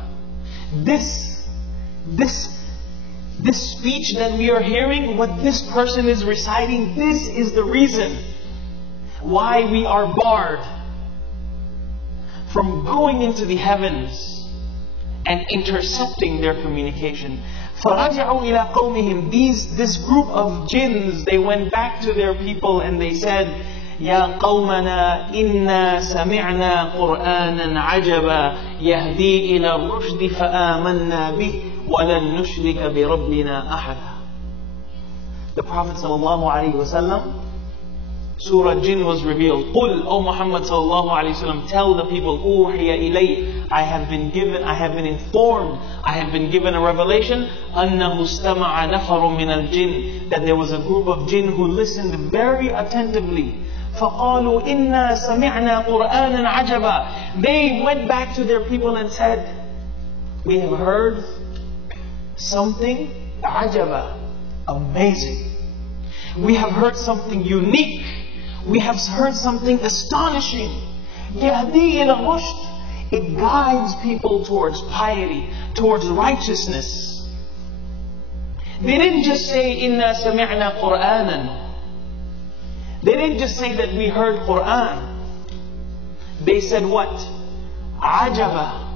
This speech that we are hearing, what this person is reciting, this is the reason why we are barred from going into the heavens and intercepting their communication. فَرَجَعُوا إِلَىٰ قَوْمِهِمْ. This group of jinns, they went back to their people and they said, يَا قَوْمَنَا إِنَّا سَمِعْنَا قُرْآنًا عَجَبًا يَهْدِي إِلَى الرُّشْدِ فَآمَنَّا بِهِ وَلَن نُشْرِكَ بِرَبِّنَا أَحَدًا. The Prophet ﷺ, Surah Jinn was revealed. قُلْ, O Muhammad ﷺ, tell the people, أُوحِيَ إِلَيْهِ, I have been informed, I have been given a revelation, أَنَّهُ اسْتَمَعَ نَفَرٌ مِنَ الْجِنِّ, that there was a group of jinn who listened very attentively. فَقَالُوا إِنَّا سَمِعْنَا قُرْآنًا عَجَبًا. They went back to their people and said, we have heard something ajaba, amazing. We have heard something unique. We have heard something astonishing. يَهْدِي إِلَى الرُّشْدِ. It guides people towards piety, towards righteousness. They didn't just say, إِنَّا سَمِعْنَا قُرْآنًا. They didn't just say that we heard Qur'an. They said what? Ajaba.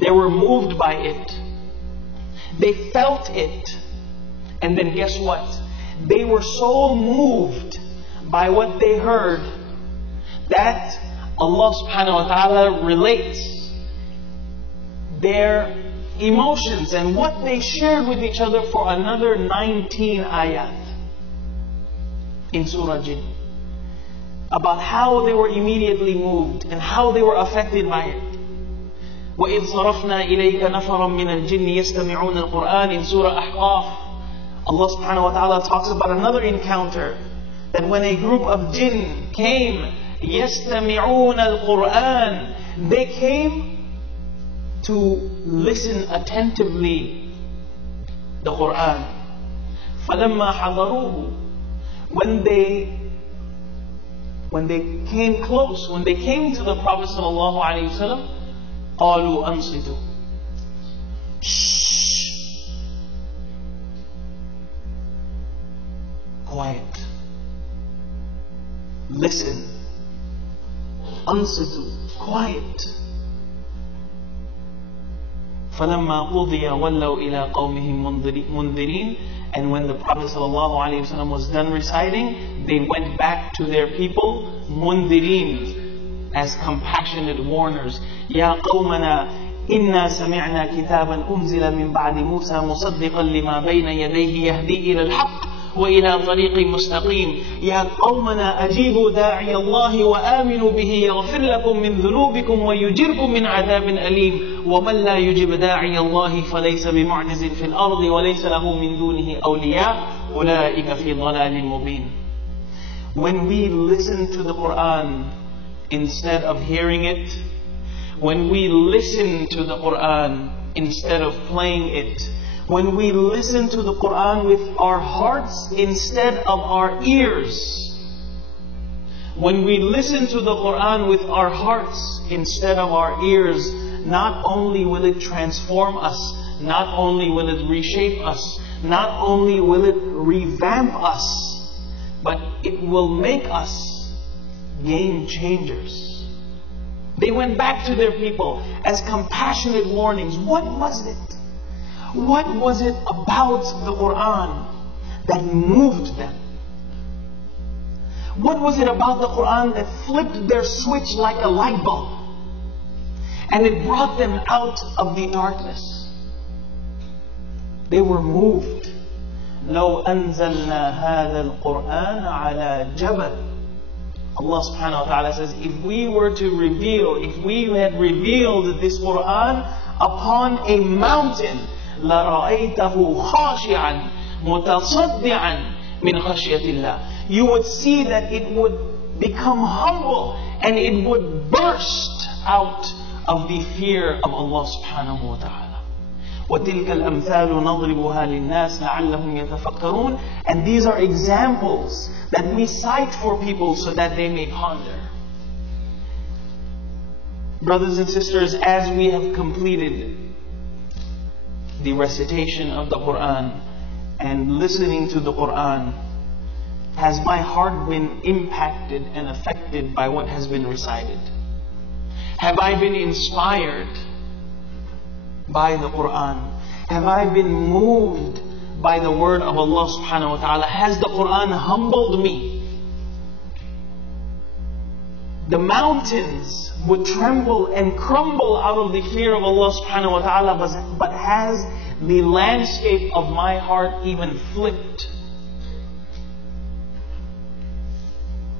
They were moved by it. They felt it. And then guess what? They were so moved by what they heard that Allah subhanahu wa ta'ala relates their emotions and what they shared with each other for another 19 ayat in Surah Jinn, about how they were immediately moved and how they were affected by it. وَإِذْ صَرَفْنَا إِلَيْكَ نَفَرًا مِنَ الْجِنِّ يَسْتَمِعُونَ الْقُرْآنِ in Surah Ahqaf. Allah subhanahu wa ta'ala talks about another encounter that when a group of jinn came, يَسْتَمِعُونَ الْقُرْآنِ, they came to listen attentively the Qur'an. فَلَمَّا حَضَرُوهُ, when they came close, when they came to the Prophet ﷺ, قَالُوا أَنصِتُوا, shh, quiet, listen, أنصتوا, quiet. فَلَمَّا قُضِيَ وَلَّوْا إِلَىٰ قَوْمِهِمْ مُنذِرِينَ, and when the Prophet ﷺ was done reciting, they went back to their people, mundirin, as compassionate warners. يَا قَوْمَنَا إِنَّا سَمِعْنَا كِتَابًا أُنزِلَ مِن بَعْدِ مُوسَى مُصَدِّقًا لِمَا بَيْنَ يَدَيْهِ يَهْدِي إِلَى الْحَقِّ وإلى طريق مستقيم يا قومنا أجيبوا داعي الله وآمنوا به يغفر لكم من ذنوبكم ويجركم من عذاب أليم ومن لا يجب داعي الله فليس بمعجز في الأرض وليس له من دونه أولياء أولئك في ضلال مبين. When we listen to the Quran instead of hearing it, when we listen to the Quran instead of playing it, when we listen to the Quran with our hearts instead of our ears, when we listen to the Quran with our hearts instead of our ears, not only will it transform us, not only will it reshape us, not only will it revamp us, but it will make us game changers. They went back to their people as compassionate warnings. What was it? What was it about the Quran that moved them? What was it about the Quran that flipped their switch like a light bulb and it brought them out of the darkness? They were moved. لو أنزلنا هذا القرآن على جبل. Allah subhanahu wa ta'ala says, if we were to reveal, if we had revealed this Quran upon a mountain, لَرَأَيْتَهُ خَاشِعًا مُتَصَدِّعًا مِنْ خَشْيَةِ اللَّهِ, you would see that it would become humble and it would burst out of the fear of Allah subhanahu wa ta'ala. وَتِلْكَ الْأَمْثَالُ نَضْرِبُهَا لِلنَّاسِ لَعَلَّهُمْ يَتَفَكَّرُونَ. And these are examples that we cite for people so that they may ponder. Brothers and sisters, as we have completed the recitation of the Quran and listening to the Quran, has my heart been impacted and affected by what has been recited? Have I been inspired by the Quran? Have I been moved by the word of Allah subhanahu wa ta'ala? Has the Quran humbled me? The mountains would tremble and crumble out of the fear of Allah subhanahu wa ta'ala, but has the landscape of my heart even flipped?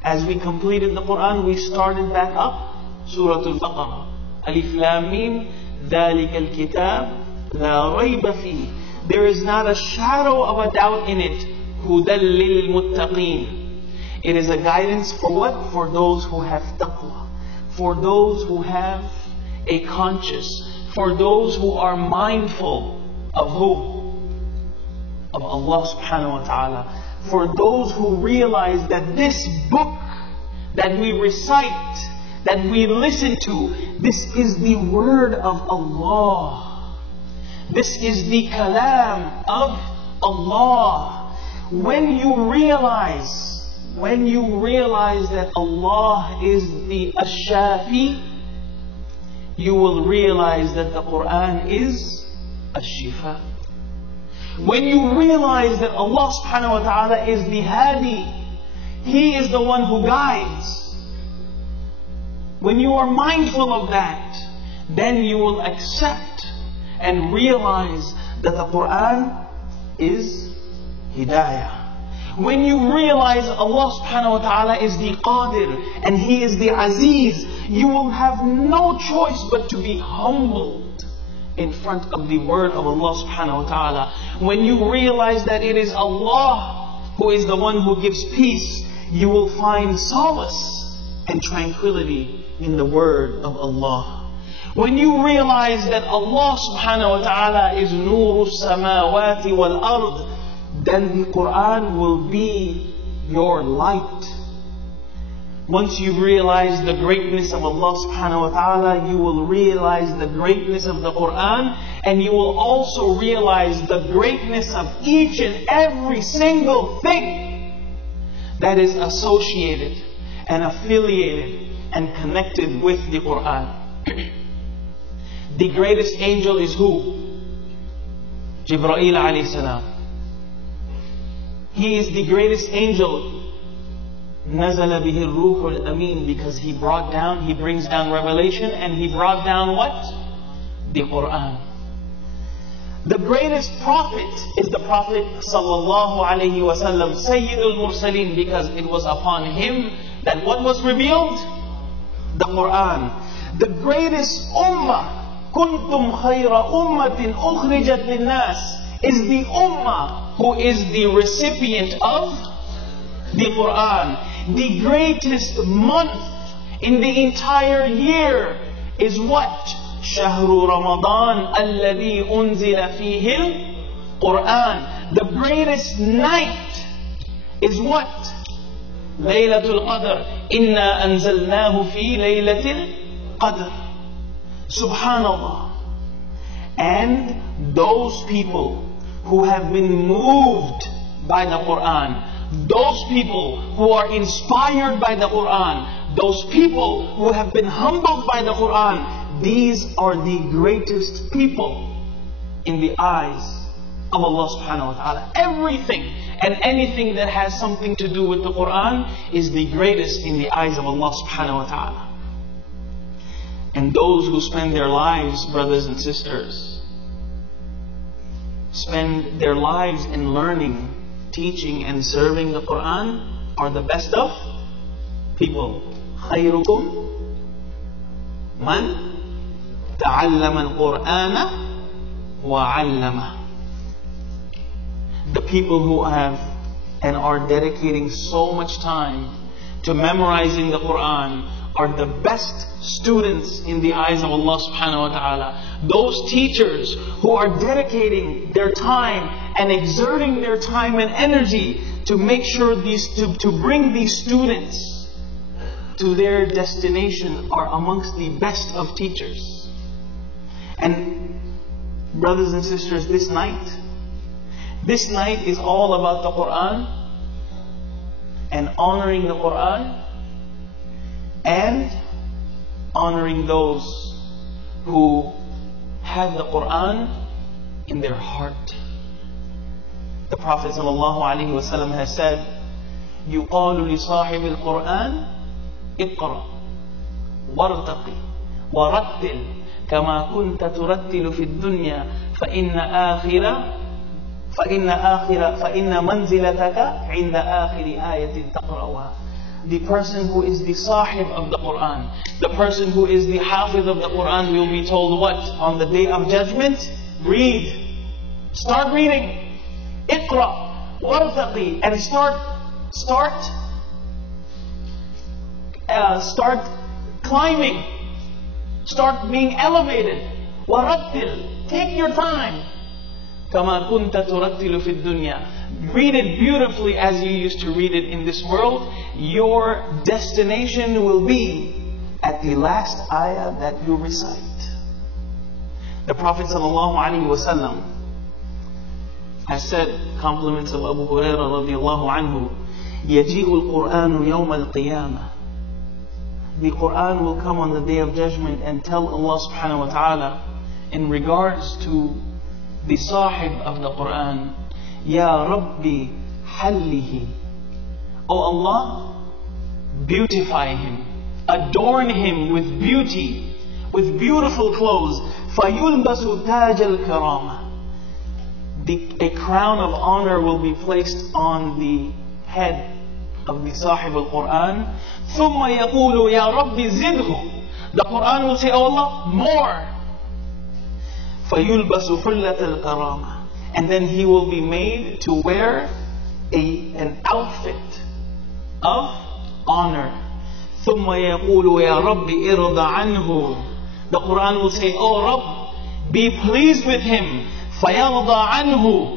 As we completed the Quran, we started back up Surah Al-Baqarah. Alif Lam Mim, ذَلِكَ الْكِتَابِ لَا رَيْبَ فِيهِ. There is not a shadow of a doubt in it. هُدًى لِلْمُتَّقِينَ. It is a guidance for what? For those who have taqwa. For those who have a conscience. For those who are mindful of who? Of Allah subhanahu wa ta'ala. For those who realize that this book that we recite, that we listen to, this is the word of Allah. This is the kalam of Allah. When you realize that Allah is the Ash-Shafi, you will realize that the Quran is Ash-Shifa. When you realize that Allah subhanahu wa ta'ala is the Hadi, He is the one who guides. When you are mindful of that, then you will accept and realize that the Quran is Hidayah. When you realize Allah subhanahu wa ta'ala is the Qadir and He is the Aziz, you will have no choice but to be humbled in front of the word of Allah subhanahu wa ta'ala. When you realize that it is Allah who is the one who gives peace, you will find solace and tranquility in the word of Allah. When you realize that Allah subhanahu wa ta'ala is nuru samawati wal ard, then the Quran will be your light. Once you realize the greatness of Allah subhanahu wa ta'ala, you will realize the greatness of the Quran, and you will also realize the greatness of each and every single thing that is associated and affiliated and connected with the Quran. The greatest angel is who? Jibreel alayhi salam. He is the greatest angel. نزل به الروح الأمين, because he brings down revelation, and he brought down what? The Quran. The greatest prophet is the Prophet sallallahu alaihi wasallam, Sayyidul Mursaleen, because it was upon him that what was revealed? The Quran. The greatest ummah, kuntum khayra ummatin ukhrijat linnas, is the ummah who is the recipient of the Quran. The greatest month in the entire year is what? شهر رمضان الذي أنزل فيه القرآن. The greatest night is what? ليلة القدر. إنا أنزلناه في ليلة القدر. Subhanallah. And those people who have been moved by the Quran, those people who are inspired by the Quran, those people who have been humbled by the Quran, these are the greatest people in the eyes of Allah subhanahu wa ta'ala. Everything and anything that has something to do with the Quran is the greatest in the eyes of Allah subhanahu wa ta'ala. And those who spend their lives, brothers and sisters, spend their lives in learning, teaching and serving the Quran, are the best of people. خيركم من تعلم القرآن وعلمه. The people who have and are dedicating so much time to memorizing the Quran are the best students in the eyes of Allah subhanahu wa ta'ala. Those teachers who are dedicating their time and exerting their time and energy to make sure to bring these students to their destination are amongst the best of teachers. And brothers and sisters, this night is all about the Quran and honoring the Quran and honoring those who have the Quran in their heart. The Prophet ﷺ has said, يُقَالُ لِصَاحِبِ الْقُرْآنِ اقرأ وارتقي ورتل كما كنت ترتل في الدنيا فإن منزلتك عند آخر آية تقرأها. The person who is the sahib of the Quran, the person who is the hafiz of the Quran, will be told what? On the day of judgment? Read. Start reading. Iqra wartaqi, and start climbing. Start being elevated. Warattil. Take your time. كما كنت ترتل في الدنيا. Read it beautifully as you used to read it in this world. Your destination will be at the last ayah that you recite. The Prophet ﷺ has said, compliments of Abu Hurairah radiallahu anhu, يَجِيءُ الْقُرْآنُ يَوْمَ الْقِيَامَةِ. The Quran will come on the day of judgment and tell Allah subhanahu wa ta'ala in regards to the sahib of the Quran, Ya Rabbi Hallihi. O Allah, beautify him, adorn him with beauty, with beautiful clothes. فَيُلْبَسُ تَاجَ الْكَرَامَةِ. A crown of honor will be placed on the head of the Sahib al-Quran. ثُمَّ يَقُولُ يَا رَبِّ زِدْهُ. The Quran will say, Oh Allah, more. فَيُلْبَسُ حُلَّةَ الْكَرَامَةِ. And then he will be made to wear an outfit of honor. ثم يقول يا رب ارض عنه. The Quran will say, Oh Rabb, be pleased with him. فيرضى عنه.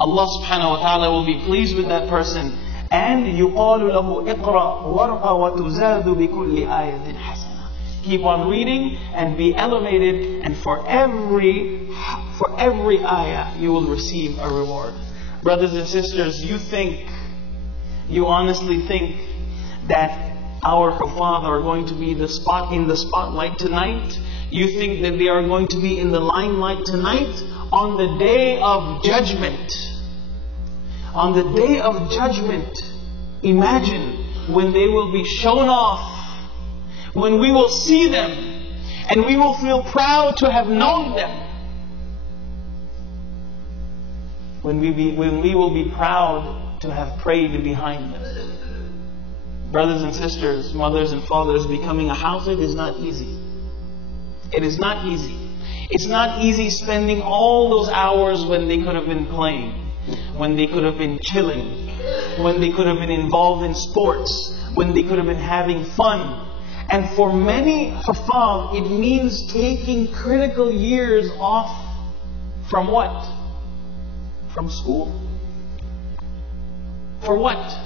Allah subhanahu wa ta'ala will be pleased with that person. And يقال له اقرأ وارقى وتزاد بكل آية حسنة. Keep on reading and be elevated, and for every ayah you will receive a reward. Brothers and sisters, you honestly think that our Hufaz are going to be in the spotlight tonight? You think that they are going to be in the limelight tonight? On the day of judgment. On the day of judgment, imagine when they will be shown off, when we will see them, and we will feel proud to have known them. When we will be proud to have prayed behind them. Brothers and sisters, mothers and fathers, becoming a hafiz is not easy. It is not easy. It's not easy spending all those hours when they could have been playing, when they could have been chilling, when they could have been involved in sports, when they could have been having fun. And for many hufaz, it means taking critical years off from what? From school. For what?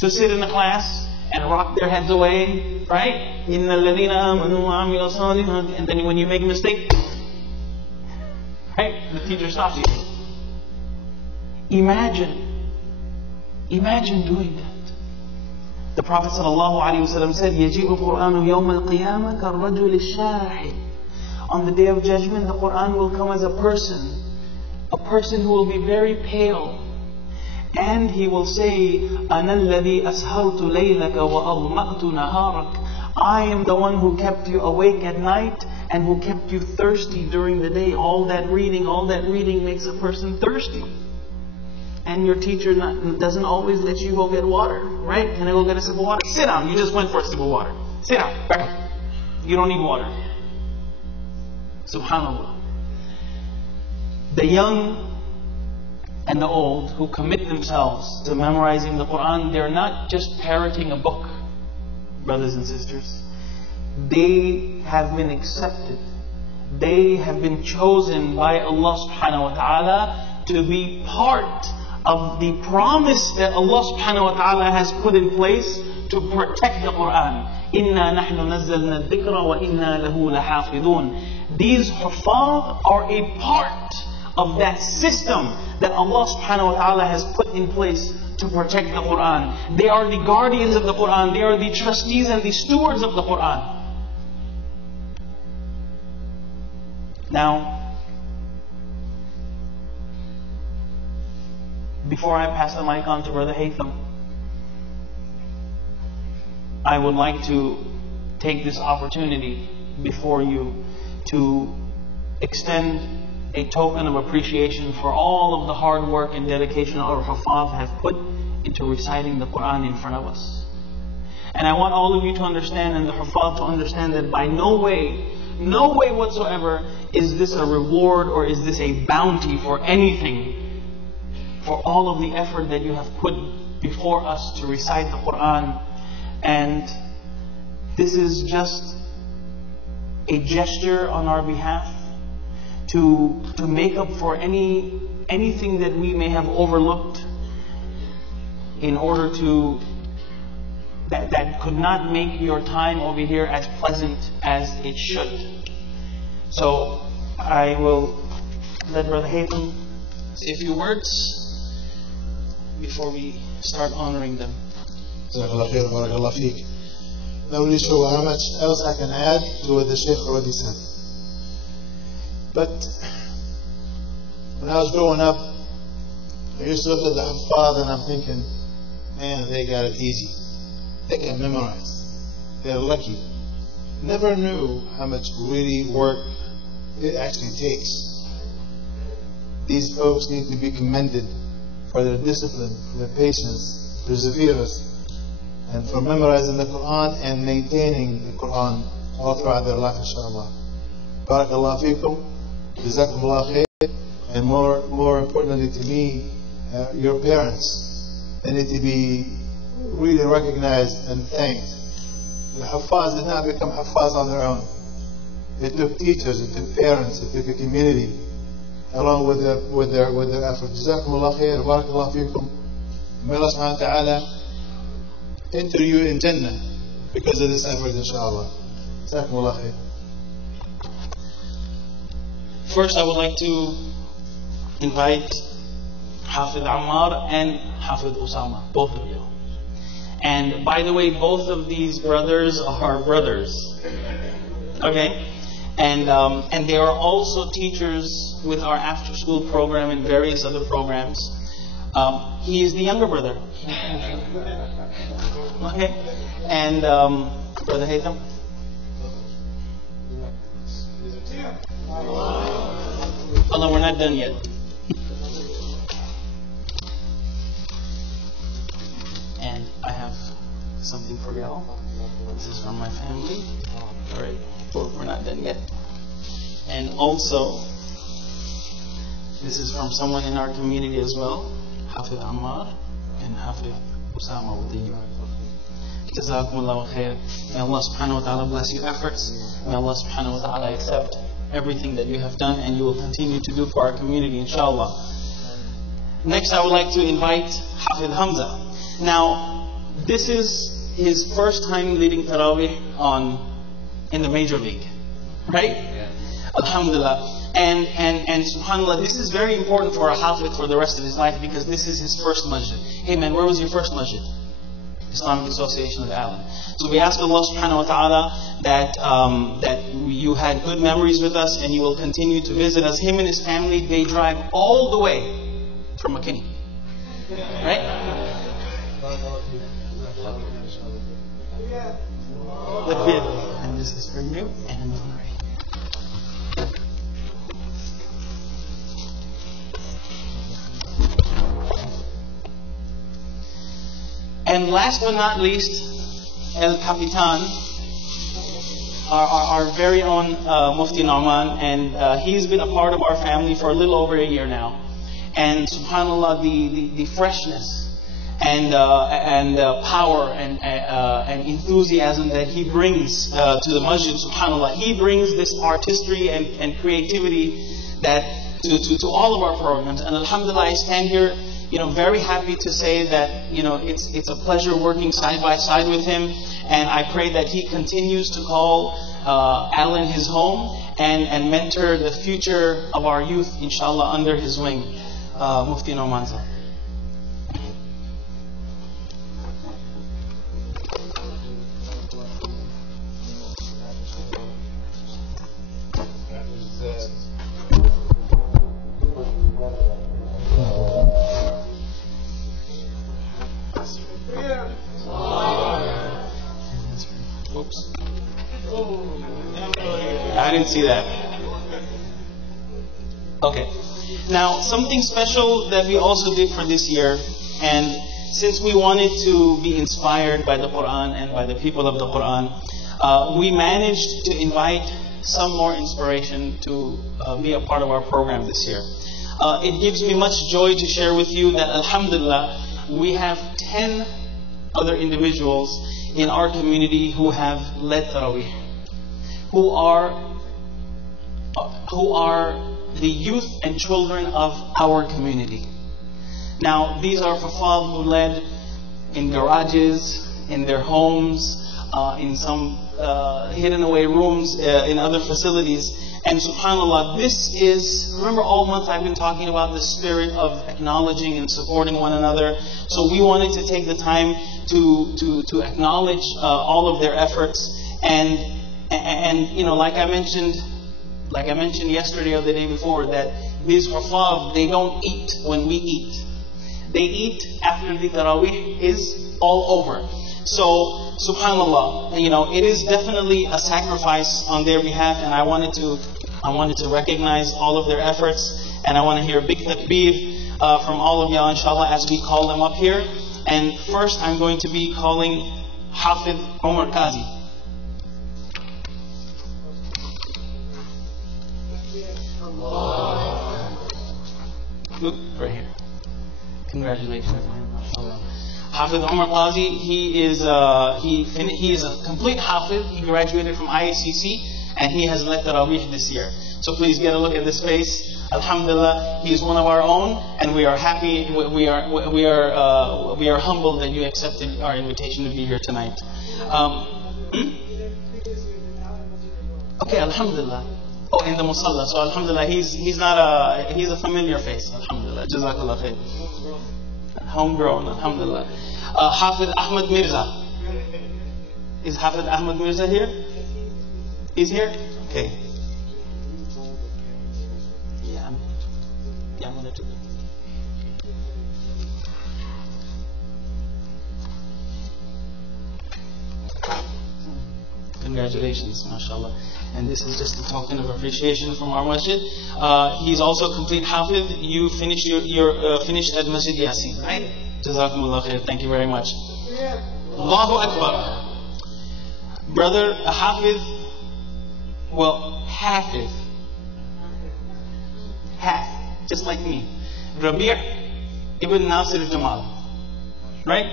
To sit in the class and rock their heads away, right? إِنَّ الَّذِينَ آمَنُوا وَعَمِلُوا الصَّالِحَاتِ. And then when you make a mistake, right? The teacher stops you. Imagine doing that. The Prophet ﷺ said, يَجِئُ الْقُرْآنُ يَوْمَ الْقِيَامَةِ كَالرَّجُلِ الشَّاحِ. On the day of judgment, the Quran will come as a person who will be very pale. And he will say, أَنَا الَّذِي أَسْهَرْتُ لَيْلَكَ وَأَظْمَأْتُ نَهَارَكَ. I am the one who kept you awake at night and who kept you thirsty during the day. All that reading makes a person thirsty. And your teacher doesn't always let you go get water, right? Can I go get a sip of water? Sit down. You just went for a sip of water. Sit down. Back. You don't need water. Subhanallah. The young and the old who commit themselves to memorizing the Quran, they're not just parroting a book, brothers and sisters. They have been accepted. They have been chosen by Allah subhanahu wa ta'ala to be part of the promise that Allah subhanahu wa ta'ala has put in place to protect the Quran. إِنَّا نَحْنُ نَزَّلْنَا الذِّكْرَ وَإِنَّا لَهُ لَحَافِظُونَ. These hufaz are a part of that system that Allah subhanahu wa ta'ala has put in place to protect the Quran. They are the guardians of the Quran. They are the trustees and the stewards of the Quran. Now, before I pass the mic on to Brother Haytham, I would like to take this opportunity before you to extend a token of appreciation for all of the hard work and dedication our hufaz have put into reciting the Quran in front of us. And I want all of you to understand, and the hufaz to understand, that by no way whatsoever is this a reward or is this a bounty for anything, for all of the effort that you have put before us to recite the Quran. And this is just a gesture on our behalf to make up for anything that we may have overlooked in order to that could not make your time over here as pleasant as it should. So I will let Brother Haytham say a few words before we start honoring them. Jazakallah khair, barakallah feek. Not really sure how much else I can add to what the Shaykh already said. But when I was growing up, I used to look at the Hufaz and I'm thinking, man, they got it easy. They can memorize. They're lucky. Never knew how much really work it actually takes. These folks need to be commended for their discipline, for their patience, perseverance, and for memorizing the Quran and maintaining the Quran all throughout their life, inshallah. Barakallah feekum, jazakumullah khair, and more importantly to me, your parents. They need to be really recognized and thanked. The Haffaz did not become Haffaz on their own. It took teachers, it took parents, it took a community, along with their efforts. Jazakumullah khair, barakallah feekum. May Allah subhanahu wa ta'ala enter you in Jannah because of this effort, inshallah. Jazakumullah khair. First, I would like to invite Hafid Ammar and Hafid Usama, both of you. And by the way, both of these brothers are brothers. Okay? And they are also teachers with our after school program and various other programs. He is the younger brother. Okay? And Brother Haytham? Oh no, we're not done yet. And I have something for y'all. This is from my family. Alright, we're not done yet. And also, this is from someone in our community as well, Hafid Ammar and Hafid Usama with the Jazakumullah khair. May Allah subhanahu wa ta'ala bless your efforts. May Allah subhanahu wa ta'ala accept everything that you have done and you will continue to do for our community, inshallah. Next, I would like to invite Hafid Hamza. Now, this is his first time leading Taraweeh in the major league, right? Yeah. Alhamdulillah. And subhanAllah, this is very important for a Hafid for the rest of his life because this is his first masjid. Hey man, where was your first masjid? Islamic Association of the Island. So we ask Allah subhanahu wa ta'ala that you had good memories with us and you will continue to visit us. Him and his family, they drive all the way from McKinney. Right? And this is for you and and last but not least, El Capitan, our very own Mufti Nauman, and he's been a part of our family for a little over a year now. And subhanAllah, the freshness and power and enthusiasm that he brings to the masjid, subhanAllah, he brings this artistry and creativity that to all of our programs. And alhamdulillah, I stand here, very happy to say that, it's a pleasure working side by side with him. And I pray that he continues to call Alan his home and mentor the future of our youth, inshallah, under his wing. Mufti Nauman. I didn't see that. Okay. Now, something special that we also did for this year, and since we wanted to be inspired by the Quran and by the people of the Quran, we managed to invite some more inspiration to be a part of our program this year. It gives me much joy to share with you that, alhamdulillah, we have 10 other individuals in our community who have led Taraweeh, who are the youth and children of our community. Now, these are Fafal who led in garages, in their homes, in some hidden away rooms, in other facilities. And subhanAllah, this is, remember all month I've been talking about the spirit of acknowledging and supporting one another. So we wanted to take the time to acknowledge all of their efforts. And like I mentioned yesterday or the day before, that these Huffaz, they don't eat when we eat. They eat after the Taraweeh is all over. So, subhanAllah, it is definitely a sacrifice on their behalf, and I wanted to recognize all of their efforts, and I want to hear a big takbir from all of y'all, inshallah, as we call them up here. And first, I'm going to be calling Hafid Omar Qazi. Look, right here. Congratulations, man. Hafiz Umar Qazi, he is a complete Hafiz. He graduated from IACC and he has led Tarawih this year. So please get a look at this face. Alhamdulillah, he is one of our own, and we are happy. We are humbled that you accepted our invitation to be here tonight. Okay, Alhamdulillah. Oh, in the Musalla. So Alhamdulillah, he's a familiar face. Alhamdulillah. Jazakallah khair. Homegrown. Alhamdulillah. Hafiz Ahmad Mirza. Is Hafiz Ahmad Mirza here? He's here? Okay. I'm going to do that. Congratulations, mashallah. And this is just a token of appreciation from our masjid. He's also a complete Hafiz. You finished finished at Masjid Yasin, right? Jazakumullah khair. Thank you very much. Allahu Akbar. Brother, a Hafiz, Hafiz. Half, just like me. Rabi' ibn Nasir Jamal. Right?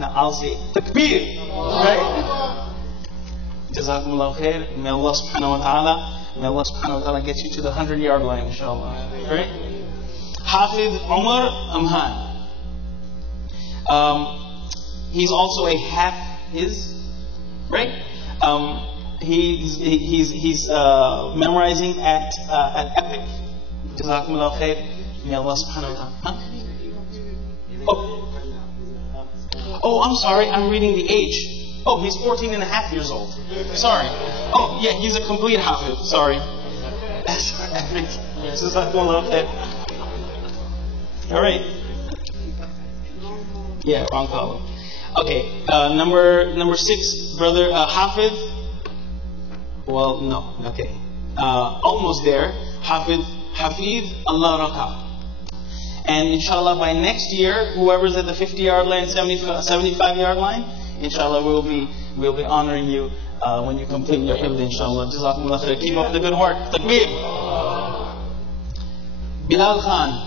Now I'll say Takbir. Right? Jazakumullah khair. May Allah subhanahu wa ta'ala get you to the 100-yard line, inshallah. Right? Hafiz Umar Amhan. He's also a Hafiz, right? He's memorizing at Epic. Jazakumullah khair. May Allah subhanahu wa ta'ala. Oh, I'm sorry, I'm reading the age. Oh, he's 14 and a half years old. Sorry. Oh, yeah, he's a complete Hafiz. Sorry. Alright. Yeah, wrong column. Okay, number 6, brother Hafiz. Well, no. Okay. Almost there. Hafiz Allah Raka. And inshallah, by next year, whoever's at the 50-yard line, 75-yard line, inshallah, we'll be honoring you when you complete your hifd, inshallah. Jazakumullah khair. Keep up the good work. Takbir. Bilal Khan.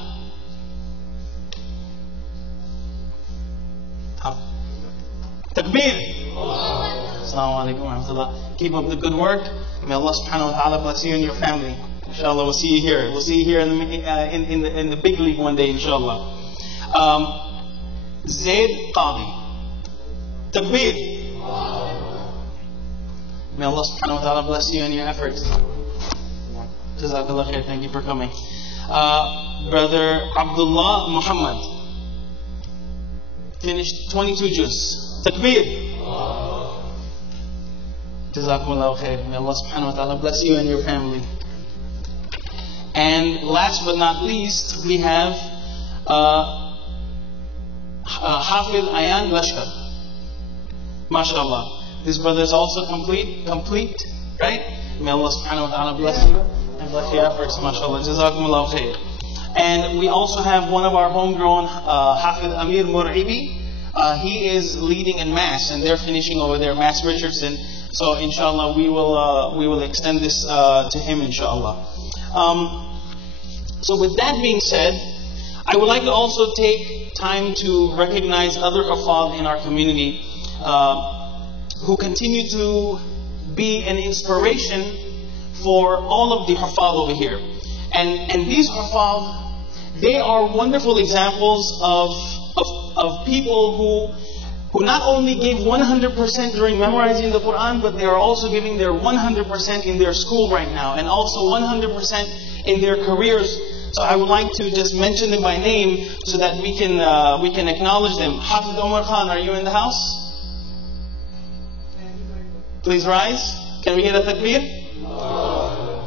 Takbir. Assalamu alaikum wa rahmatullah. Keep up the good work. May Allah subhanahu wa ta'ala bless you and your family. Inshallah, we'll see you here. We'll see you here in the big league one day, inshallah. Zaid Qadi. Takbir. May Allah subhanahu wa ta'ala bless you and your efforts. Jazakallah khair. Thank you for coming. Brother Abdullah Muhammad. Finished 22 juz. Takbir. Jazakumullah khair. May Allah subhanahu wa ta'ala bless you and your family. And last but not least, we have Hafiz Ayan Lashkar. MashaAllah. This brother is also complete, right? May Allah subhanahu wa ta'ala bless you and bless your efforts, MashaAllah. Jazakumullah khair. And we also have one of our homegrown Hafiz Amir Mur'ibi. He is leading in Mass, and they're finishing over there, Mass Richardson. So inshallah, we will extend this to him, inshallah. So with that being said, I would like to also take time to recognize other Hafaz in our community who continue to be an inspiration for all of the Hafaz over here. And these Hafaz, they are wonderful examples of people who not only gave 100% during memorizing the Quran, but they are also giving their 100% in their school right now, and also 100% in their careers. So I would like to just mention them by name so that we can acknowledge them. Hafiz Omar Khan, are you in the house? Please rise. Can we get a takbir?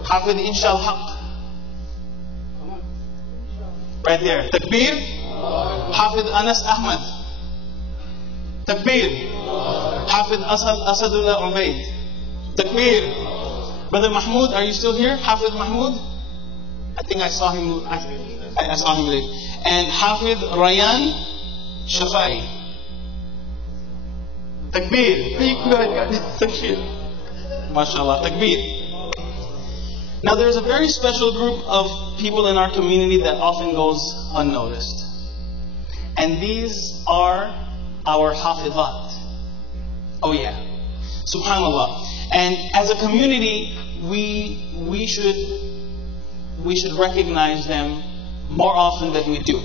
Hafiz Inshal Haq. Right there. Takbir. Hafiz Anas Ahmad. Takbir. Hafiz Asadullah Ubaid. Takbir. Brother Mahmoud, are you still here? Hafiz Mahmoud? I think I saw him. I saw him leave. And Hafiz Rayan Shafai. Takbir. Takbir. MashaAllah. Takbir. Now there's a very special group of people in our community that often goes unnoticed. And these are our hafizat. Oh yeah. Subhanallah. And as a community, we should recognize them more often than we do.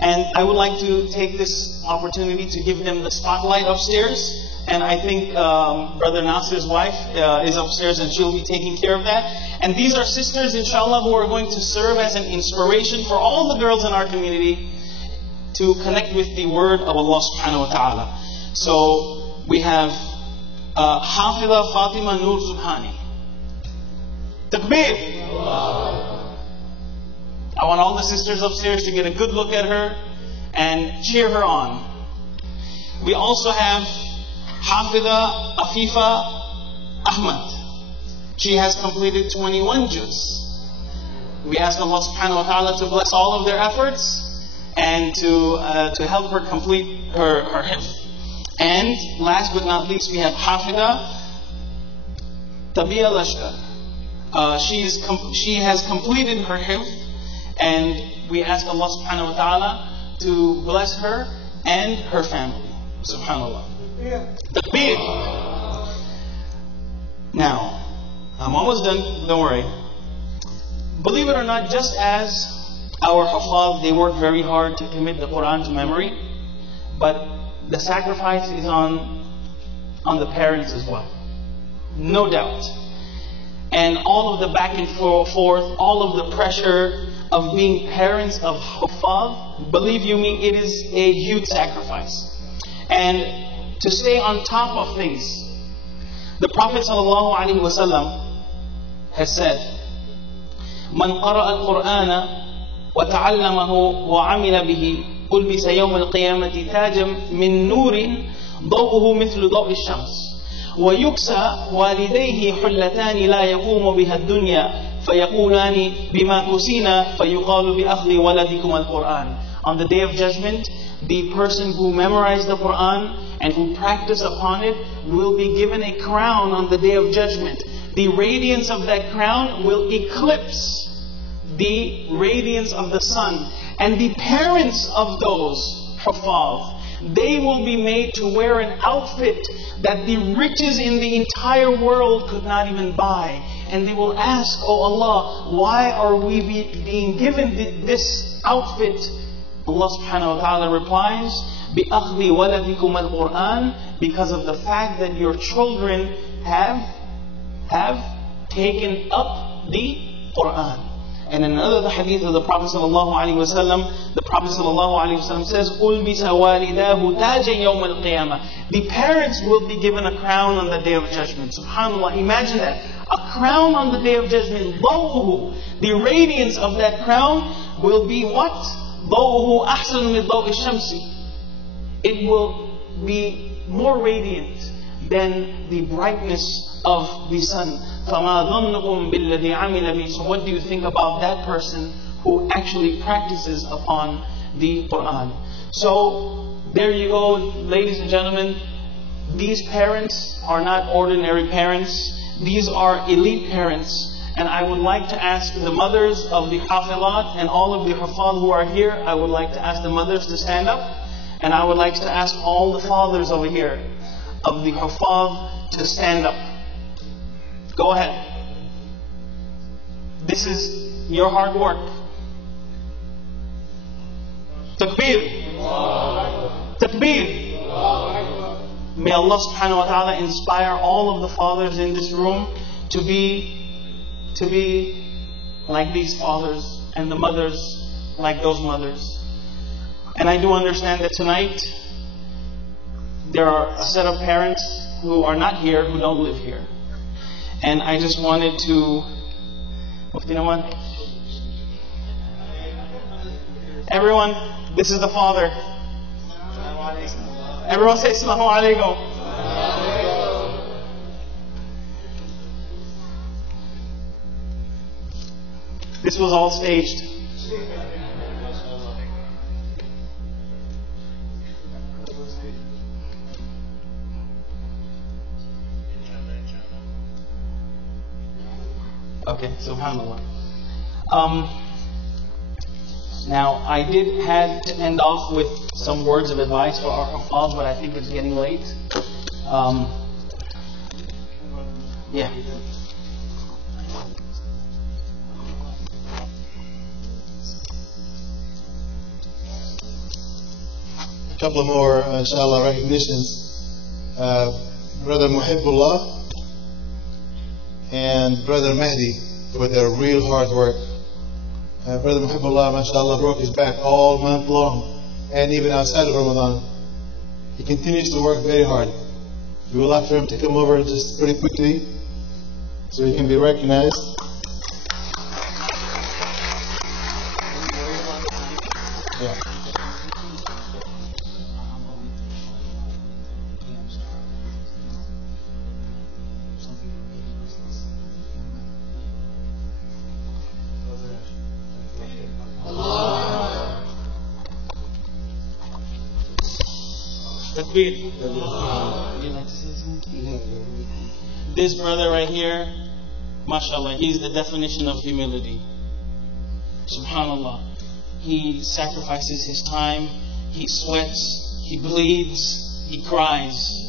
And I would like to take this opportunity to give them the spotlight upstairs. And I think Brother Nasir's wife is upstairs and she'll be taking care of that. And these are sisters, inshallah, who are going to serve as an inspiration for all the girls in our community to connect with the word of Allah subhanahu wa ta'ala. So we have Hafiza Fatima Noor Subhani. Takbir! I want all the sisters upstairs to get a good look at her and cheer her on. We also have Hafiza Afifa Ahmad. She has completed 21 juz. We ask Allah subhanahu wa ta'ala to bless all of their efforts and to help her complete her hifz. And last but not least, we have Hafiza Tabia Lashkar. She has completed her hifz, and we ask Allah subhanahu wa ta'ala to bless her and her family. Subhanallah. Takbir. Now, I'm almost done, don't worry. Believe it or not, just as our hafaz, they work very hard to commit the Quran to memory, but the sacrifice is on the parents as well. No doubt. And all of the back and forth, all of the pressure of being parents of hafaz, believe you me, it is a huge sacrifice. And to stay on top of things, the Prophet ﷺ has said, "Man qara'a al-Qur'ana wa ta'allamahu wa 'amila bihi ulbisa yawm al-qiyamati tajam min nurin daw'uhu mithlu dawi ash-shams wa yuksa walidayhi hullatani la yaqumu biha ad-dunya fayaqulani bima kusina fayuqalu bi akhdhi waladikum al-Qur'an." On the day of judgment, the person who memorized the Quran and who practiced upon it will be given a crown on the day of judgment. The radiance of that crown will eclipse the radiance of the sun. And the parents of those hafaz, they will be made to wear an outfit that the riches in the entire world could not even buy. And they will ask, "Oh Allah, why are we being given this outfit?" Allah subhanahu wa ta'ala replies, بِأَخْذِ وَلَدِكُمَ الْقُرْآنِ, because of the fact that your children have taken up the Quran. And in another hadith of the Prophet sallallahu alaihi wasallam, the Prophet sallallahu alaihi wasallam says, أُلْبِسَ وَالِدَاهُ تَاجًا يَوْمَ الْقِيَامَةِ. The parents will be given a crown on the day of judgment. Subhanallah, imagine that. A crown on the day of judgment. ضَوْءُهُ. The radiance of that crown will be what? ضوءه أحسن من ضوء الشمس. It will be more radiant than the brightness of the sun. فما ظنكم بالذي عمل به. So what do you think about that person who actually practices upon the Quran? So there you go, ladies and gentlemen. These parents are not ordinary parents. These are elite parents. And I would like to ask the mothers of the hafilat and all of the hafaz who are here, I would like to ask the mothers to stand up. And I would like to ask all the fathers over here of the hafaz to stand up. Go ahead. This is your hard work. Takbir. Takbir. May Allah subhanahu wa ta'ala inspire all of the fathers in this room to be like these fathers, and the mothers like those mothers. And I do understand that tonight there are a set of parents who are not here, who don't live here. And I just wanted to everyone, this is the father. Everyone say Assalamu alaikum. This was all staged. Okay, subhanallah. Now, I did had to end off with some words of advice for our Hafaz, but I think it's getting late. Yeah. A couple of more, inshallah, recognitions. Brother Muhibbullah and Brother Mehdi for their real hard work. Brother Muhibbullah, mashallah, broke his back all month long and even outside of Ramadan. He continues to work very hard. We will ask for him to come over just pretty quickly so he can be recognized. Yeah. This brother right here, mashallah, he's the definition of humility. Subhanallah. He sacrifices his time, he sweats, he bleeds, he cries.